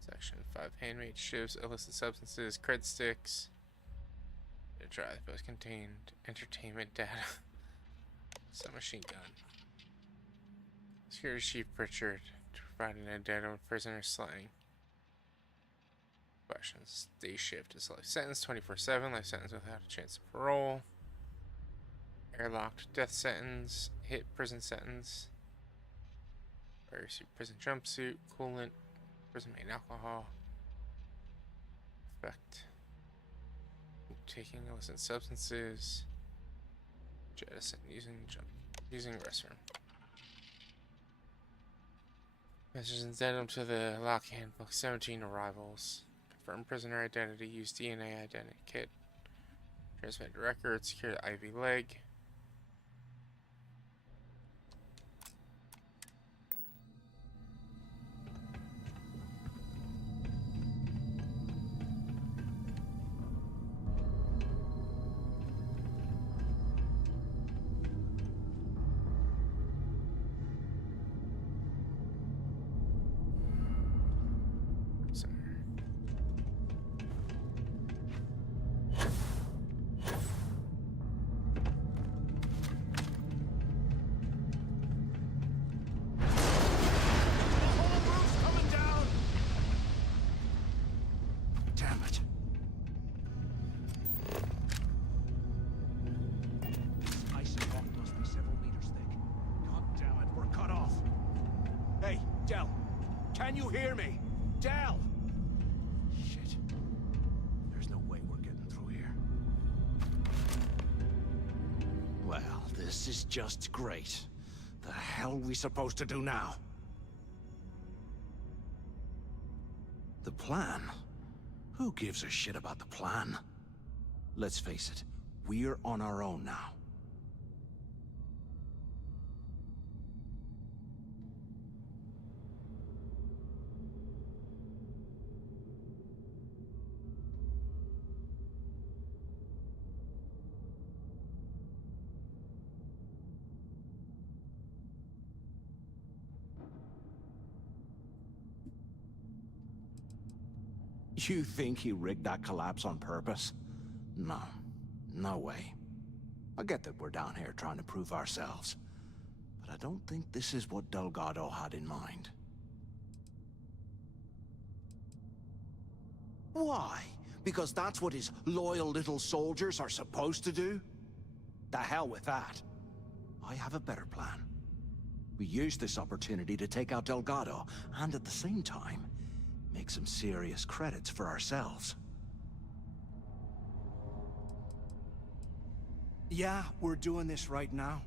Section 5. Handmade ships, illicit substances, cred sticks. The drive both contained entertainment data. Submachine gun. Security Chief Pritchard to provide an addendum of prisoner slang. Questions. Day shift is life sentence 24/7. Life sentence without a chance of parole. Airlocked death sentence. Hit prison sentence. Prison jumpsuit. Coolant. Prison made alcohol. Effect. Taking illicit substances. Jettison using restroom. Messages addendum to the lock handbook. 17 arrivals. Confirm prisoner identity. Use DNA identity kit. Transmit records. Secure the IV leg. Can you hear me? Del! Shit. There's no way we're getting through here. Well, this is just great. The hell are we supposed to do now? The plan? Who gives a shit about the plan? Let's face it, we're on our own now. You think he rigged that collapse on purpose? No. No way. I get that we're down here trying to prove ourselves, but I don't think this is what Delgado had in mind. Why? Because that's what his loyal little soldiers are supposed to do? The hell with that. I have a better plan. We use this opportunity to take out Delgado, and at the same time, make some serious credits for ourselves. Yeah, we're doing this right now.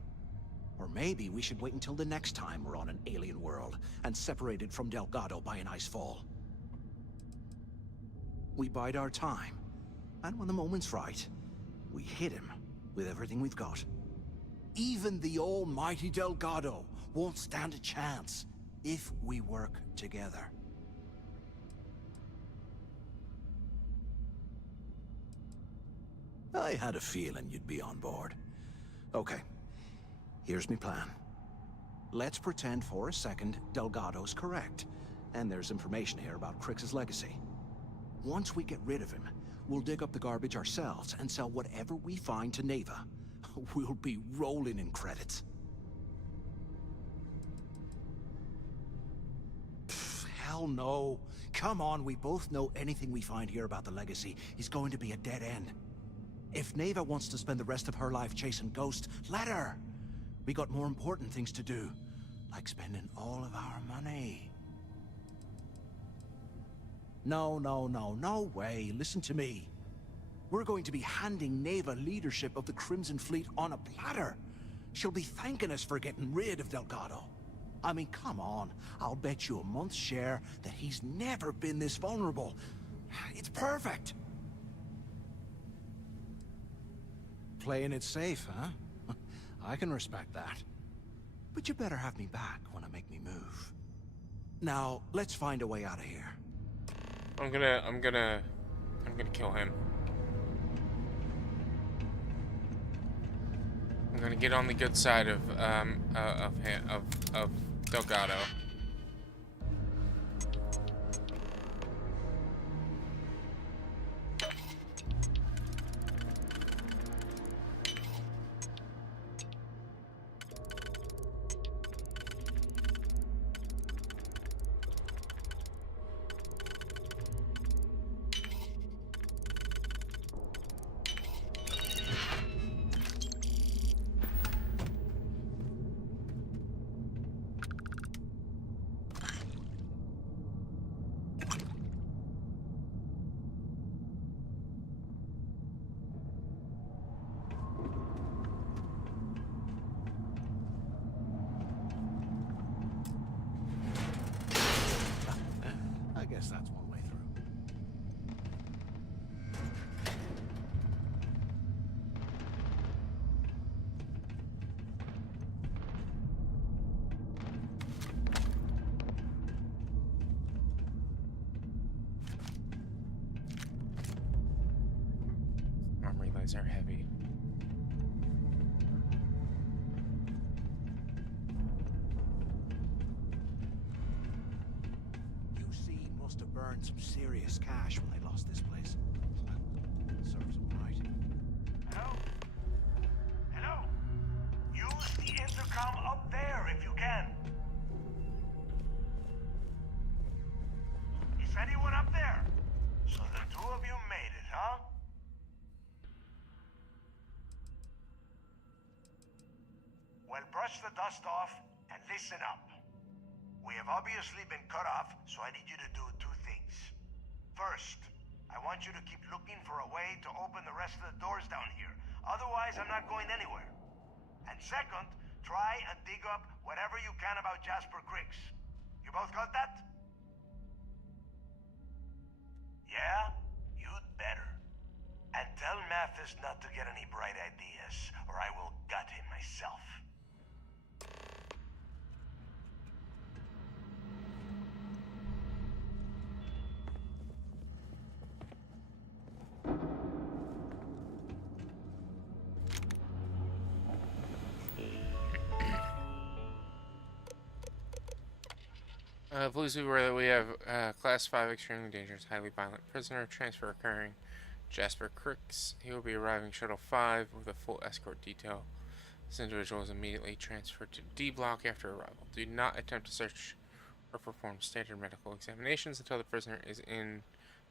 Or maybe we should wait until the next time we're on an alien world and separated from Delgado by an ice fall. We bide our time, and when the moment's right, we hit him with everything we've got. Even the almighty Delgado won't stand a chance if we work together. I had a feeling you'd be on board. Okay, here's my plan. Let's pretend for a second Delgado's correct, and there's information here about Crix's legacy. Once we get rid of him, we'll dig up the garbage ourselves and sell whatever we find to Neva. We'll be rolling in credits. hell no. Come on, we both know anything we find here about the Legacy is going to be a dead end. If Neva wants to spend the rest of her life chasing ghosts, let her. We got more important things to do, like spending all of our money. No way. Listen to me. We're going to be handing Neva leadership of the Crimson Fleet on a platter. She'll be thanking us for getting rid of Delgado. I mean, come on. I'll bet you a month's share that he's never been this vulnerable. It's perfect. Playing it safe, huh? I can respect that. But you better have me back when I make me move. Now, let's find a way out of here. I'm gonna kill him. I'm gonna get on the good side of Delgado. I guess that's one way through. Arm relays are heavy. Must have burned some serious cash when they lost this place. Serves them right. Hello? Hello? Use the intercom up there if you can. Is anyone up there? So the two of you made it, huh? Well, brush the dust off and listen up. We have obviously been cut off, so I need you to do two things. First, I want you to keep looking for a way to open the rest of the doors down here. Otherwise, I'm not going anywhere. And second, try and dig up whatever you can about Jasper Cricks. You both got that? Yeah? You'd better. And tell Mathis not to get any bright ideas, or I will gut him myself. Police where we have Class 5 extremely dangerous, highly violent prisoner transfer occurring. Jasper Cricks. He will be arriving Shuttle 5 with a full escort detail. This individual is immediately transferred to D block after arrival. Do not attempt to search or perform standard medical examinations until the prisoner is in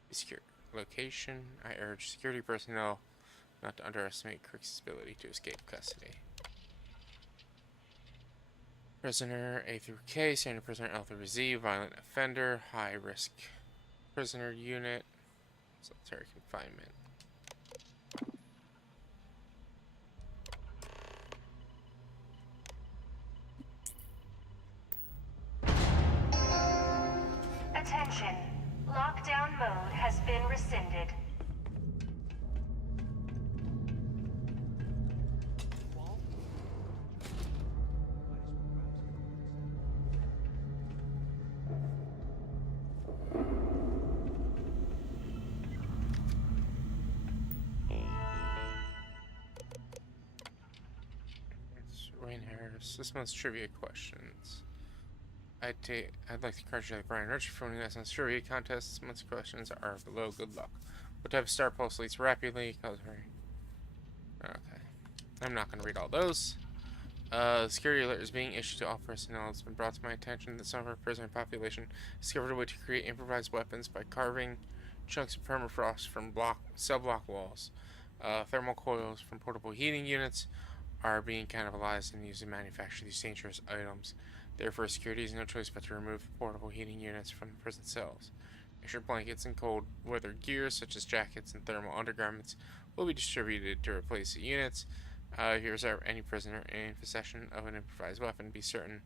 a secure location. I urge security personnel not to underestimate Cricks' ability to escape custody. Prisoner A through K, standard prisoner L through Z, violent offender, high risk prisoner unit, solitary confinement. Attention. Lockdown mode has been rescinded. Wayne Harris. This month's trivia questions. I'd like to congratulate Brian Richie for winning this month's trivia contest. This month's questions are below. Good luck. What type of star pulse leads rapidly? Okay. I'm not going to read all those. Security alert is being issued to all personnel. It's been brought to my attention that some of our prisoner population discovered a way to create improvised weapons by carving chunks of permafrost from cell block walls. Thermal coils from portable heating units are being cannibalized and used to manufacture these dangerous items. Therefore, security has no choice but to remove the portable heating units from the prison cells. Extra blankets and cold weather gear, such as jackets and thermal undergarments, will be distributed to replace the units. Here's any prisoner in possession of an improvised weapon. Be certain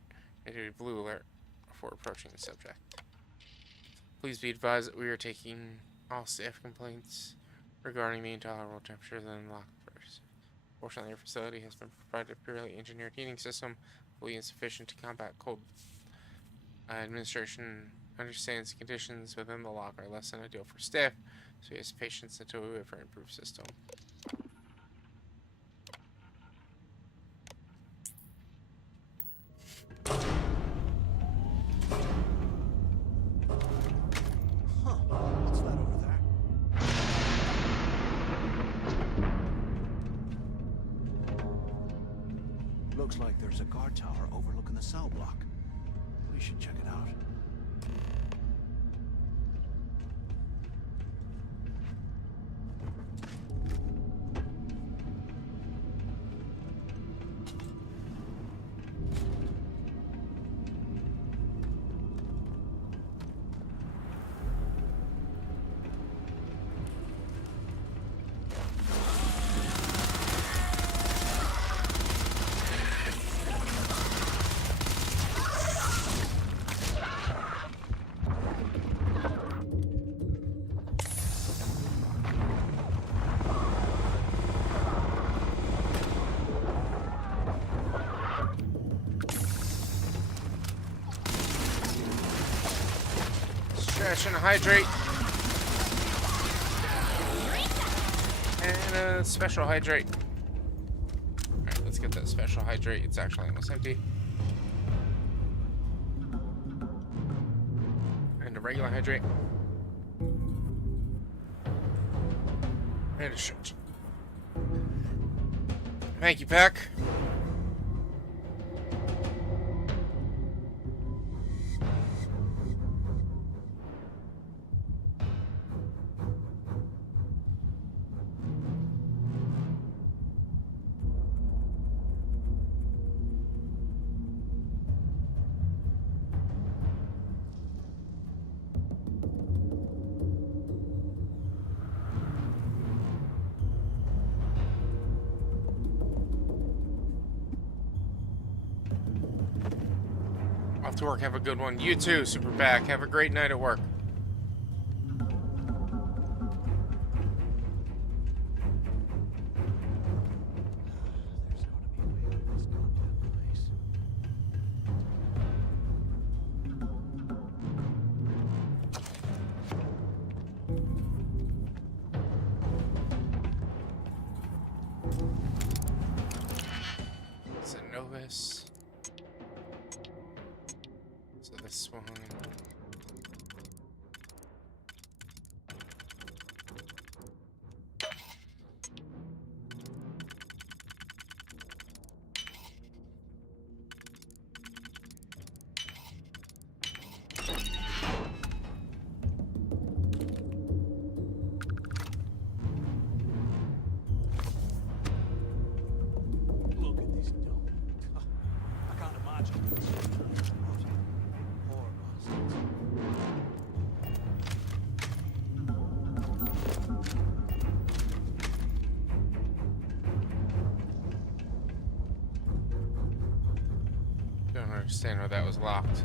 to do a blue alert before approaching the subject. Please be advised that we are taking all staff complaints regarding the intolerable temperatures in the lockers. Fortunately, your facility has been provided a purely engineered heating system, fully insufficient to combat cold. Administration understands the conditions within the lock are less than ideal for staff, so he has patience until we wait for an improved system. What's that over there? Looks like there's a guard tower overlooking the cell block. We should check it out. Stretch and hydrate. And a special hydrate. Alright, let's get that special hydrate. It's actually almost empty. And a regular hydrate. And a stretch. Thank you, Pack. Off to work. Have a good one. You too, Super Pack. Have a great night at work. It's a Novus. So this one. Look at this dump. I can't imagine. Poor bastards. Don't understand why that was locked.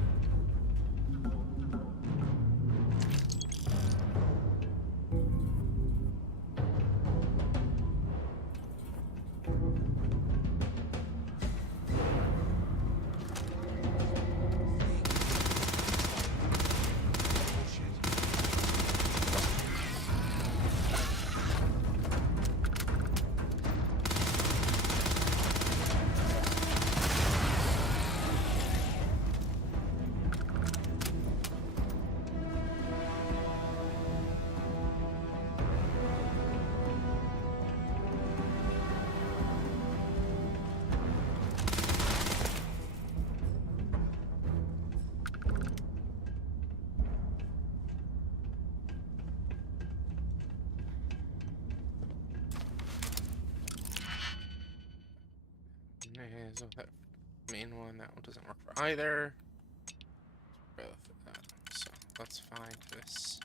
That main one, that one doesn't work for either. Both. So let's find this.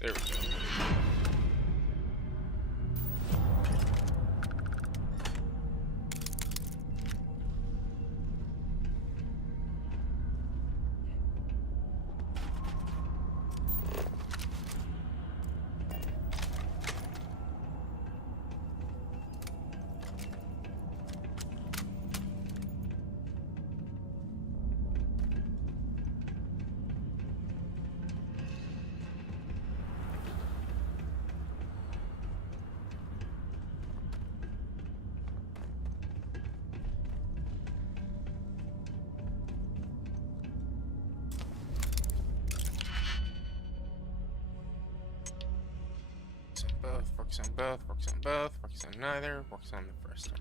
There we go. Works on both, works on both, works on neither, works on the first one.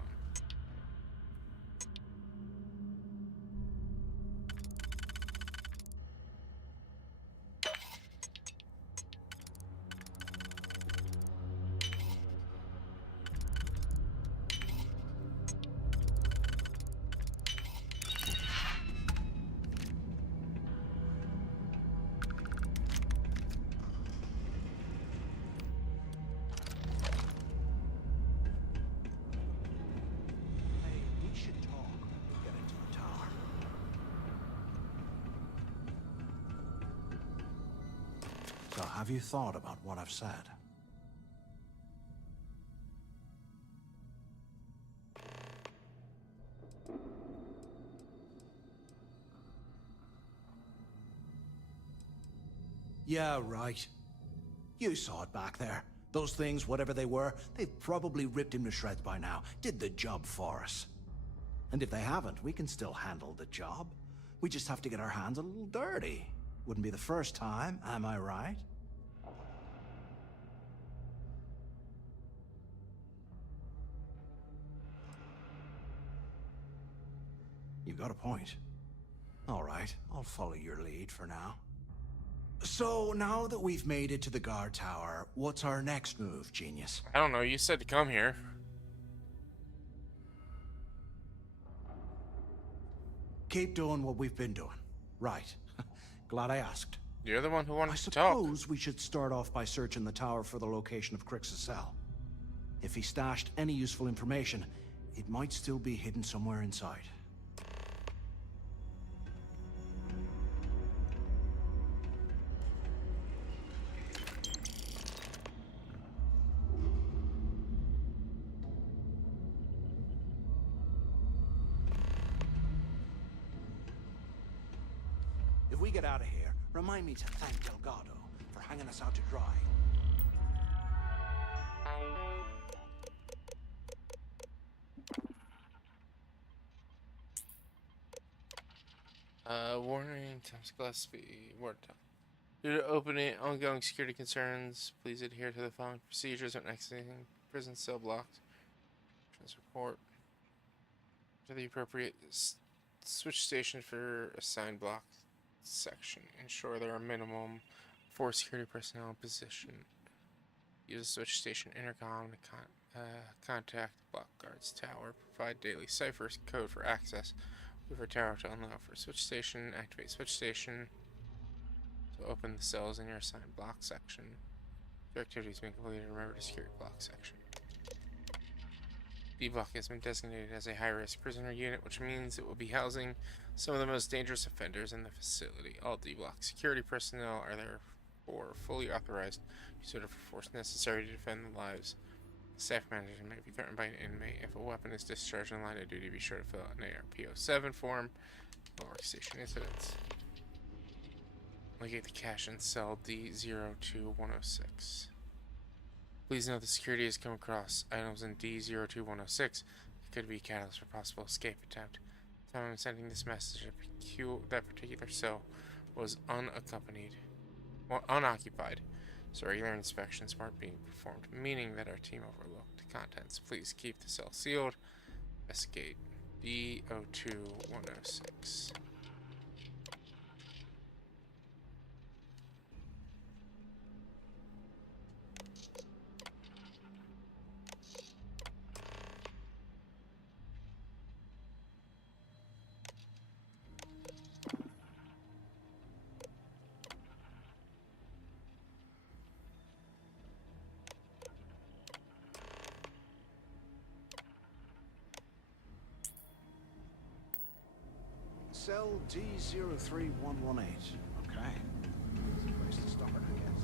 So have you thought about what I've said? Yeah, right. You saw it back there. Those things, whatever they were, they've probably ripped him to shreds by now. Did the job for us. And if they haven't, we can still handle the job. We just have to get our hands a little dirty. Wouldn't be the first time, am I right? You've got a point. All right, I'll follow your lead for now. So, now that we've made it to the guard tower, what's our next move, genius? I don't know, you said to come here. Keep doing what we've been doing. Right. Glad I asked. You're the one who wanted to talk. I suppose we should start off by searching the tower for the location of Crix's cell. If he stashed any useful information, it might still be hidden somewhere inside. If we get out of here, remind me to thank Delgado for hanging us out to dry. Warning, Thomas Gillespie, word time. Due to opening ongoing security concerns, please adhere to the following procedures when exiting prison cell blocks. Report to the appropriate switch station for assigned block section. Ensure there are minimum 4 security personnel in position. Use a switch station intercom to contact block guards tower. Provide daily cipher code for access. Wait for tower to unlock for switch station. Activate switch station. So open the cells in your assigned block section. Your activities being completed. Remember to secure your block section. D block has been designated as a high-risk prisoner unit, which means it will be housing some of the most dangerous offenders in the facility. All D block security personnel are therefore fully authorized to use whatever force necessary to defend the lives. Staff manager may be threatened by an inmate. If a weapon is discharged in line of duty, be sure to fill out an ARPO7 form. Workstation incidents. Locate the cache in cell D02106. Please note the security has come across items in D02106. It could be a catalyst for possible escape attempt. The time I'm sending this message, that particular cell was unoccupied, so regular inspections weren't being performed, meaning that our team overlooked contents. Please keep the cell sealed. Investigate D02106. Cell D03118. Okay. That's a place to start, I guess.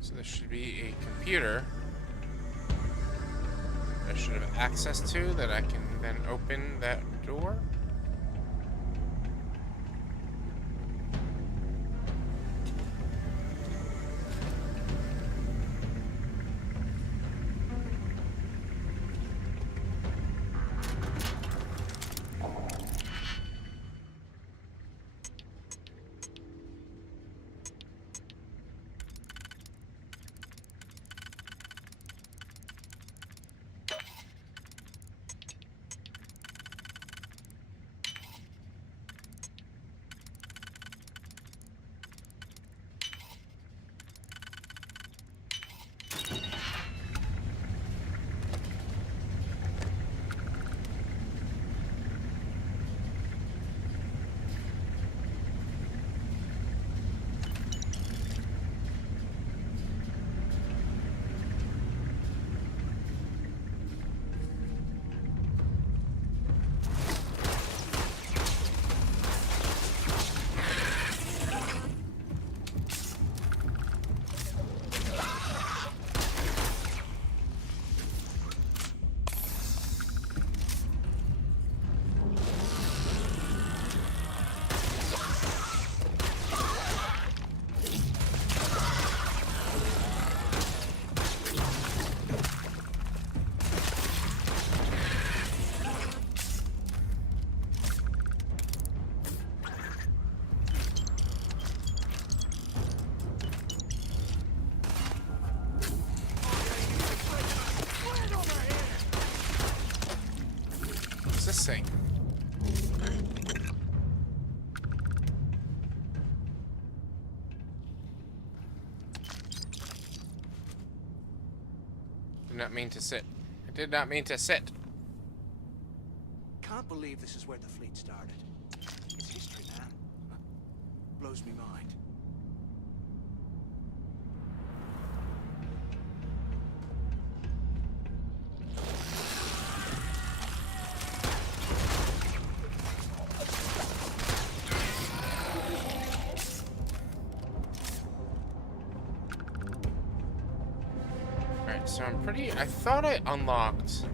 So there should be a computer I should have access to that I can then open that door. What's this thing? Did not mean to sit. I did not mean to sit. Can't believe this is where the fleet started. It's history, man. Blows me mind. Alright, so I'm pretty... I thought I unlocked...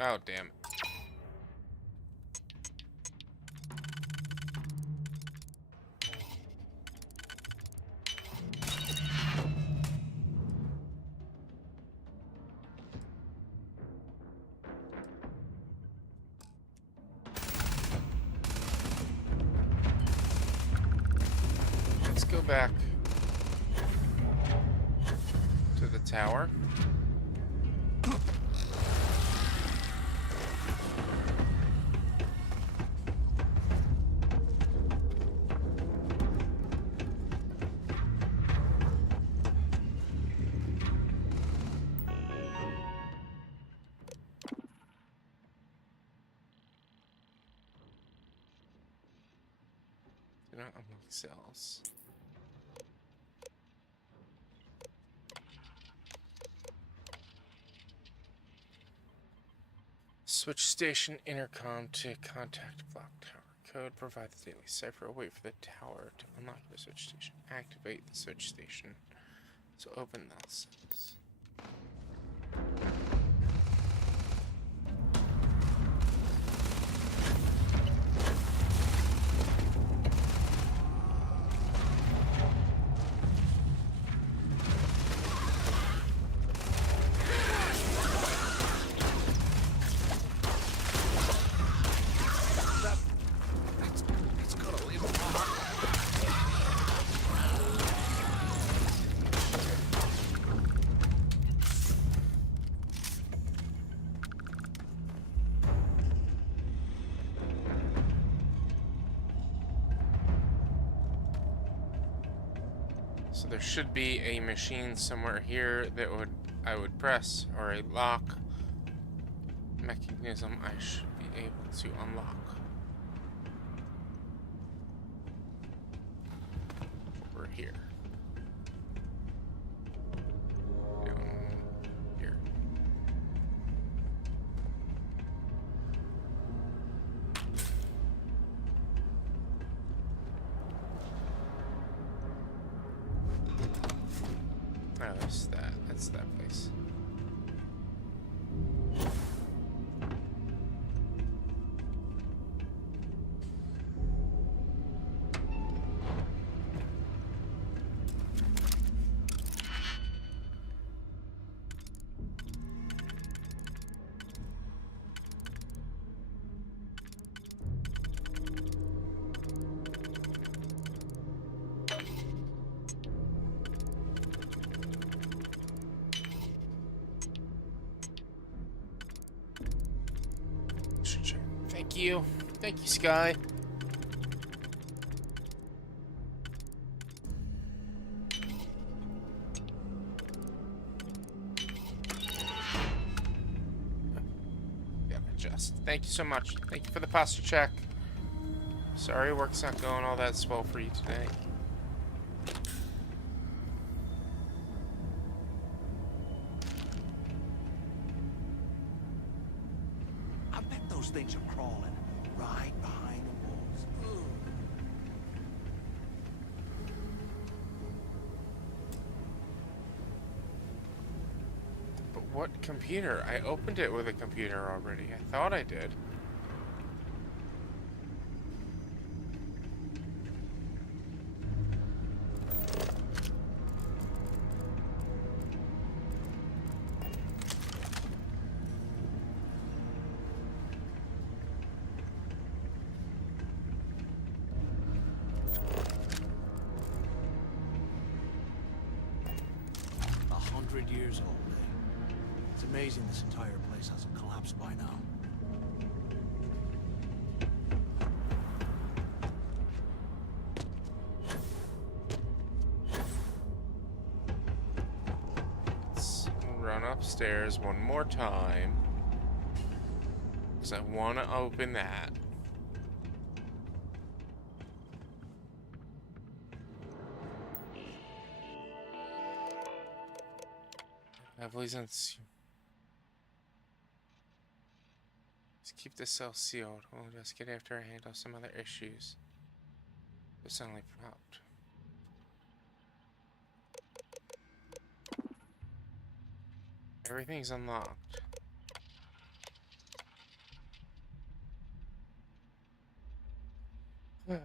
Oh, damn it. Let's go back to the tower. Do not unlock cells. Switch station intercom to contact block tower. Code, provide the daily cipher. Wait for the tower to unlock the switch station. Activate the switch station. So open those cells. So there should be a machine somewhere here that I would press, or a lock mechanism I should be able to unlock. Over here. Down here. Oh, that's that. That's that place. Thank you. Thank you, Sky. Yeah, adjust. Thank you so much. Thank you for the posture check. Sorry, work's not going all that swell for you today. I bet those things are crawling right behind the walls. Ugh. But what computer? I opened it with a computer already. I thought I did. Years old, eh? It's amazing this entire place hasn't collapsed by now. Let's run upstairs one more time. Because I want to open that. Please let's keep the cell sealed. We'll just get after and handle some other issues. It suddenly popped. Everything's unlocked. I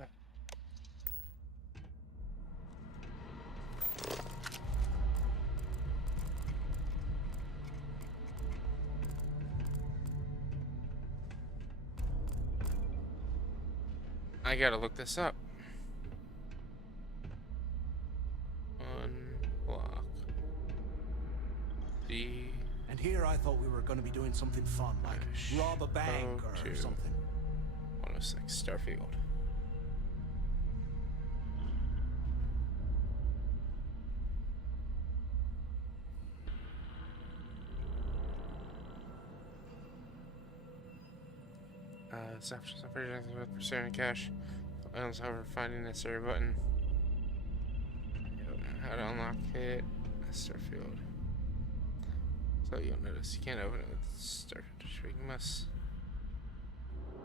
gotta look this up. Unlock. And here I thought we were going to be doing something fun, like rob a bank or something. 106 Starfield. This option is not with pursuing cash. Items, however, finding necessary button. How to unlock it. Starfield. So you'll notice you can't open it with Starfield. You must.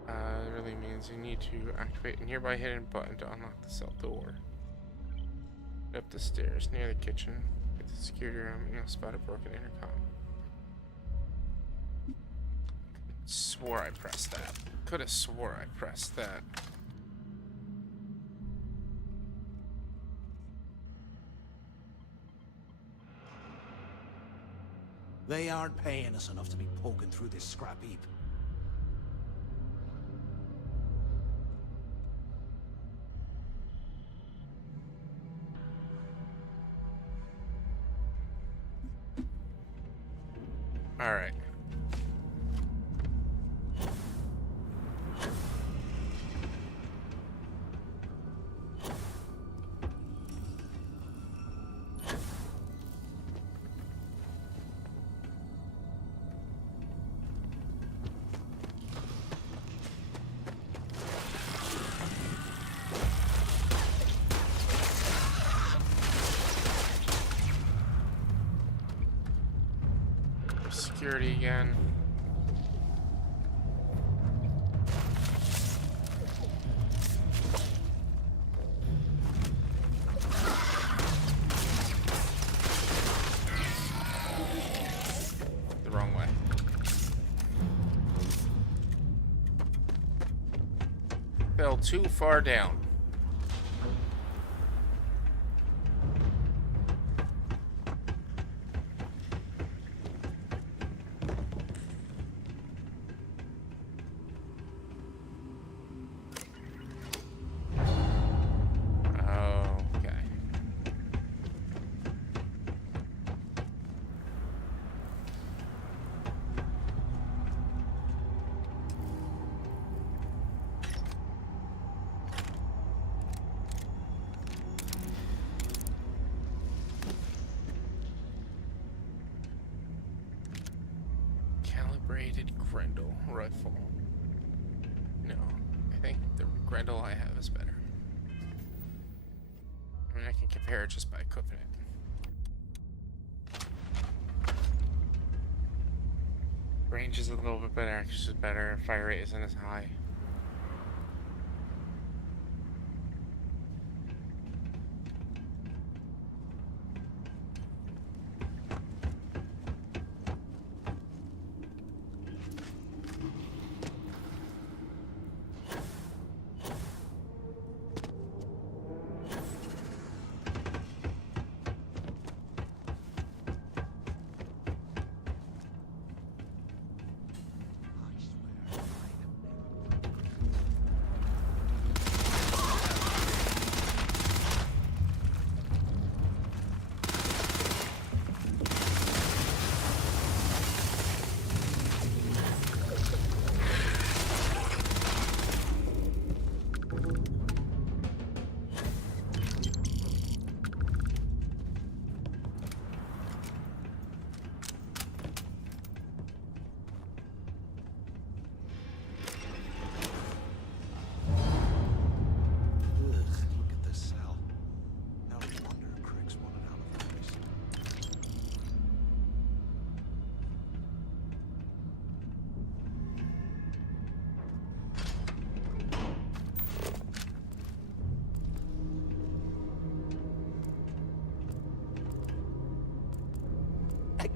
It really means you need to activate a nearby hidden button to unlock the cell door. Up the stairs near the kitchen. Get the security room and you'll spot a broken intercom. Swore I pressed that. Could have swore I pressed that. They aren't paying us enough to be poking through this scrap heap. All right. Security again. The wrong way. Fell too far down. Calibrated Grendel rifle. No, I think the Grendel I have is better. I mean, I can compare it just by equipping it. Range is a little bit better, accuracy is better, fire rate isn't as high.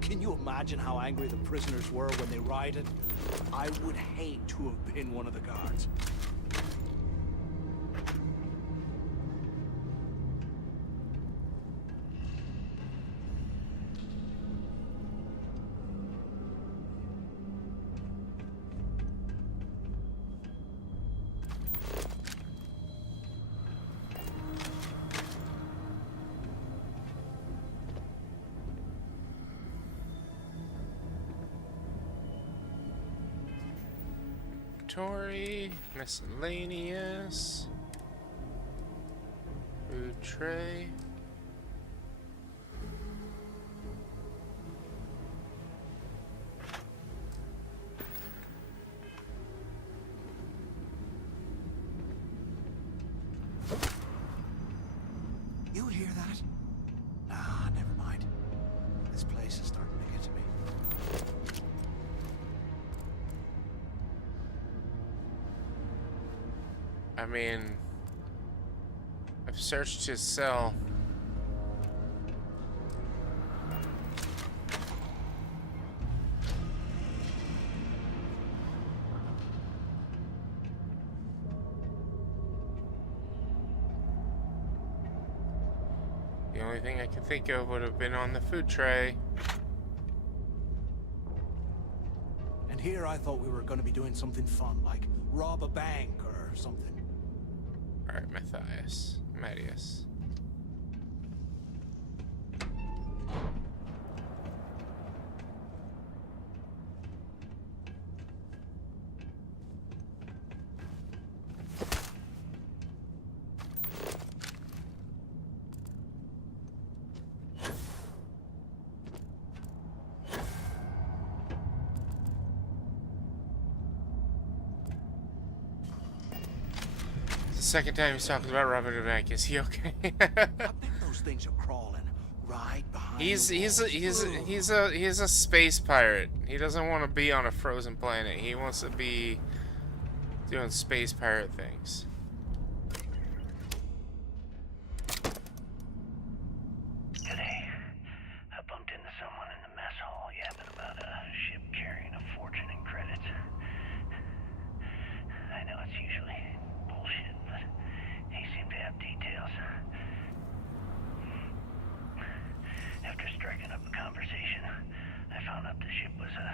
Can you imagine how angry the prisoners were when they rioted? I would hate to have been one of the guards. inventory, miscellaneous, food tray. You hear that? Nah, never mind. This place is starting to get to me. I mean, I've searched his cell. The only thing I could think of would have been on the food tray. And here I thought we were going to be doing something fun, like rob a bank or something. Alright, Matthias. Second time he's talking about robbing a bank. Is he okay? I bet those things are crawling right behind. He's a space pirate. He doesn't want to be on a frozen planet. He wants to be doing space pirate things. Today, I bumped into someone in the mess hall yapping about a ship carrying a fortune in credits. I know it's usually bullshit, but he seemed to have details. After striking up a conversation, I found out the ship was a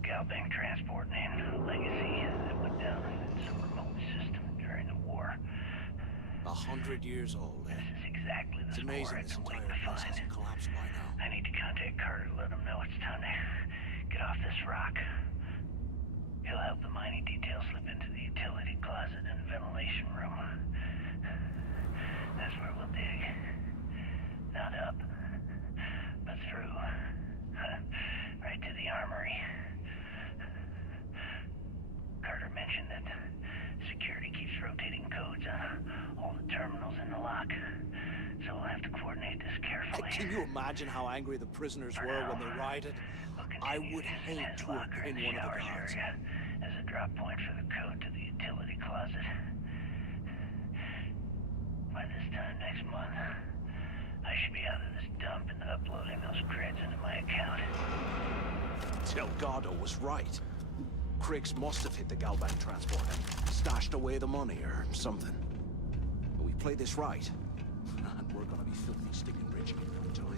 Galbank transport named Legacy that went down in some remote system during the war. 100 years old, eh? This is exactly the It's score amazing I've this been entire waiting to place find. hasn't collapsed by now. I need to contact Carter to let him know it's time to get off this rock. He'll help the mining detail slip into the utility closet and ventilation room. That's where we'll dig. Not up, but through. Right to the armory. Carter mentioned that security keeps rotating codes on all the terminals in the lock. So we'll have to coordinate this carefully. Can you imagine how angry the prisoners were when they rioted? I would hate to have been one of the guards. As a drop point for the code to the utility closet. By this time next month, I should be out of this dump and uploading those creds into my account. Delgado was right. Criggs must have hit the Galbank transport and stashed away the money or something. But we play this right, and we're gonna be filthy stinking rich in no time.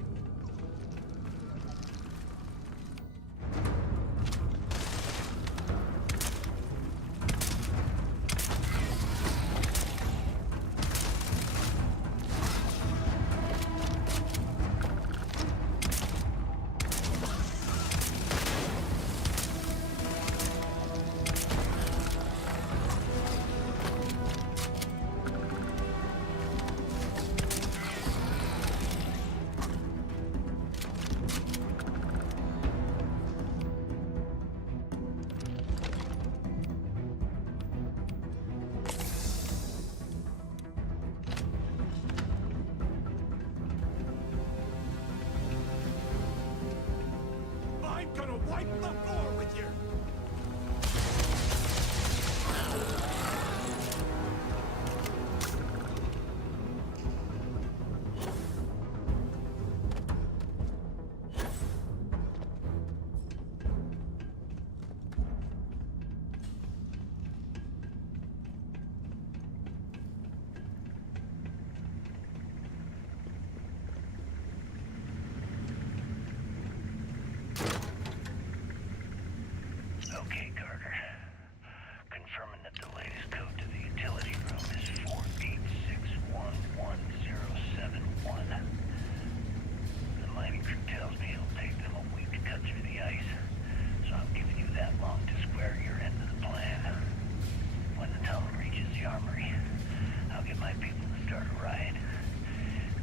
get my people to start a riot.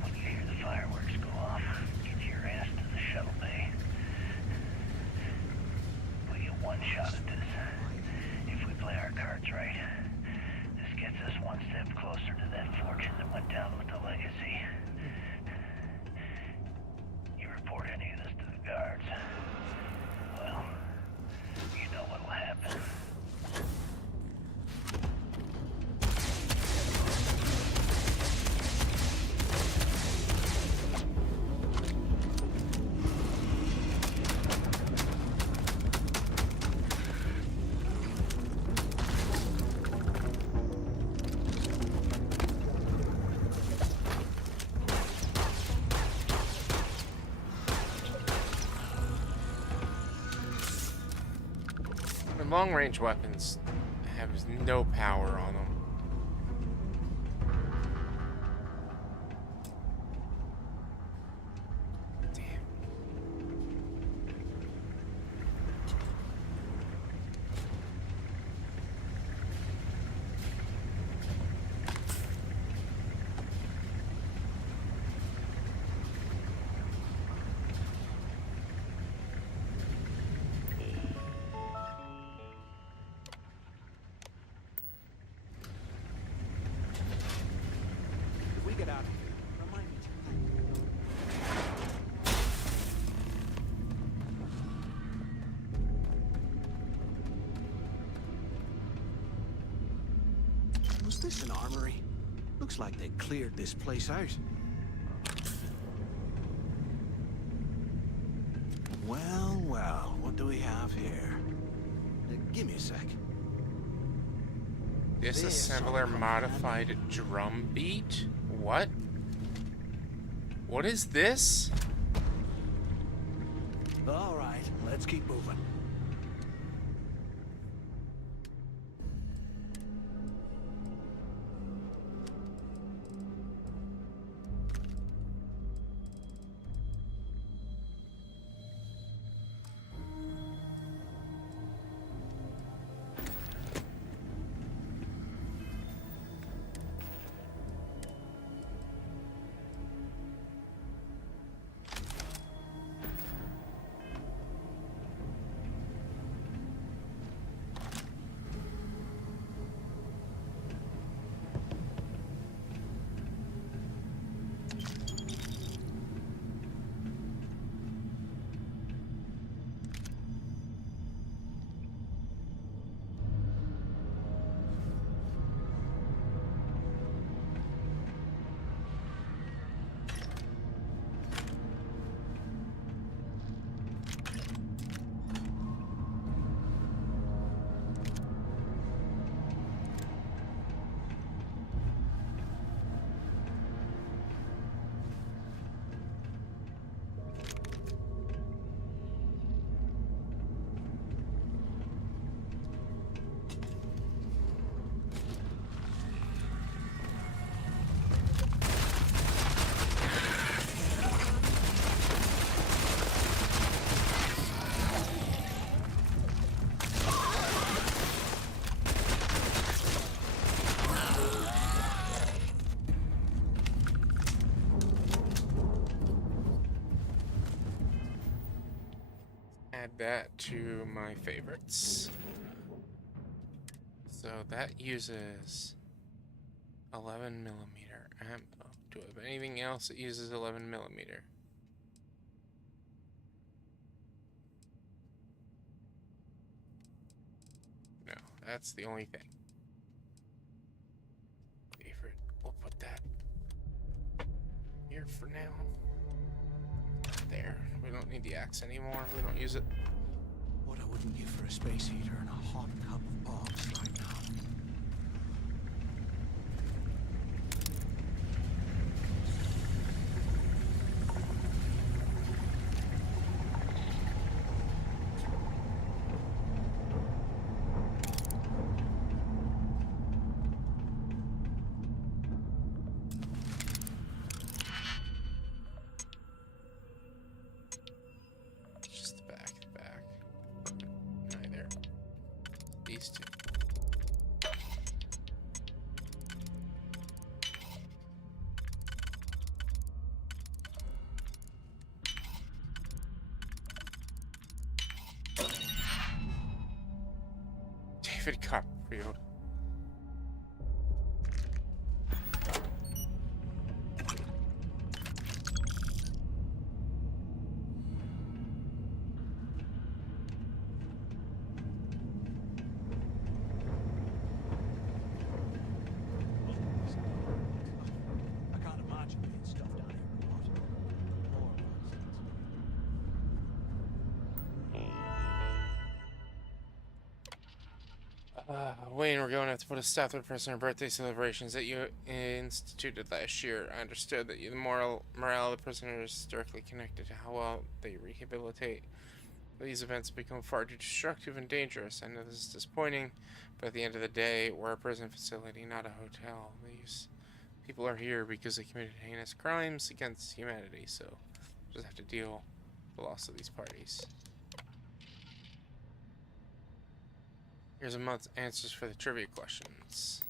When you hear the fireworks go off, get your ass to the shuttle bay. We get one shot at this. If we play our cards right, this gets us one step closer to that fortune that went down with the legacy. You report any of this to the guards, well, you know what'll happen. The long-range weapons have no power on them. If we get out of here, remind me to... Was this an armory? Looks like they cleared this place out. Well, well, what do we have here? Give me a sec. Disassembler modified drum beat? What? What is this? All right, let's keep moving. Add that to my favorites. So that uses 11mm ammo. Do I have anything else that uses 11mm? No, that's the only thing. Favorite. We'll put that here for now. There. We don't need the axe anymore. We don't use it. What I wouldn't give for a space heater and a hot cup of bombs right now. Just the back. Neither. These two. David Copperfield. I can't imagine being stuffed down here with what? More Wayne, we're going to have to put a stop to the personal birthday celebrations that you instituted last year. I understood that the morale of the prisoners is directly connected to how well they rehabilitate. These events become far too destructive and dangerous. I know this is disappointing, but at the end of the day, we're a prison facility, not a hotel. These people are here because they committed heinous crimes against humanity, so we'll just have to deal with the loss of these parties. Here's a month's answers for the trivia questions.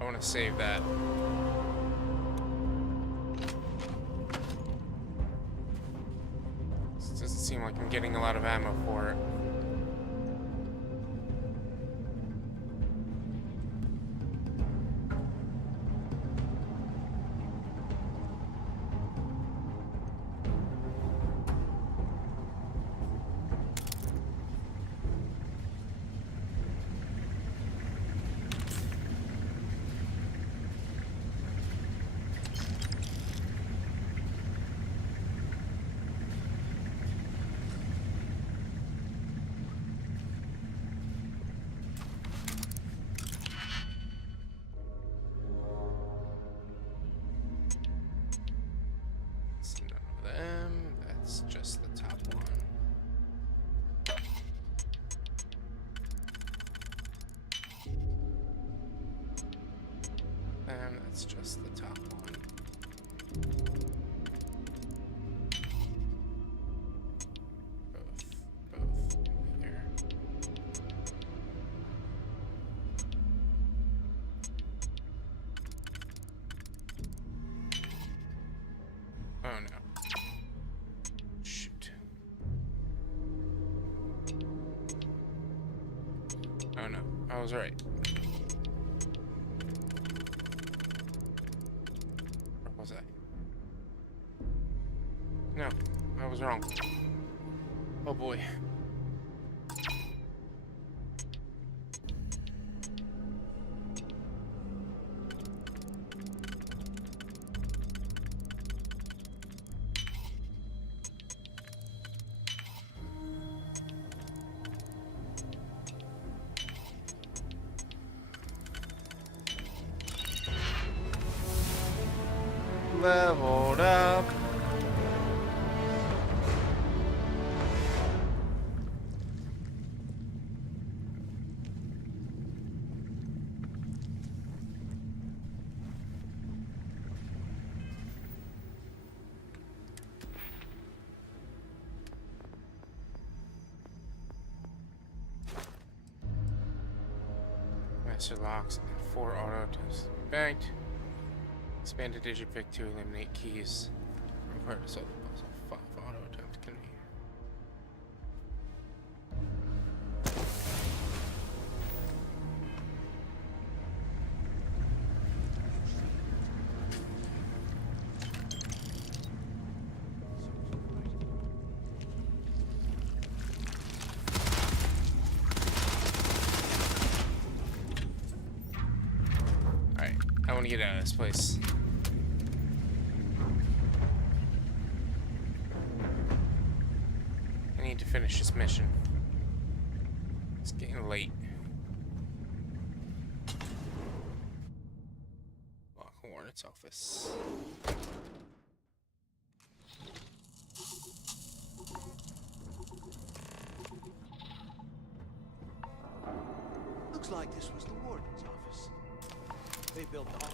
I want to save that. This doesn't seem like I'm getting a lot of ammo for it. That's just the top one. That's just the top one. Both there. Oh no. Shoot. Oh no, I was right. Or was I? No, I was wrong. Oh boy. Leveled up. Master locks and 4 auto attempts banked. Expand a digipick to eliminate keys. Required to solve the puzzle. 5 auto attempt can be. Alright, I want to get out of this place. I need to finish this mission. It's getting late. Lock Hornet's office. Looks like this was the warden's office. They built the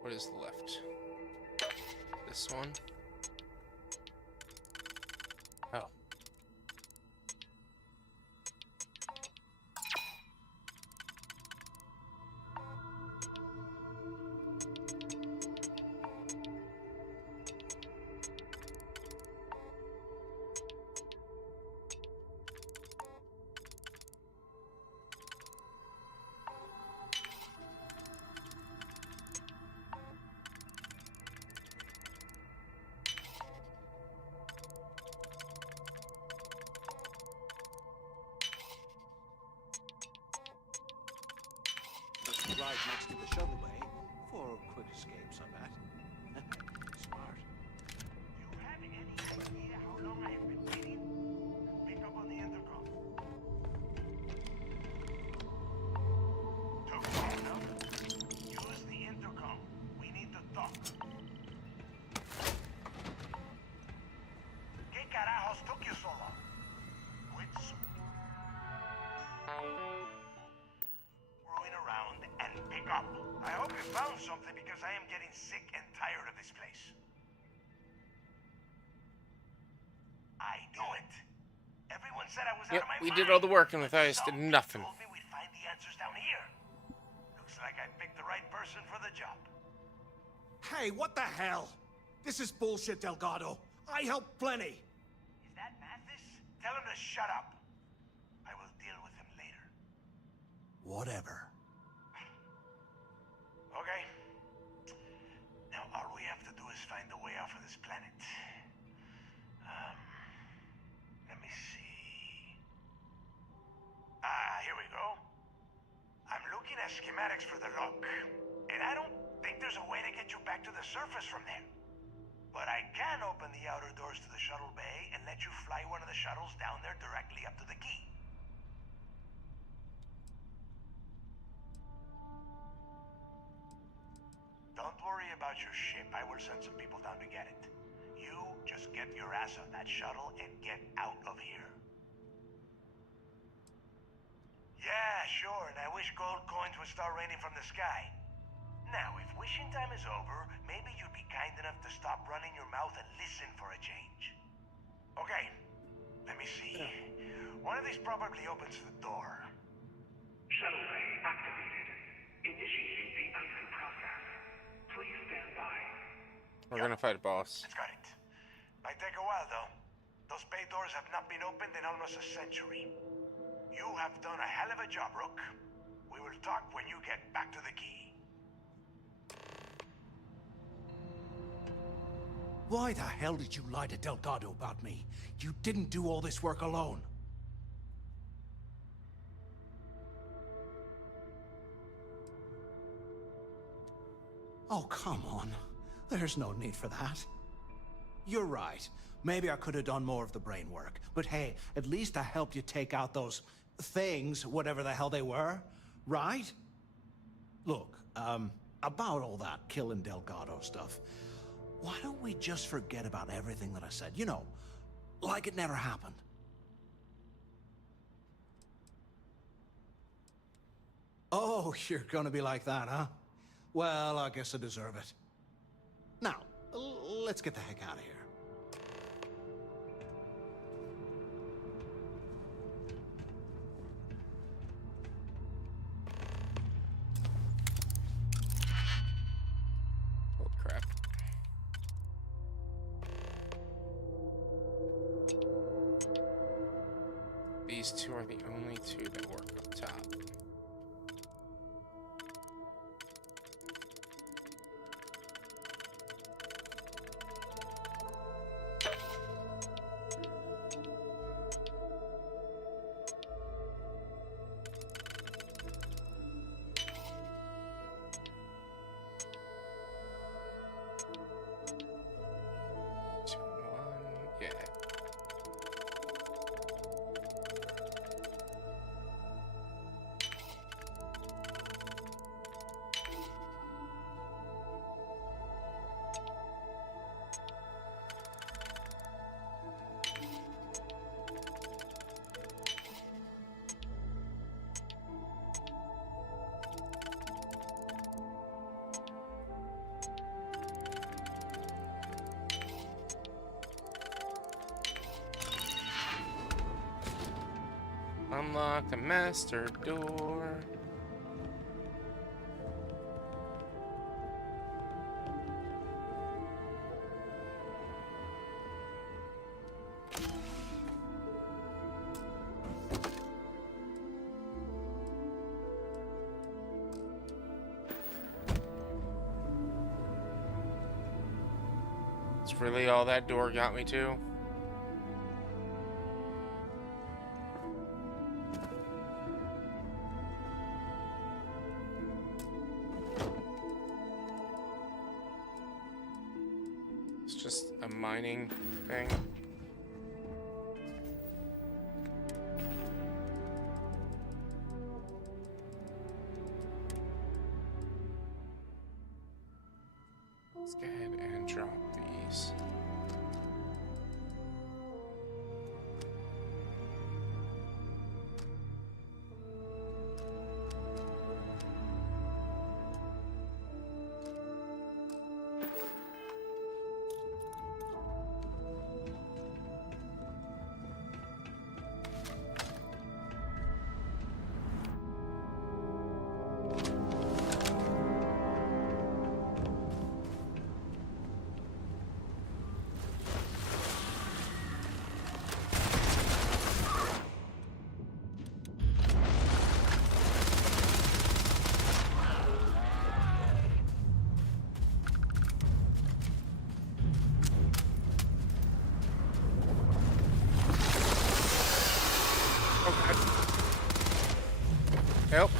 What is left? This one? Oh. right next to the shuttle bay for quick escapes, I bet. Smart. You have any idea how long I have been waiting? Pick up on the intercom. Took long enough. Use the intercom. We need to talk. ¿Qué carajos took you so long? Quit screwing around and pick up. I hope you found something because I am getting sick and tired of this place. I knew it. Everyone said I was out Yep, of my we mind. did all the work and Matthias did nothing. Told me we'd find the answers down here. Looks like I picked the right person for the job. Hey, what the hell? This is bullshit, Delgado. I helped plenty. Is that Mathis? Tell him to shut up. I will deal with him later. Whatever. Okay. Now all we have to do is find a way off of this planet. Let me see. Here we go. I'm looking at schematics for the lock, and I don't think there's a way to get you back to the surface from there. But I can open the outer doors to the shuttle bay and let you fly one of the shuttles down there directly up to the key. Don't worry about your ship. I will send some people down to get it. You just get your ass on that shuttle and get out of here. Yeah, sure, and I wish gold coins would start raining from the sky. Now, if wishing time is over, maybe you'd be kind enough to stop running your mouth and listen for a change. Okay, let me see. One of these probably opens the door. Shuttle bay activated. Initiating the exit process. Please stand by. We're gonna fight a boss. It's got it. Might take a while, though. Those bay doors have not been opened in almost a century. You have done a hell of a job, Rook. We will talk when you get back to the key. Why the hell did you lie to Delgado about me? You didn't do all this work alone. Oh, come on. There's no need for that. You're right. Maybe I could have done more of the brain work. But hey, at least I helped you take out those things, whatever the hell they were, right? Look, about all that killing Delgado stuff, why don't we just forget about everything that I said? You know, like it never happened. Oh, you're gonna be like that, huh? Well, I guess I deserve it. Now, let's get the heck out of here. these two are the only two that work up top. Yeah. Unlock the master door. It's really all that door got me to. It's just a mining thing. Let's go ahead and drop these. Help.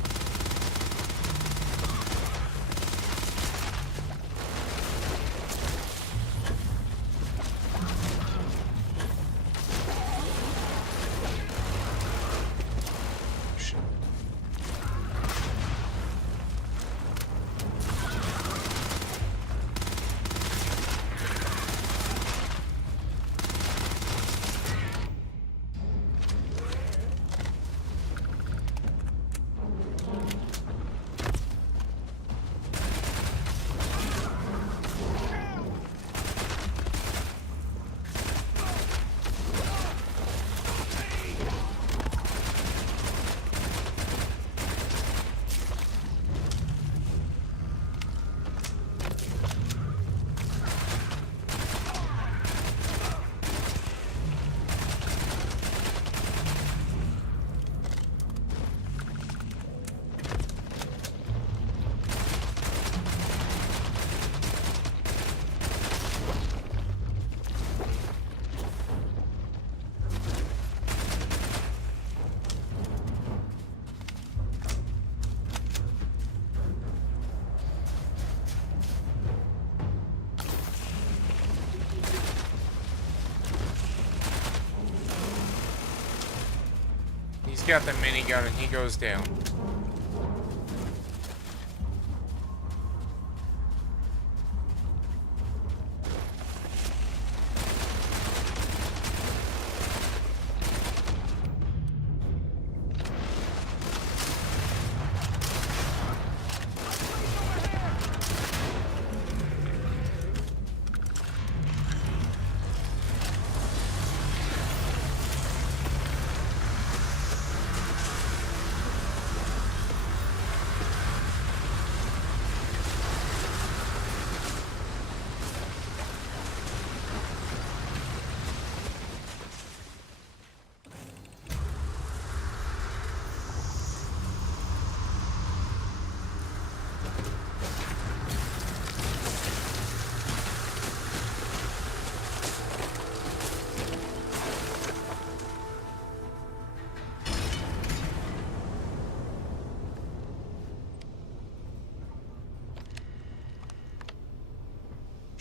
He's got the minigun and he goes down.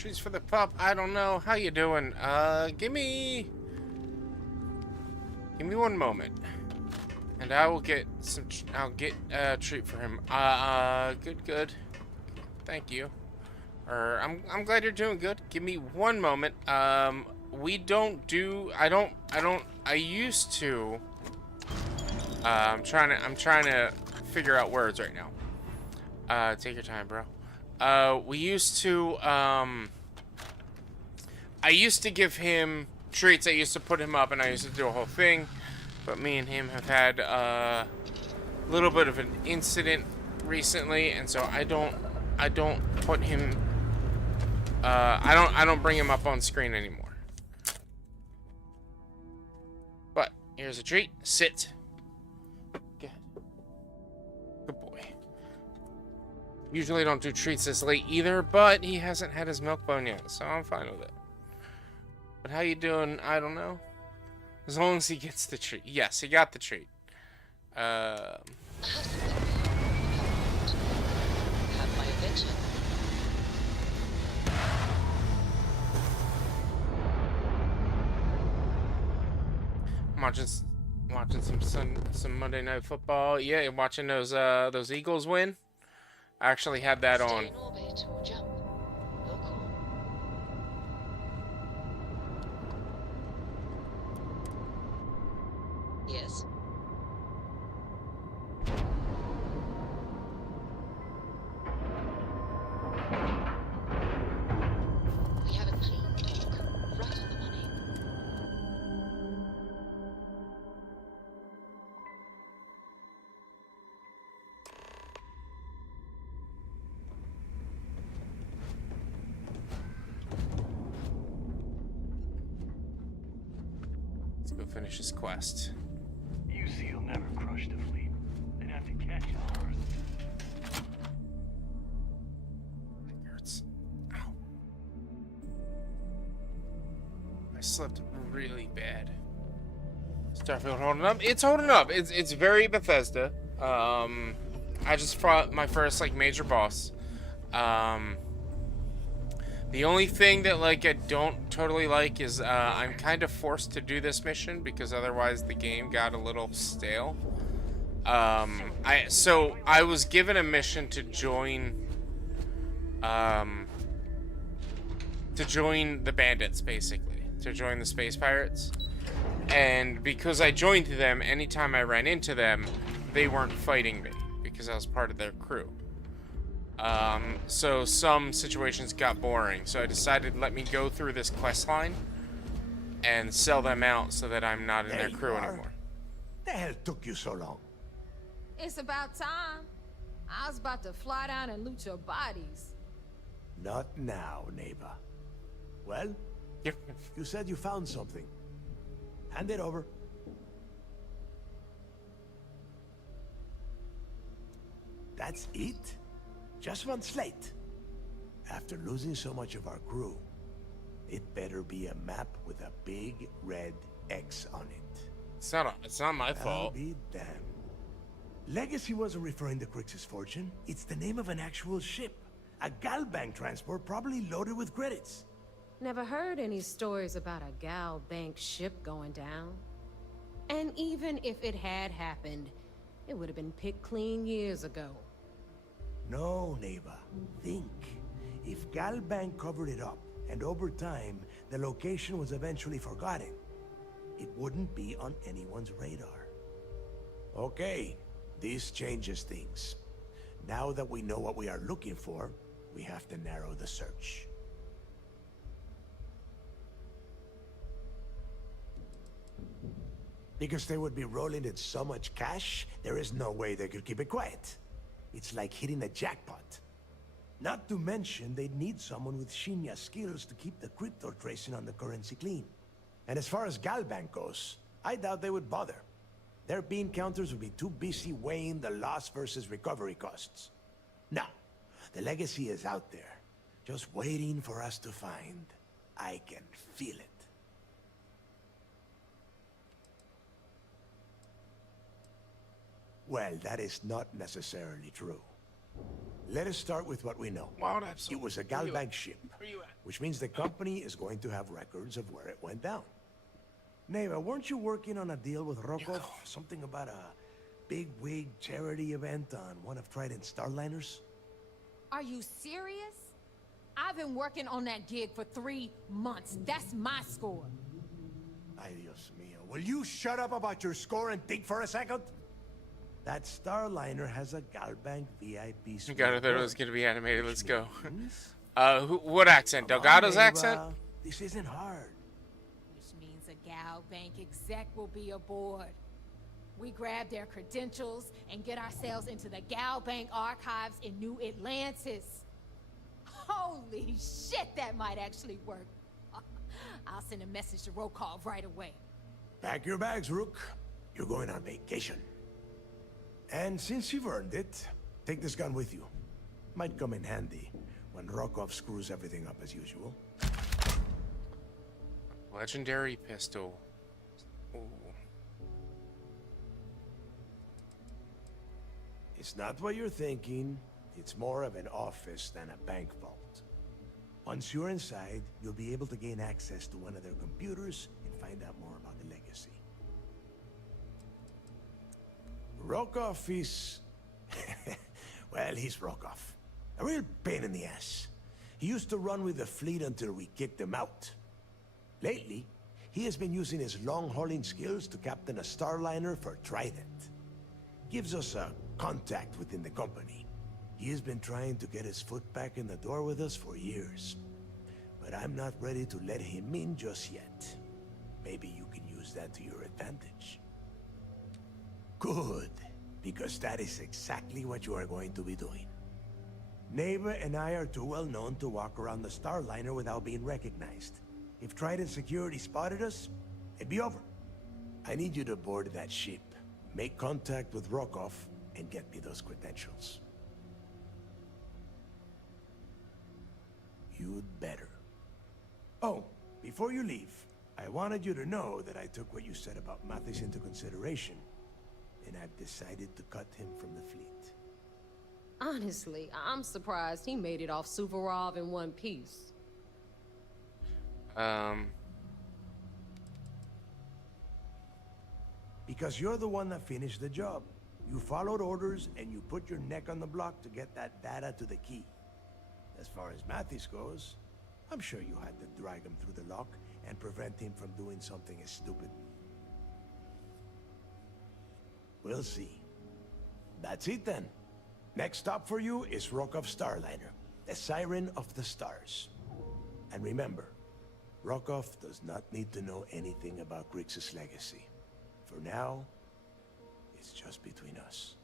Treats for the pup. I don't know. How you doing? Give me 1 moment. And I will get some, I'll get a treat for him. Good. Thank you. I'm glad you're doing good. Give me 1 moment. We don't do, I used to, I'm trying to figure out words right now. Take your time, bro. We used to, I used to give him treats. I used to put him up and I used to do a whole thing. But me and him have had a little bit of an incident recently, and so I don't put him, I don't bring him up on screen anymore. But here's a treat. Sit. Good boy. Usually don't do treats this late either, but he hasn't had his milk bone yet, so I'm fine with it. But how you doing? I don't know. As long as he gets the treat. Yes, he got the treat. Have my attention. I'm watching some Monday Night Football. Yeah, watching those Eagles win. I actually had that on. Stay in orbit or jump. Your call. Yes. We have a clean talk. Right on the money. Let's go finish this quest. UC will never crush the fleet. They'd have to catch it first. It hurts. Ow. I slept really bad. Starfield holding up? It's holding up. It's very Bethesda. I just fought my first like major boss. The only thing that like I don't totally like is I'm kind of forced to do this mission because otherwise the game got a little stale. I was given a mission to join the bandits, basically, to join the space pirates. And because I joined them, anytime I ran into them, they weren't fighting me because I was part of their crew. So some situations got boring, so I decided to let me go through this quest line and sell them out so that I'm not in their crew anymore. The hell took you so long? It's about time. I was about to fly down and loot your bodies. Not now, neighbor. Well, you said you found something. Hand it over. That's it? Just one slate? After losing so much of our crew, it better be a map with a big red X on it. It's not my fault. I'll be damned. Legacy wasn't referring to Crix's fortune. It's the name of an actual ship. A Galbank transport probably loaded with credits. Never heard any stories about a Gal Bank ship going down. And even if it had happened, it would have been picked clean years ago. No, neighbor. Think. If Galbank covered it up, and over time, the location was eventually forgotten, it wouldn't be on anyone's radar. Okay, this changes things. Now that we know what we are looking for, we have to narrow the search. Because they would be rolling in so much cash, there is no way they could keep it quiet. It's like hitting a jackpot. Not to mention, they'd need someone with Shinya skills to keep the crypto tracing on the currency clean. And as far as Galbank goes, I doubt they would bother. Their bean counters would be too busy weighing the loss versus recovery costs. Now, the legacy is out there, just waiting for us to find. I can feel it. Well, that is not necessarily true. Let us start with what we know. Wild episode. It was a Galbank ship, which means the company is going to have records of where it went down. Neva, weren't you working on a deal with Rokov? Something about a big wig charity event on one of Trident's Starliners? Are you serious? I've been working on that gig for 3 months. That's my score. Ay, Dios mío. Will you shut up about your score and think for a second? That Starliner has a Galbank VIP suite. God, I thought it was going to be animated. Let's go. What accent? Delgado's accent? This isn't hard. Which means a Gal Bank exec will be aboard. We grab their credentials and get ourselves into the Gal Bank archives in New Atlantis. Holy shit, that might actually work. I'll send a message to Rokov right away. Pack your bags, Rook. You're going on vacation. And since you've earned it, take this gun with you. Might come in handy when Rokov screws everything up as usual. Legendary pistol. Ooh. It's not what you're thinking. It's more of an office than a bank vault. Once you're inside, you'll be able to gain access to one of their computers and find out more about the legacy. Rokov is... well, he's Rokov. A real pain in the ass. He used to run with the fleet until we kicked him out. Lately, he has been using his long-hauling skills to captain a Starliner for Trident. Gives us a contact within the company. He has been trying to get his foot back in the door with us for years. But I'm not ready to let him in just yet. Maybe you can use that to your advantage. Good, because that is exactly what you are going to be doing. Neva and I are too well known to walk around the Starliner without being recognized. If Trident security spotted us, it'd be over. I need you to board that ship, make contact with Rokov, and get me those credentials. You'd better. Oh, before you leave, I wanted you to know that I took what you said about Mathis into consideration, and I've decided to cut him from the fleet. Honestly, I'm surprised he made it off Suvorov in one piece. Because you're the one that finished the job. You followed orders and you put your neck on the block to get that data to the key. As far as Mathis goes, I'm sure you had to drag him through the lock and prevent him from doing something as stupid. We'll see. That's it then. Next stop for you is Rokov Starliner, the Siren of the Stars. And remember, Rokov does not need to know anything about Grixis' legacy. For now, it's just between us.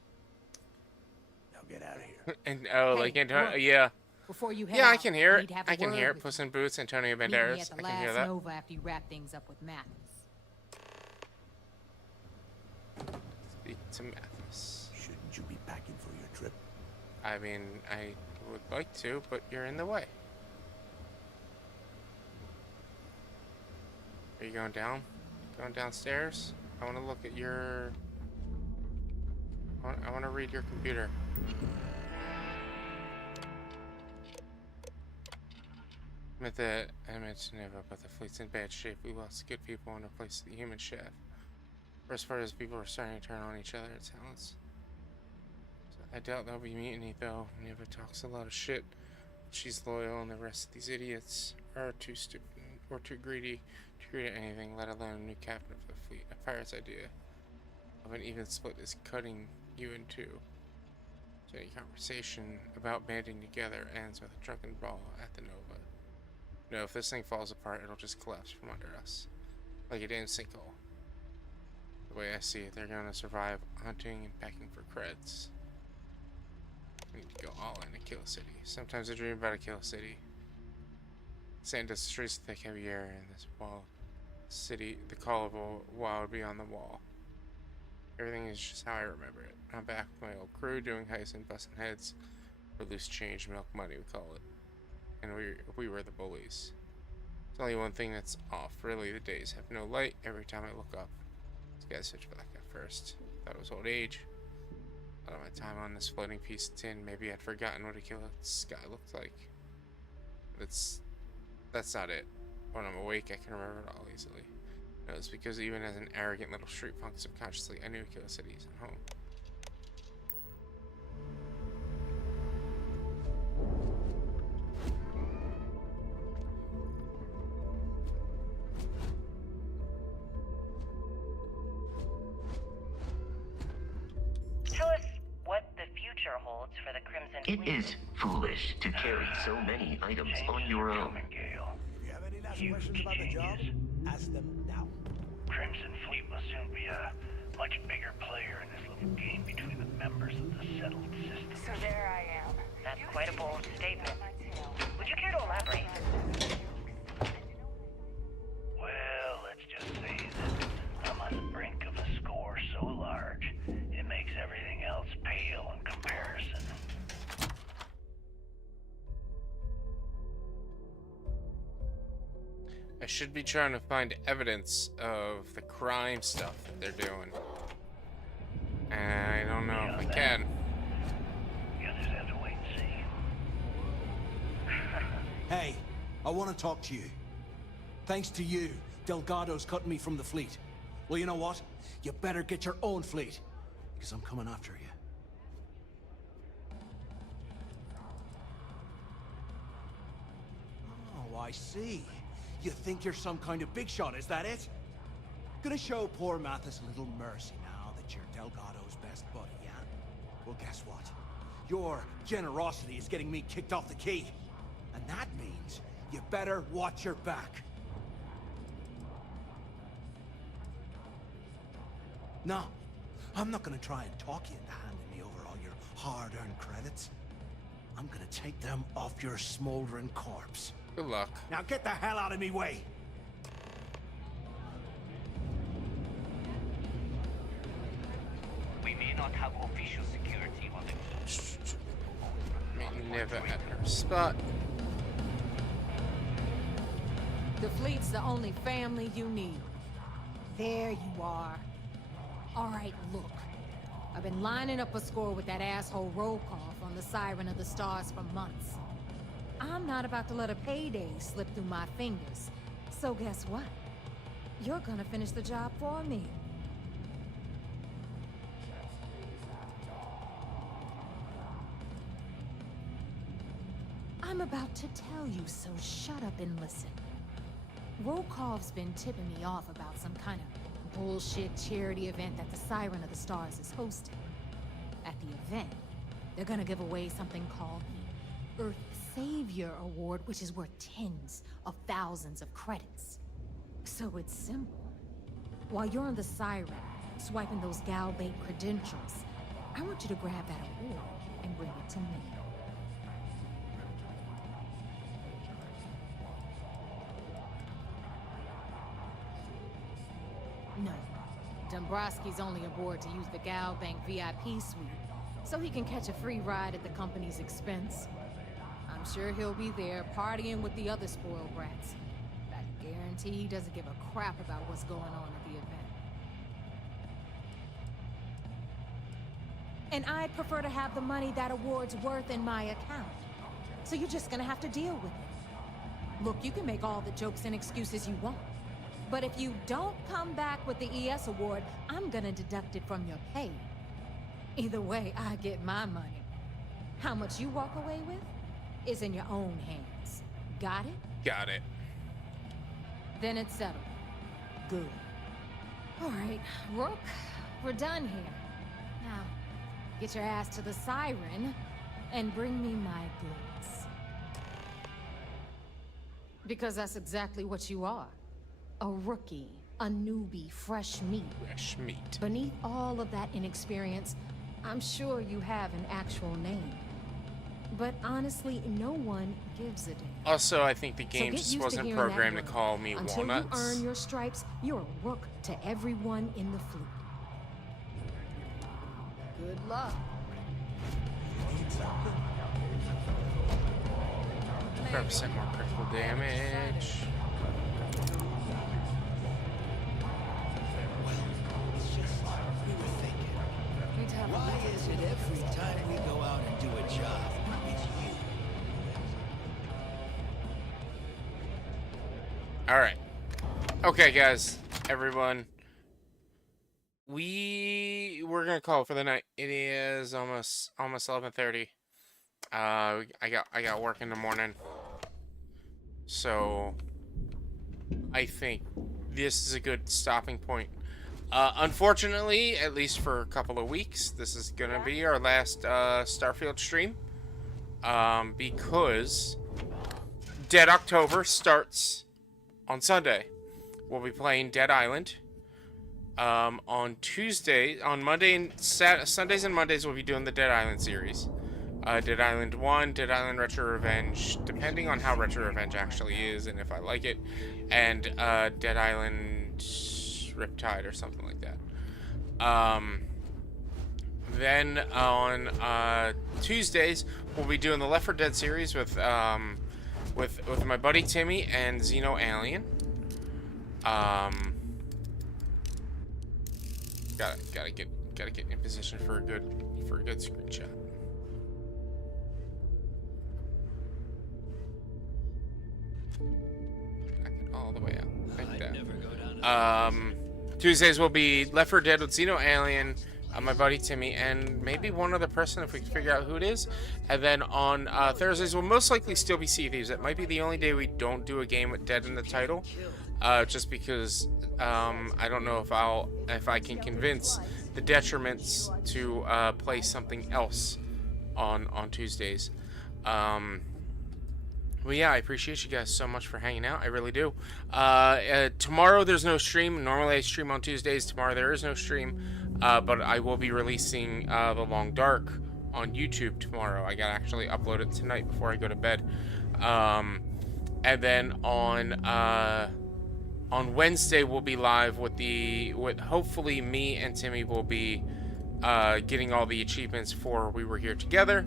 Now get out of here. And Hey, like look, yeah. Before you head Yeah, I out, can hear it. need to have a I can word hear it. with Puss you. in Boots, Antonio Meet me Banderas. at the I can hear last that. Nova after you wrap things up with Mathis. Speak to Mathis. Shouldn't you be packing for your trip? I mean, I would like to, but you're in the way. Are you going down? Going downstairs? I want to look at your... I want to read your computer. Met the image Neva, but the fleet's in bad shape. We lost good people and replaced the human chef. First part is people are starting to turn on each other at talents. So I doubt there'll be mutiny though. Neva talks a lot of shit. She's loyal and the rest of these idiots are too stupid or too greedy to agree to anything, let alone a new captain of the fleet. A pirate's idea of an even split is cutting you in two. So any conversation about banding together ends with a drunken brawl at the Nova. No, if this thing falls apart, it'll just collapse from under us. Like a damn sinkhole. The way I see it, they're gonna survive hunting and packing for creds. We need to go all in and kill a city. Sometimes I dream about a kill city. Sand dust streets thick heavy air in this wall. City, the call of a wild beyond the wall. Everything is just how I remember it. I'm back with my old crew doing heists and busting heads. Or loose change, milk money we call it. And we were the bullies. There's only one thing that's off. Really, the days have no light. Every time I look up, this guy's switch back at first. Thought it was old age. A lot of my time on this floating piece of tin. Maybe I'd forgotten what a killer sky looked like. But that's not it. When I'm awake, I can remember it all easily. No, it's because even as an arrogant little street punk, subconsciously, I knew Killer City isn't home. Tell us what the future holds for the Crimson It Fleet. is foolish to carry so many items on your own. If you have any last questions about the job, ask them now. Crimson Fleet will soon be a much bigger player in this little game between the members of the settled system. So there I am. That's quite a bold statement. Would you care to elaborate? Well, let's just say that I'm on the brink of a score so large, it makes everything else pale in comparison. I should be trying to find evidence of the crime stuff that they're doing. And I don't know if I can. You'll just have to wait and see. Hey, I want to talk to you. Thanks to you, Delgado's cutting me from the fleet. Well, you know what? You better get your own fleet, because I'm coming after you. Oh, I see. You think you're some kind of big shot, is that it? Gonna show poor Mathis a little mercy now that you're Delgado's best buddy, yeah? Well, guess what? Your generosity is getting me kicked off the key. And that means you better watch your back. No, I'm not gonna try and talk you into handing me over all your hard-earned credits. I'm gonna take them off your smoldering corpse. Good luck. Now get the hell out of me way! We may not have official security on the Never at her spot. The fleet's the only family you need. There you are. All right, look. I've been lining up a score with that asshole Rokoff on the Siren of the Stars for months. I'm not about to let a payday slip through my fingers. So guess what? You're gonna finish the job for me. I'm about to tell you, so shut up and listen. Rokoff's been tipping me off about some kind of bullshit charity event that the Siren of the Stars is hosting. At the event, they're gonna give away something called the Earth Savior Award, which is worth tens of thousands of credits. So it's simple. While you're on the Siren, swiping those Galbait credentials, I want you to grab that award and bring it to me. No. Dombrowski's only aboard to use the Galbank VIP suite, so he can catch a free ride at the company's expense. I'm sure he'll be there partying with the other spoiled brats. I guarantee he doesn't give a crap about what's going on at the event. And I'd prefer to have the money that award's worth in my account. So you're just gonna have to deal with it. Look, you can make all the jokes and excuses you want. But if you don't come back with the ES award, I'm gonna deduct it from your pay. Either way, I get my money. How much you walk away with is in your own hands. Got it? Got it. Then it's settled. Good. All right, Rook, we're done here. Now, get your ass to the Siren and bring me my goods. Because that's exactly what you are. A rookie, a newbie, fresh meat. Fresh meat. Beneath all of that inexperience, I'm sure you have an actual name. But honestly, no one gives a damn. Also, I think the So game get just used wasn't hearing that programmed to word. call me Until walnuts. you earn your stripes, you're a rook to everyone in the fleet. Good luck. % more critical damage. Why is it Alright. Okay, guys. Everyone. We're gonna call it for the night. It is almost 11:30. I got work in the morning. So I think this is a good stopping point. Unfortunately, at least for a couple of weeks, this is gonna be our last Starfield stream. Because Dead October starts on Sunday. We'll be playing Dead Island. On Tuesday, on Monday and Sundays and Mondays, we'll be doing the Dead Island series. Dead Island 1, Dead Island Retro Revenge, depending on how Retro Revenge actually is and if I like it, and Dead Island Riptide or something like that. Then on Tuesdays, we'll be doing the Left 4 Dead series with my buddy Timmy and Xeno Alien. Gotta get in position for a good screenshot. Back it all the way out, like that. Tuesdays will be Left 4 Dead with Xeno Alien, my buddy Timmy, and maybe one other person if we can figure out who it is. And then on Thursdays, we'll most likely still be Sea Thieves. It might be the only day we don't do a game with Dead in the title, just because I don't know if I can convince the detriments to play something else on Tuesdays. Well, yeah, I appreciate you guys so much for hanging out. I really do. Tomorrow there's no stream. Normally I stream on Tuesdays. Tomorrow there is no stream. But I will be releasing The Long Dark on YouTube tomorrow. I gotta actually upload it tonight before I go to bed. And then on Wednesday we'll be live with hopefully me and Timmy will be getting all the achievements for We Were Here Together.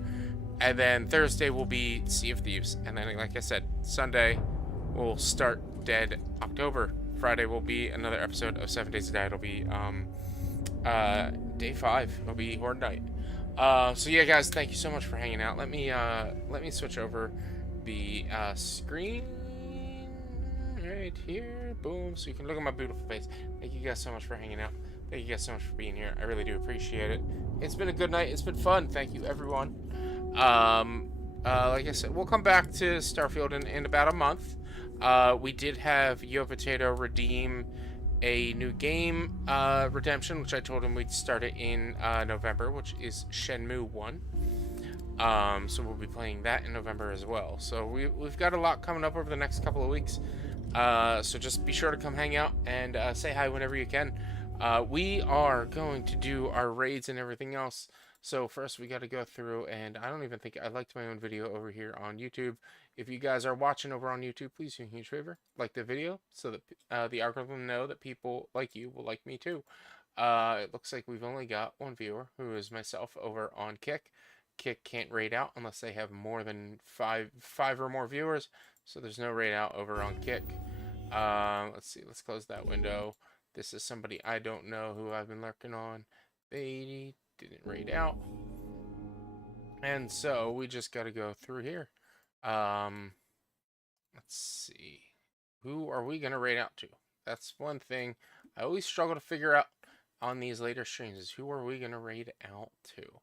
And then Thursday will be Sea of Thieves. And then, like I said, Sunday we'll start Dead October. Friday will be another episode of 7 Days to Die. It'll be day 5. It'll be Horde Night. So yeah, guys, thank you so much for hanging out. Let me switch over the screen right here. Boom, so you can look at my beautiful face. Thank you guys so much for hanging out. Thank you guys so much for being here. I really do appreciate it. It's been a good night. It's been fun. Thank you, everyone. Like I said, we'll come back to Starfield in about a month. We did have Yo Potato redeem a new game redemption, which I told him we'd start it in November, which is Shenmue 1. So we'll be playing that in November as well. So we've got a lot coming up over the next couple of weeks. So just be sure to come hang out and say hi whenever you can. We are going to do our raids and everything else. So first we got to go through, and I don't even think I liked my own video over here on YouTube. If you guys are watching over on YouTube, please do me a huge favor, like the video so that the algorithm know that people like you will like me too. It looks like we've only got one viewer, who is myself over on Kick. Kick can't raid out unless they have more than five or more viewers, so there's no raid out over on Kick. Let's see, let's close that window. This is somebody I don't know who I've been lurking on. They didn't raid out. And so we just got to go through here. Let's see. Who are we going to raid out to? That's one thing I always struggle to figure out on these later streams, is who are we going to raid out to?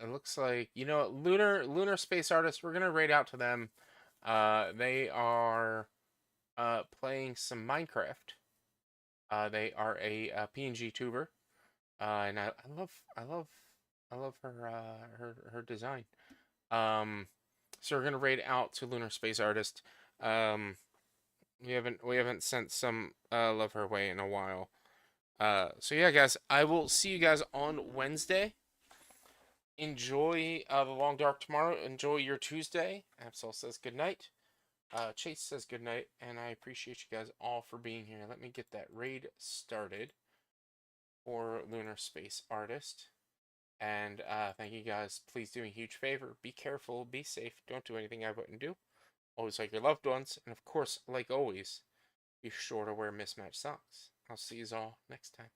It looks like, you know, Lunar Space Artists, we're going to raid out to them. They are playing some Minecraft. They are a PNG tuber. And I love her design. So we're gonna raid out to Lunar Space Artist. We haven't sent some love her way in a while. So yeah, guys, I will see you guys on Wednesday. Enjoy the Long Dark tomorrow. Enjoy your Tuesday. Absol says good night. Chase says good night, and I appreciate you guys all for being here. Let me get that raid started for Lunar Space Artist. And thank you guys. Please do me a huge favor. Be careful. Be safe. Don't do anything I wouldn't do. Always like your loved ones. And of course, like always, be sure to wear mismatched socks. I'll see you all next time.